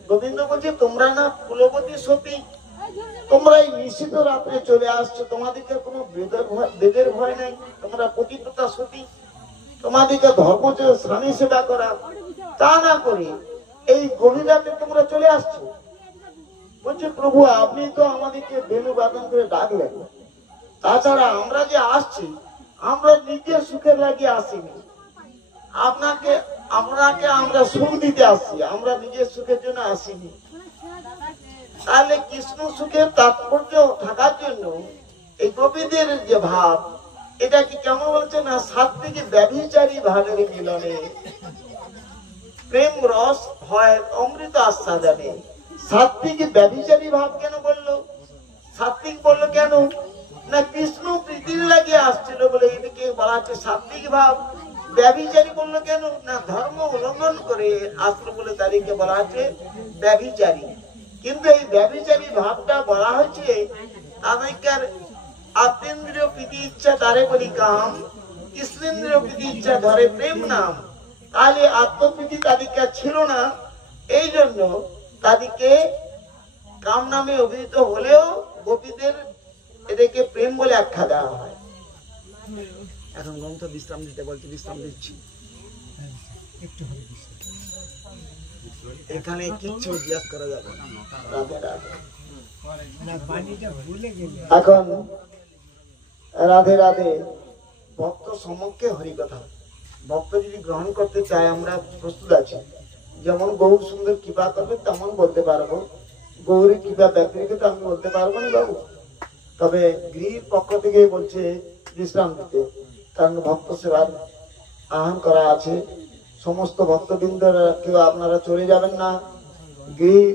গোবিন্দ বলছে তোমরা না কুলবতী সতী, তোমরা এই নিশ্চিত রাত্রে চলে আসছো, তোমাদেরকে কোনো বেদের ভয় নাই, তোমরা পতিতা সতী, তোমাদেরকে ধর্ম স্বামী সেবা করা, তা না করে এই গভীর রাতে তোমরা চলে আসছো। বলছে প্রভু আপনি তো আমাদেরকে বেণু বাদন করে ডাকলেন, তাছাড়া আমরা যে আসছি আমরা নিজের সুখের লাগিয়ে আসিনি, আপনাকে আমরা সুখ দিতে আসছি, আমরা নিজের সুখের জন্য আসিনি। তাহলে কৃষ্ণ সুখের তাৎপর্য থাকার জন্য এই গোপীদের যে ভাব, এটা কি কেমন বলছে না, সাত্বিক ব্যভিচারী ভাবের মিলনে প্রেম রস হয় অমৃত আস্বাদনে। সাত্বিক ব্যভিচারী ভাব কেন বললো? সাত্বিক বললো কেন না, কৃষ্ণ প্রীতির লাগিয়ে আসছিল বলে এদিকে বলা হচ্ছে সাত্বিক ভাব। ব্যভিচারী বললো কেন না, ধর্ম উল্লঙ্ঘন করে আসলো বলে তাদেরকে বলা হচ্ছে ব্যভিচারী। কিন্তু এই ব্যভিচারী ভাবটা বলা হচ্ছে তাদেরকার আত্মেন্দ্রীয় প্রীতি ইচ্ছা তারে বলি কাম, কৃষ্ণেন্দ্রীয় প্রীতি ইচ্ছা ধরে প্রেম নাম। তাহলে আত্মপ্রীতি তাদেরকে ছিল না, এই জন্য তাদেরকে কাম নামে অভিহিত হলেও গোপীদের এদেরকে প্রেম বলে আখ্যা দেওয়া হয়। এখন গ্রন্থ বিশ্রাম দিতে বলতে বিশ্রাম দিচ্ছি, এখানে কিচ্ছু জিজ্ঞাসা করা যাবে না। এখন রাধে রাধে ভক্ত সম্মুখে হরিকথা, ভক্ত যদি গ্রহণ করতে চায় আমরা প্রস্তুত আছি। যেমন গৌর সুন্দর কৃপা করবে তেমন বলতে পারবো, গৌরী কৃপা ব্যক্তিকে তো আমি বলতে পারবো না বাবু। তবে গৃহীর পক্ষ থেকে বলছে বিশ্রাম দিতে, কারণ ভক্ত সেবার আহ্বান করা আছে। সমস্ত ভক্তবৃন্দরা কেউ আপনারা চলে যাবেন না, গৃহী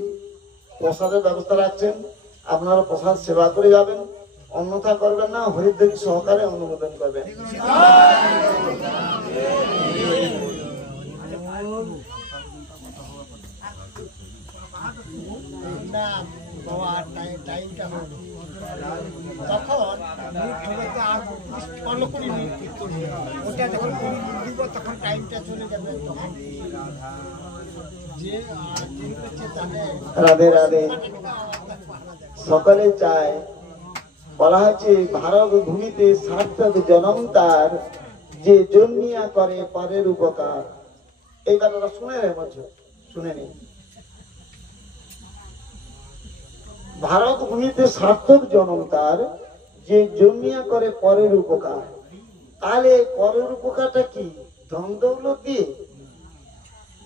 প্রসাদের ব্যবস্থা রাখছেন, আপনারা প্রসাদ সেবা করে যাবেন, অন্যথা করবেন না, হরিদ্বারী সহকারে অনুমোদন করবেন। তখন ওটা যখন দিব তখন টাইমটা চলে যাবে। রাধে রাধে সকলে চায়, বলা হয়েছে ভারত ভূমিতে সার্থক জনম তার, যে জন্মিয়া করে পরের উপকার। এই কথাটা শুনে রে বলছো, শুনে নি। ভারত ভূমিতে সার্থক জনম তার, যে জন্মিয়া করে পরের উপকার। তাহলে পরের উপকারটা কি? ধন দৌলত দিয়ে,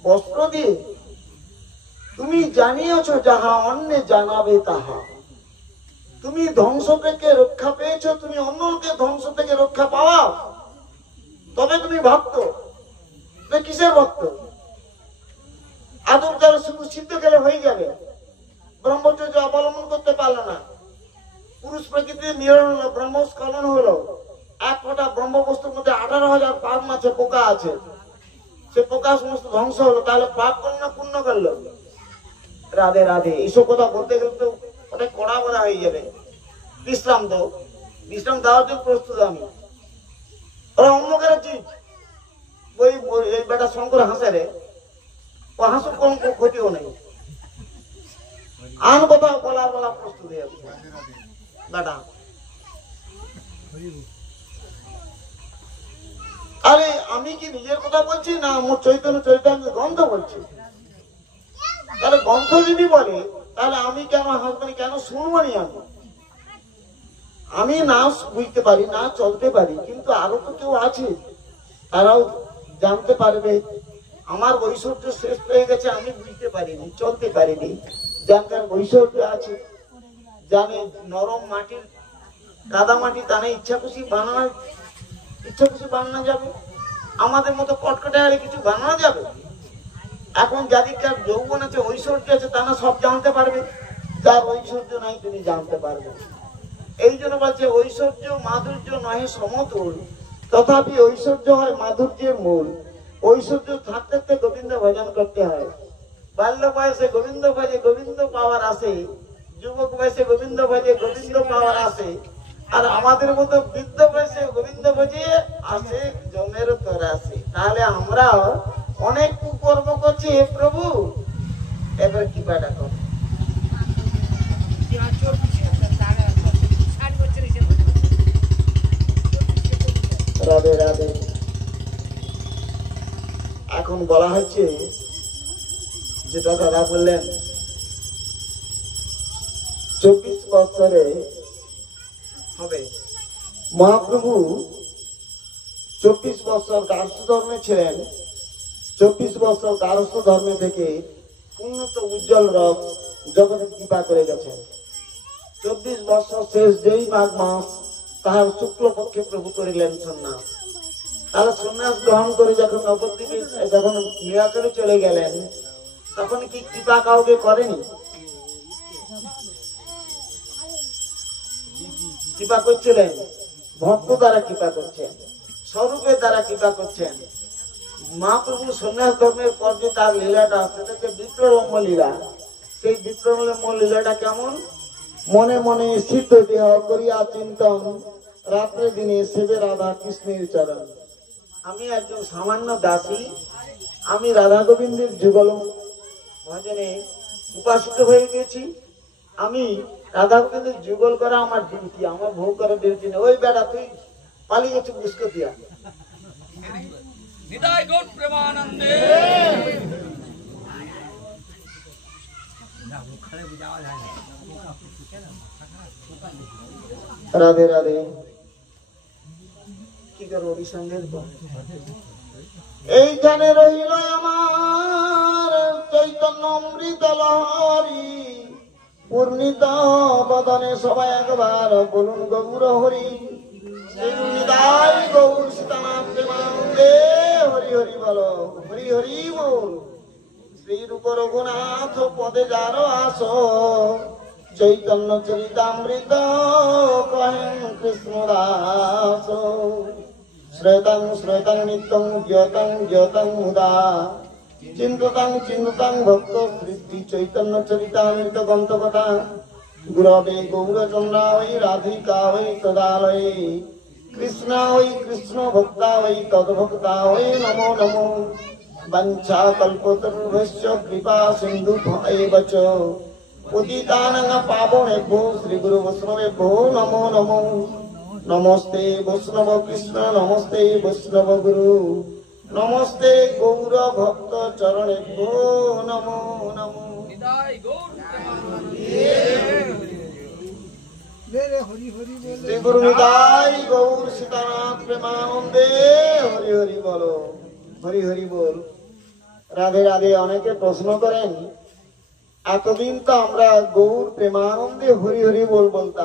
বস্ত্র দিয়ে? তুমি জানিয়েছ যাহা অন্যে জানাবে তাহা। তুমি ধ্বংস থেকে রক্ষা পেয়েছ, তুমি অন্যকে ধ্বংস থেকে রক্ষা পাওয়া, তবে তুমি ভক্ত। কিসের ভক্ত? আদর দ্বারা শুধু সিদ্ধ গেলে হয়ে যাবে, ব্রহ্মচর্য অবলম্বন করতে পারলো না, পুরুষ প্রকৃতির মিলন হলো, ব্রহ্মস্খলন হলো, এক ফোঁটা ব্রহ্ম বস্তুর মধ্যে 18,000 পাপ আছে, পোকা আছে, সে পোকা সমস্ত ধ্বংস হলো। তাহলে পাপ করলো না পুণ্য করলো? রাধে রাধে। এইসব কথা বলতে গেলে তো অনেক কড়া বলা হয়ে যাবে। বিশ্রাম দাও, বিশ্রাম দেওয়ার জন্য প্রস্তুত আমি। ওরা অন্ধকারের চিজ, ওই বেটা শঙ্কর হাসে রে, ও হাসুর কোন ক্ষতিও নেই, আন কথা বলা প্রস্তুত হয়ে যাবে বেটা। আরে আমি কি নিজের কথা বলছি না মোর চৈতন্য চৈতন্য গ্রন্থ বলছি? তাহলে গ্রন্থ যদি বলে তাহলে আমি কেন হাসবানি, কেন শুনবানি? আমি না বুঝতে পারি না, চলতে পারি, কিন্তু আরো তো কেউ আছে, তারাও জানতে পারবে। আমার ঐশ্বর্য শেষ হয়ে গেছে, আমি বুঝতে পারিনি, চলতে পারিনি। যার ঐশ্বর্য আছে, জানে নরম মাটির কাদা মাটি টানে ইচ্ছা খুশি বানানোর ইচ্ছা কিছু বানানো যাবে? আমাদের মতো কটকটায় কিছু বানানো যাবে? এখন যাদিকার যৌবন আছে, ঐশ্বর্য আছে, তারা সব জানতে পারবে। যার ঐশ্বর্য নাই তিনি জানতে পারবেন। এই জন্য বলছে ঐশ্বর্য মাধুর্য নহে সমতুল, তথাপি ঐশ্বর্য হয় মাধুর্যের মূল। ঐশ্বর্য থাকতে থাকতে গোবিন্দ ভজন করতে হয়। বাল্য বয়সে গোবিন্দ ভজে গোবিন্দ পাওয়ার আসে, যুবক বয়সে গোবিন্দ ভজে গোবিন্দ পাওয়ার আসে, আর আমাদের মতো বৃদ্ধ বয়সে গোবিন্দ ভজে আসে জমের তোর আসে। তাহলে আমরা অনেক কুকর্ম করছি, হে প্রভু এবার কৃপাটা কর। রাধে রাধে। এখন বলা হচ্ছে যেটা দাদা বললেন, 24 বছরে হবে মহাপ্রভু 24 বছর গার্হস্থ ধর্মে ছিলেন। 24 বছর গার্হস্থ ধর্মে থেকে উন্নত উজ্জ্বল রথ জগতে কৃপা করে গেছেন। 24 বছর শেষ যেই মাঘ মাস, তাহার শুক্লপক্ষে প্রভু করিলেন সন্ন্যাস। তাহলে সন্ন্যাস গ্রহণ করে যখন নবদ্বীপে যখন নীলাচলে চলে গেলেন, তখন কি কৃপা কাউকে করেনি? কৃপা করছিলেন, ভক্ত দ্বারা কৃপা করছেন, স্বরূপের দ্বারা কৃপা করছেন। মহাপ্রভু সন্ন্যাস ধর্মের পর যে তার লীলাটা, সেটাকে বিপ্রলম্ব লীলা। সেই বিপ্রলম্ব লীলাটা কেমন? মনে মনে সিদ্ধ দেহ করিয়া চিন্তন, রাত্রে দিনে সেবে রাধা কৃষ্ণের চরণ। আমি একজন সামান্য দাসী, আমি রাধা গোবিন্দের যুগল ভজনে উপাসিত হয়ে গেছি। আমি রাধা গোবিন্দের যুগল করা আমার ডিউটি, আমার ভোগ করা ডিউটি না। ওই বেটা তুই পালিয়ে গেছি বুঝতে দিয়া। নিতাই গৌর প্রেমানন্দে। রাধে রাধে। কি করো অভিসঙ্গের পর? এইখানে রইল আমার চৈতন্য অমৃত লহরী, পূর্ণিত বদনে সবাই একবার বলুন গৌর হরি। নিতাই গৌর সীতানাম প্রেমানন্দে। হরি হরি বলো, হরি হরি বল। শ্রী রূপ রঘুনাথ পদে যার আস, চৈতন্য চরিতামৃত কহেন কৃষ্ণ দাস। শ্রেতং শ্রেতং নিত্যং জ্ঞতং জ্ঞতং মুদা, চিন্ততাং চিন্ততাং ভক্ত সৃষ্টি চৈতন্য চরিতামৃত গন্তকথা। গুরবে গৌরচন্দ্রা ওই রাধিকা ওই তদালয়ে, কৃষ্ণা ওই কৃষ্ণ ভক্তা ওই তদ্ভক্তা ওই নমো নমো। বঞ্ছা কল্পতরুভ্যশ্চ কৃপা সিন্ধু এব চ, পতিতানাং পাবনেভ্যো শ্রী গুরু বৈষ্ণবেভ্যো নমো নমো। নমস্তে বৈষ্ণব কৃষ্ণ, নমস্তে বৈষ্ণব গুরু, নমস্তে গৌর ভক্ত চরণেভ্যো নমো নমো। নিতাই গৌর প্রেমানন্দে। শ্রী গুরু নিতাই গৌর সীতানাথ প্রেমানন্দে। হরি হরি বলো, হরি হরি বল। রাধে রাধে। অনেকে প্রশ্ন করেন, এতদিন তো আমরা গৌর প্রেমানন্দে হরি হরি বল বলতাম।